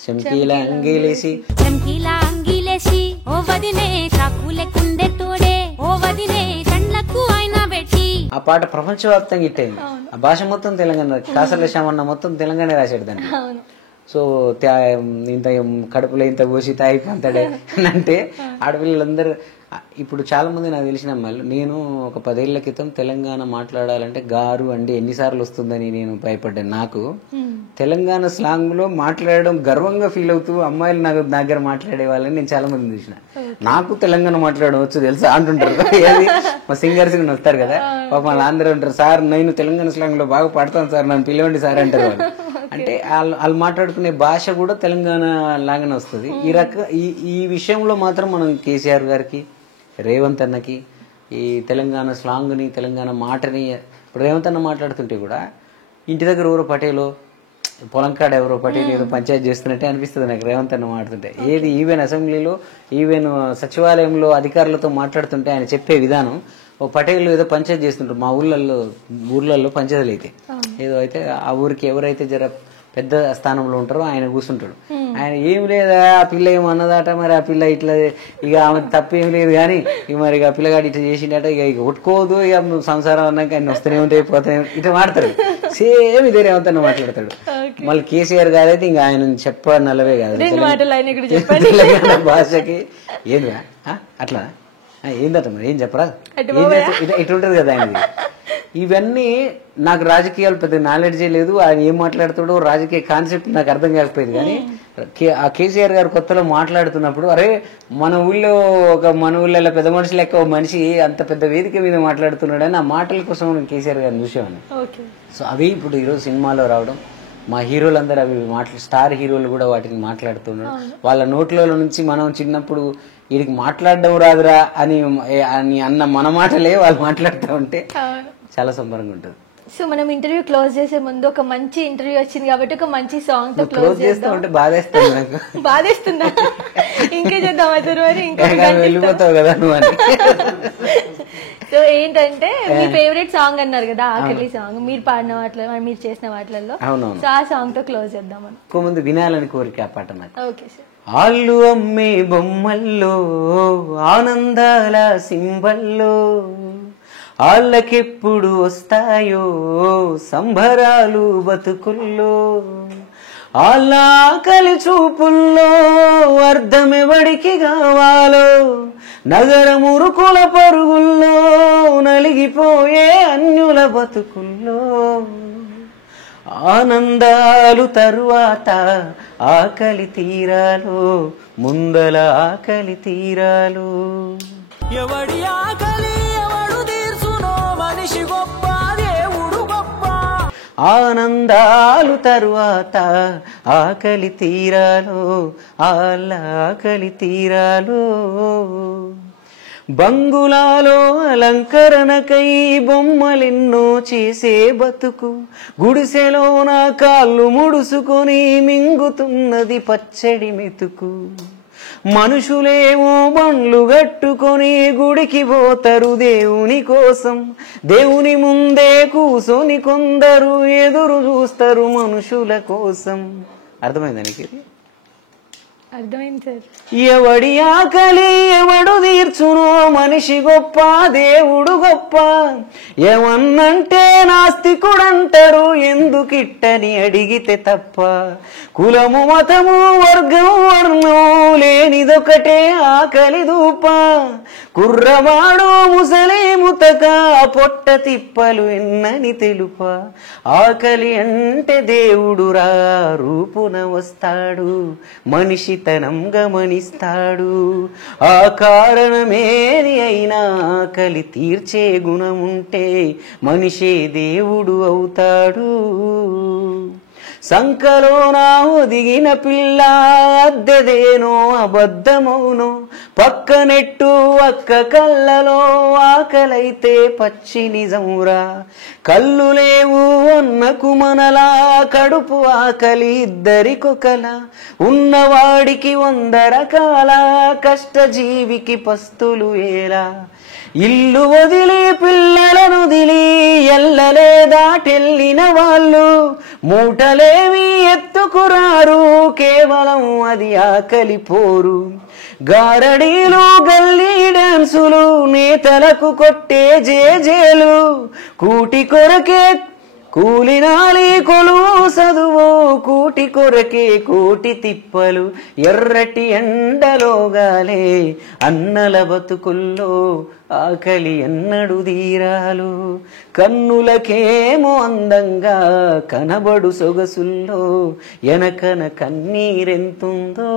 చెంకీలా అంగీలేసి ఆ పాట ప్రపంచవ్యాప్తంగా హిట్ అయింది. ఆ భాష మొత్తం తెలంగాణ, కాసర్ల శ్యామన్న మొత్తం తెలంగాణ రాశాడు దాన్ని. సో ఇంత కడుపులో ఇంత పోసి తాయి అంతడే అని అంటే ఆడపిల్లలందరూ ఇప్పుడు చాలా మంది నాకు తెలిసిన అమ్మాయిలు, నేను ఒక 10 ఏళ్ల క్రితం తెలంగాణ మాట్లాడాలంటే గారు అంటే ఎన్నిసార్లు వస్తుందని నేను భయపడ్డాను. నాకు తెలంగాణ స్లాంగ్ లో మాట్లాడడం గర్వంగా ఫీల్ అవుతూ అమ్మాయిలు నాకు దగ్గర మాట్లాడే వాళ్ళని నేను చాలా మంది చూసిన. నాకు తెలంగాణ మాట్లాడడం వచ్చు తెలుసా అంటుంటారు. మా సింగర్స్ వస్తారు కదా పాప వాళ్ళు అందరూ ఉంటారు, సార్ నేను తెలంగాణ స్లాంగ్ లో బాగా పాడతాను సార్, నన్ను పిలవండి సార్ అంటారు వాళ్ళు. అంటే వాళ్ళు మాట్లాడుకునే భాష కూడా తెలంగాణ లాగానే వస్తుంది. ఈ విషయంలో మాత్రం మనం కేసీఆర్ గారికి, రేవంత్ అన్నకి ఈ తెలంగాణ స్లాంగ్ని, తెలంగాణ మాటని, ఇప్పుడు రేవంత్ అన్న మాట్లాడుతుంటే కూడా ఇంటి దగ్గర ఎవరో పటేలో, పొలం కాడ ఎవరో పటేలు ఏదో పంచాయతీ చేస్తున్నట్టే అనిపిస్తుంది నాకు రేవంత్ అన్న మాట్లాడుతుంటే. ఏది ఈవెన్ అసెంబ్లీలో, ఈవెన్ సచివాలయంలో అధికారులతో మాట్లాడుతుంటే ఆయన చెప్పే విధానం, ఓ పటేలు ఏదో పంచాయతీ చేస్తుంటారు మా ఊర్లలో పంచాయతీలు అయితే ఏదో అయితే ఆ ఊరికి ఎవరైతే జర పెద్ద స్థానంలో ఉంటారో ఆయన కూర్చుంటాడు. ఆయన ఏం లేదా ఆ పిల్ల ఏమన్నదాట, మరి ఆ పిల్ల ఇట్లా ఇక ఆమె తప్పేం లేదు కానీ ఇక మరి ఆ పిల్లగాడు ఇట్లా చేసిండట, ఇక కొట్టుకోదు, ఇక సంసారం అన్నాక ఆయన వస్తూనే ఉంటాయి పోతూనే ఇట్లా మాట్లాడతాడు. సేమ్ ఇదే రేవంతన్న మాట్లాడతాడు. మళ్ళీ కేసీఆర్ గారు అయితే ఇంకా ఆయన చెప్పనలవే కాదు తెలంగాణ భాషకి. ఏందా అట్లా ఏందట మరి ఏం చెప్పరా ఇటు ఉంటుంది కదా ఆయనది. ఇవన్నీ నాకు రాజకీయాలు పెద్ద నాలెడ్జే లేదు, ఆయన ఏం మాట్లాడుతాడో రాజకీయ కాన్సెప్ట్ నాకు అర్థం కాకపోయింది. కానీ ఆ కేసీఆర్ గారు కొత్తలో మాట్లాడుతున్నప్పుడు అరే మన ఊళ్ళో పెద్ద మనిషి లెక్క ఓ మనిషి అంత పెద్ద వేదిక మీద మాట్లాడుతున్నాడని ఆ మాటల కోసం నేను కేసీఆర్ గారిని చూసేవాడిని. సో అవి ఇప్పుడు ఈరోజు సినిమాలో రావడం, మా హీరోలందరూ అవి స్టార్ హీరోలు కూడా వాటిని మాట్లాడుతున్నారు. వాళ్ళ నోట్ల నుంచి మనం చిన్నప్పుడు వీడికి మాట్లాడడం రాదురా అని అన్న మన మాటలే వాళ్ళు మాట్లాడుతూ ఉంటే చాలా సంబరంగా ఉంటుంది. సో మనం ఇంటర్వ్యూ క్లోజ్ చేసే ముందు ఒక మంచి ఇంటర్వ్యూ వచ్చింది కాబట్టి ఒక మంచి సాంగ్ తో క్లోజ్ చేస్తా ఉంటే బాధేస్తుంది నాకు. బాధేస్తుందా? ఇంకా చేద్దాం మరి, ఇంకా వెళ్ళిపోతావు కదా నువ్వు అని. సో ఏంటంటే మీ ఫేవరెట్ సాంగ్ అన్నారు కదా, ఆఖరి సాంగ్ మీరు పాడిన వాటిలో, మీరు చేసిన వాటిలలో, సో ఆ సాంగ్ తో క్లోజ్ చేద్దాం. ఎక్కువ మంది వినాలని కోరిక ఆ పాట నాకు. Okay sir. ఆళ్ళు అమ్మే బొమ్మల్లో ఆనందాల సింబల్లో ఆళ్ళకెప్పుడు వస్తాయో సంబరాలు బతుకుల్లో, ఆళ్ళ ఆకలి చూపుల్లో అర్థమెవడికి కావాలో, నగర మురుకుల పరుగుల్లో నలిగిపోయే అన్యుల బతుకుల్లో, ఆనందాలు తరువాత ఆకలి తీరాలో ముందల ఆకలి తీరాలో. ఎవడి ఆకలి ఎవడు తీర్చునో మనిషి గొప్ప దేవుడు గొప్ప. ఆనందాలు తరువాత ఆకలి తీరాలో ఆళ్ళ ఆకలి తీరాలో. బంగులాలో అలంకరణకై బొమ్మలెన్నో చేసే బతుకు, గుడిసెలో నా కాళ్ళు ముడుసుకొని మింగుతున్నది పచ్చడి మెతుకు. మనుషులేమో బండ్లు గట్టుకొని గుడికి పోతారు దేవుని కోసం, దేవుని ముందే కూసోని కొందరు ఎదురు చూస్తారు మనుషుల కోసం. అర్థమైందా నీకు? అర్థమైంది సార్. ఎవడి ఆకలి ఎవడు తీర్చునో మనిషి గొప్ప దేవుడు గొప్ప, ఏమన్నంటే నాస్తికుడంటారు ఎందుకిట్టని అడిగితే తప్ప. కులము మతము వర్గం వర్ణం లేనిదొకటే ఆకలి దూప, కుర్రవాడు ముసలి ముతక పొట్ట తిప్పలు ఎన్నని తెలుప. ఆకలి అంటే దేవుడు రా రూపున వస్తాడు, మనిషి తనం గమనిస్తాడు. ఆ కారణమేది అయినా ఆకలి తీర్చే గుణముంటే మనిషే దేవుడు అవుతాడు. సంకలోన ఒదిగిన పిల్ల అద్దెదేనో అబద్ధమౌనో, పక్కనెట్టు అక్క కళ్ళలో ఆకలైతే పచ్చి నిజమురా. కళ్ళు లేవు అన్నకు మనలా కడుపు ఆకలి ఇద్దరికొకల, ఉన్నవాడికి 100 రకాల కష్టజీవికి పస్తులు ఏలా. ఇల్లు వదిలి పిల్లలను వదిలి ఎల్లలే దాటెళ్ళిన వాళ్ళు మూటలేవి ఎత్తుకురారు, కేవలం అది ఆకలి పోరు. గారడీలు గల్లీ డాన్సులు నేతలకు కొట్టే జేజేలు, కూటి కొరకే కూలినాలి కొలువు చదువు కూటి కొరకే కోటి తిప్పలు ఎర్రటి ఎండలోగాలే అన్నల బతుకుల్లో ఆకలి ఎన్నడు తీరాలు కన్నులకేమో అందంగా కనబడు సొగసుల్లో ఎనకన కన్నీరెంతుందో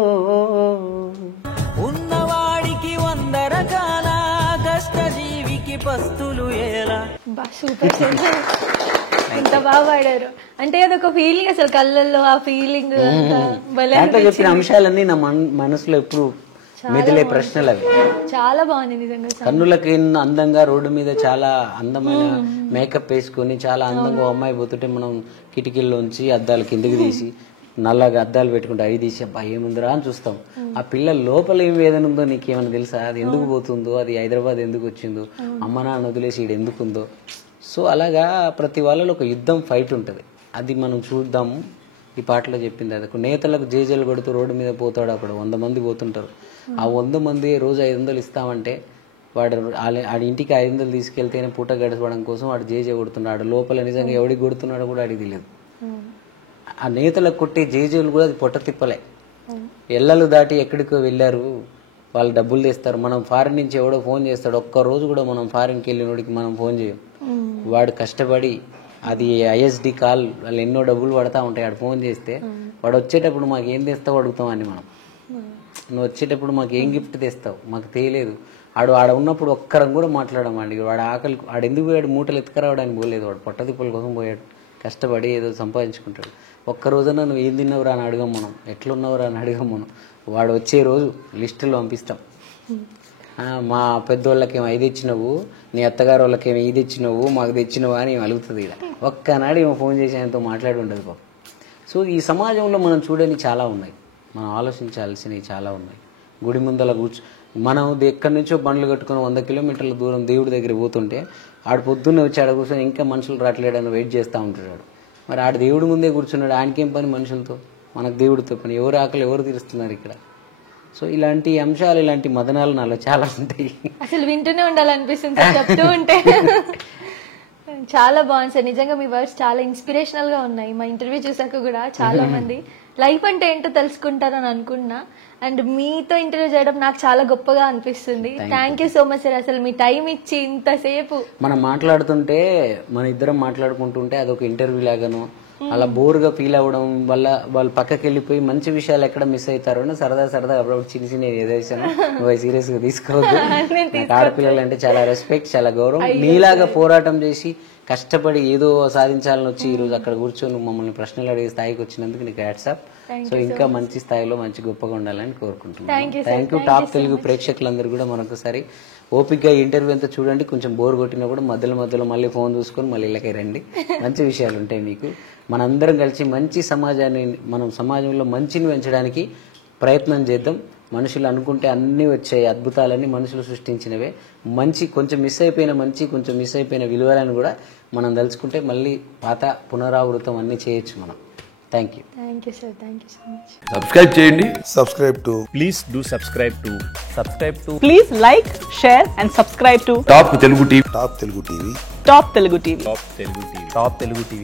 ఉన్నవాడికి 100 రకాల కష్టజీవికి పస్తులు ఎలా. సూపర్ సార్, ఎంత బాగా పాడారు. అంటే అదొక ఫీలింగ్, అసలు కళ్ళల్లో ఆ ఫీలింగ్ దాంట్లో చెప్పిన అంశాలన్నీ నా మనసులో ఎప్పుడు మెదిలే ప్రశ్నలు అవి. చాలా బాగుంది నిజంగా. కన్నులకి అందంగా రోడ్డు మీద చాలా అందమైన మేకప్ వేసుకొని చాలా అందంగా అమ్మాయి పోతుంటే మనం కిటికీల్లోంచి అద్దాలు కిందకి తీసి నల్లగా అద్దాలు పెట్టుకుంటే అవి తీసి అబ్బా ఏముందిరా అని చూస్తాం. ఆ పిల్ల లోపల ఏం వేదన ఉందో నీకేమైనా తెలుసా? అది ఎందుకు పోతుందో, అది హైదరాబాద్ ఎందుకు వచ్చిందో, అమ్మ నాన్న వదిలేసి ఇది ఎందుకుందో. సో అలాగా ప్రతి వాళ్ళలో ఒక యుద్ధం ఫైట్ ఉంటుంది, అది మనం చూద్దాము. ఈ పాటలో చెప్పింది అది. నేతలకు జేజేలు కొడుతూ రోడ్డు మీద పోతాడు, అప్పుడు 100 మంది పోతుంటారు. ఆ 100 మంది రోజు 500 ఇస్తామంటే ఆడి ఇంటికి 500 తీసుకెళ్తేనే పూట గడపడం కోసం వాడు జేజే కొడుతున్నాడు. లోపల నిజంగా ఎవడికి కొడుతున్నాడో కూడా అడిగి తెలియదు. ఆ నేతలకు కొట్టే జేజేలు కూడా అది పొట్ట తిప్పలే. ఎల్లలు దాటి ఎక్కడికో వెళ్ళారు, వాళ్ళు డబ్బులు తెస్తారు. మనం ఫారిన్ నుంచి ఎవడో ఫోన్ చేస్తాడు, ఒక్కరోజు కూడా మనం ఫారిన్కి వెళ్ళినోడికి మనం ఫోన్ చేయం. వాడు కష్టపడి అది ఐఎస్డి కాల్, వాళ్ళు ఎన్నో డబ్బులు పడతా ఉంటాయి. వాడు ఫోన్ చేస్తే వాడు వచ్చేటప్పుడు మాకు ఏం తెస్తావు అడుగుతామని మనం. నువ్వు వచ్చేటప్పుడు మాకు ఏం గిఫ్ట్ తెస్తావు మాకు తెలియలేదు. ఆడ ఉన్నప్పుడు ఒక్కరం కూడా మాట్లాడమండి. వాడు ఆకలి, వాడు ఎందుకు పోయాడు? మూటలు ఎత్తుకురావడానికి పోలేదు, వాడు పొట్టదిప్పుల కోసం పోయాడు. కష్టపడి ఏదో సంపాదించుకుంటాడు. ఒక్కరోజున నువ్వు ఏం తిన్నావురా అని అడగం మనం, ఎట్లున్నావురా అని అడగం మనం. వాడు వచ్చే రోజు లిస్టులో పంపిస్తాం. మా పెద్దోళ్ళకేమో 5 ఇచ్చినవు, నీ అత్తగారు వాళ్ళకేమో 5 ఇచ్చినవు, మాకు తెచ్చినవా అని అలుగుతుంది. ఇలా ఒక్కనాడు ఏమో ఫోన్ చేసి ఆయనతో మాట్లాడి ఉండదు పాపం. సో ఈ సమాజంలో మనం చూడని చాలా ఉన్నాయి, మనం ఆలోచించాల్సినవి చాలా ఉన్నాయి. గుడి ముందల మనం ఎక్కడి నుంచో బండ్లు కట్టుకొని 100 కిలోమీటర్ల దూరం దేవుడి దగ్గర పోతుంటే ఆడు పొద్దున్నే వచ్చి ఆడ కూర్చొని ఇంకా మనుషులు రావట్లేడని వెయిట్ చేస్తూ ఉంటాడు. మరి ఆడు దేవుడి ముందే కూర్చున్నాడు, ఆయనకేం పని మనుషులతో? మనకు దేవుడితో పని. ఎవరు ఆకలి ఎవరు తీరుస్తున్నారు ఇక్కడ? సో ఇలాంటి అంశాలు, ఇలాంటి మదనాలు నాలో చాలా ఉంటాయి. అసలు వింటూనే ఉండాలనిపిస్తుంది సార్ చెప్తూ ఉంటే. చాలా బాగుంది సార్, నిజంగా మీ వర్డ్స్ చాలా ఇన్స్పిరేషనల్ గా ఉన్నాయి. మా ఇంటర్వ్యూ చూసాక కూడా చాలా మంది లైఫ్ అంటే ఏంటో తెలుసుకుంటారని అనుకున్నా, అండ్ మీతో ఇంటర్వ్యూ చేయడం నాకు చాలా గొప్పగా అనిపిస్తుంది. Thank you so much sir, అసలు మీ టైం ఇచ్చి ఇంతసేపు. మనం మాట్లాడుతుంటే, మన ఇద్దరం మాట్లాడుకుంటుంటే అదొక ఇంటర్వ్యూ లాగాను అలా బోర్గా ఫీల్ అవ్వడం వల్ల వాళ్ళు పక్కకి వెళ్ళిపోయి మంచి విషయాలు ఎక్కడ మిస్ అవుతారో సరదా అప్పుడప్పుడు చిన్న ఏదేసాను. నువ్వు సీరియస్ గా తీసుకోవద్దు. ఆడపిల్లలు అంటే చాలా రెస్పెక్ట్, చాలా గౌరవం. నీలాగా పోరాటం చేసి కష్టపడి ఏదో సాధించాలని వచ్చి ఈ రోజు అక్కడ కూర్చొని మమ్మల్ని ప్రశ్నలు అడిగే స్థాయికి వచ్చినందుకు నీకు హ్యాట్స్ ఆఫ్. సో ఇంకా మంచి స్థాయిలో మంచి గొప్పగా ఉండాలని కోరుకుంటున్నాను. Thank you. టాప్ తెలుగు ప్రేక్షకులందరూ కూడా మరొకసారి ఓపికగా ఇంటర్వ్యూ అంతా చూడండి. కొంచెం బోర్ కొట్టినా కూడా మధ్యలో మళ్ళీ ఫోన్ చూసుకొని మళ్ళీ ఇళ్ళకి రండి, మంచి విషయాలు ఉంటాయి మీకు. మనందరం కలిసి మంచి సమాజాన్ని, మనం సమాజంలో మంచిని పెంచడానికి ప్రయత్నం చేద్దాం. మనుషులు అనుకుంటే అన్నీ వచ్చాయి, అద్భుతాలన్నీ మనుషులు సృష్టించినవే. మంచి కొంచెం మిస్ అయిపోయిన విలువలను కూడా మనం తలుచుకుంటే మళ్ళీ పాత పునరావృతం అన్నీ చేయొచ్చు మనం. Thank you sir, thank you so much. Subscribe చేయండి. Please do subscribe to. Please like, share and subscribe to top Telugu TV. Top Telugu TV. Top Telugu TV.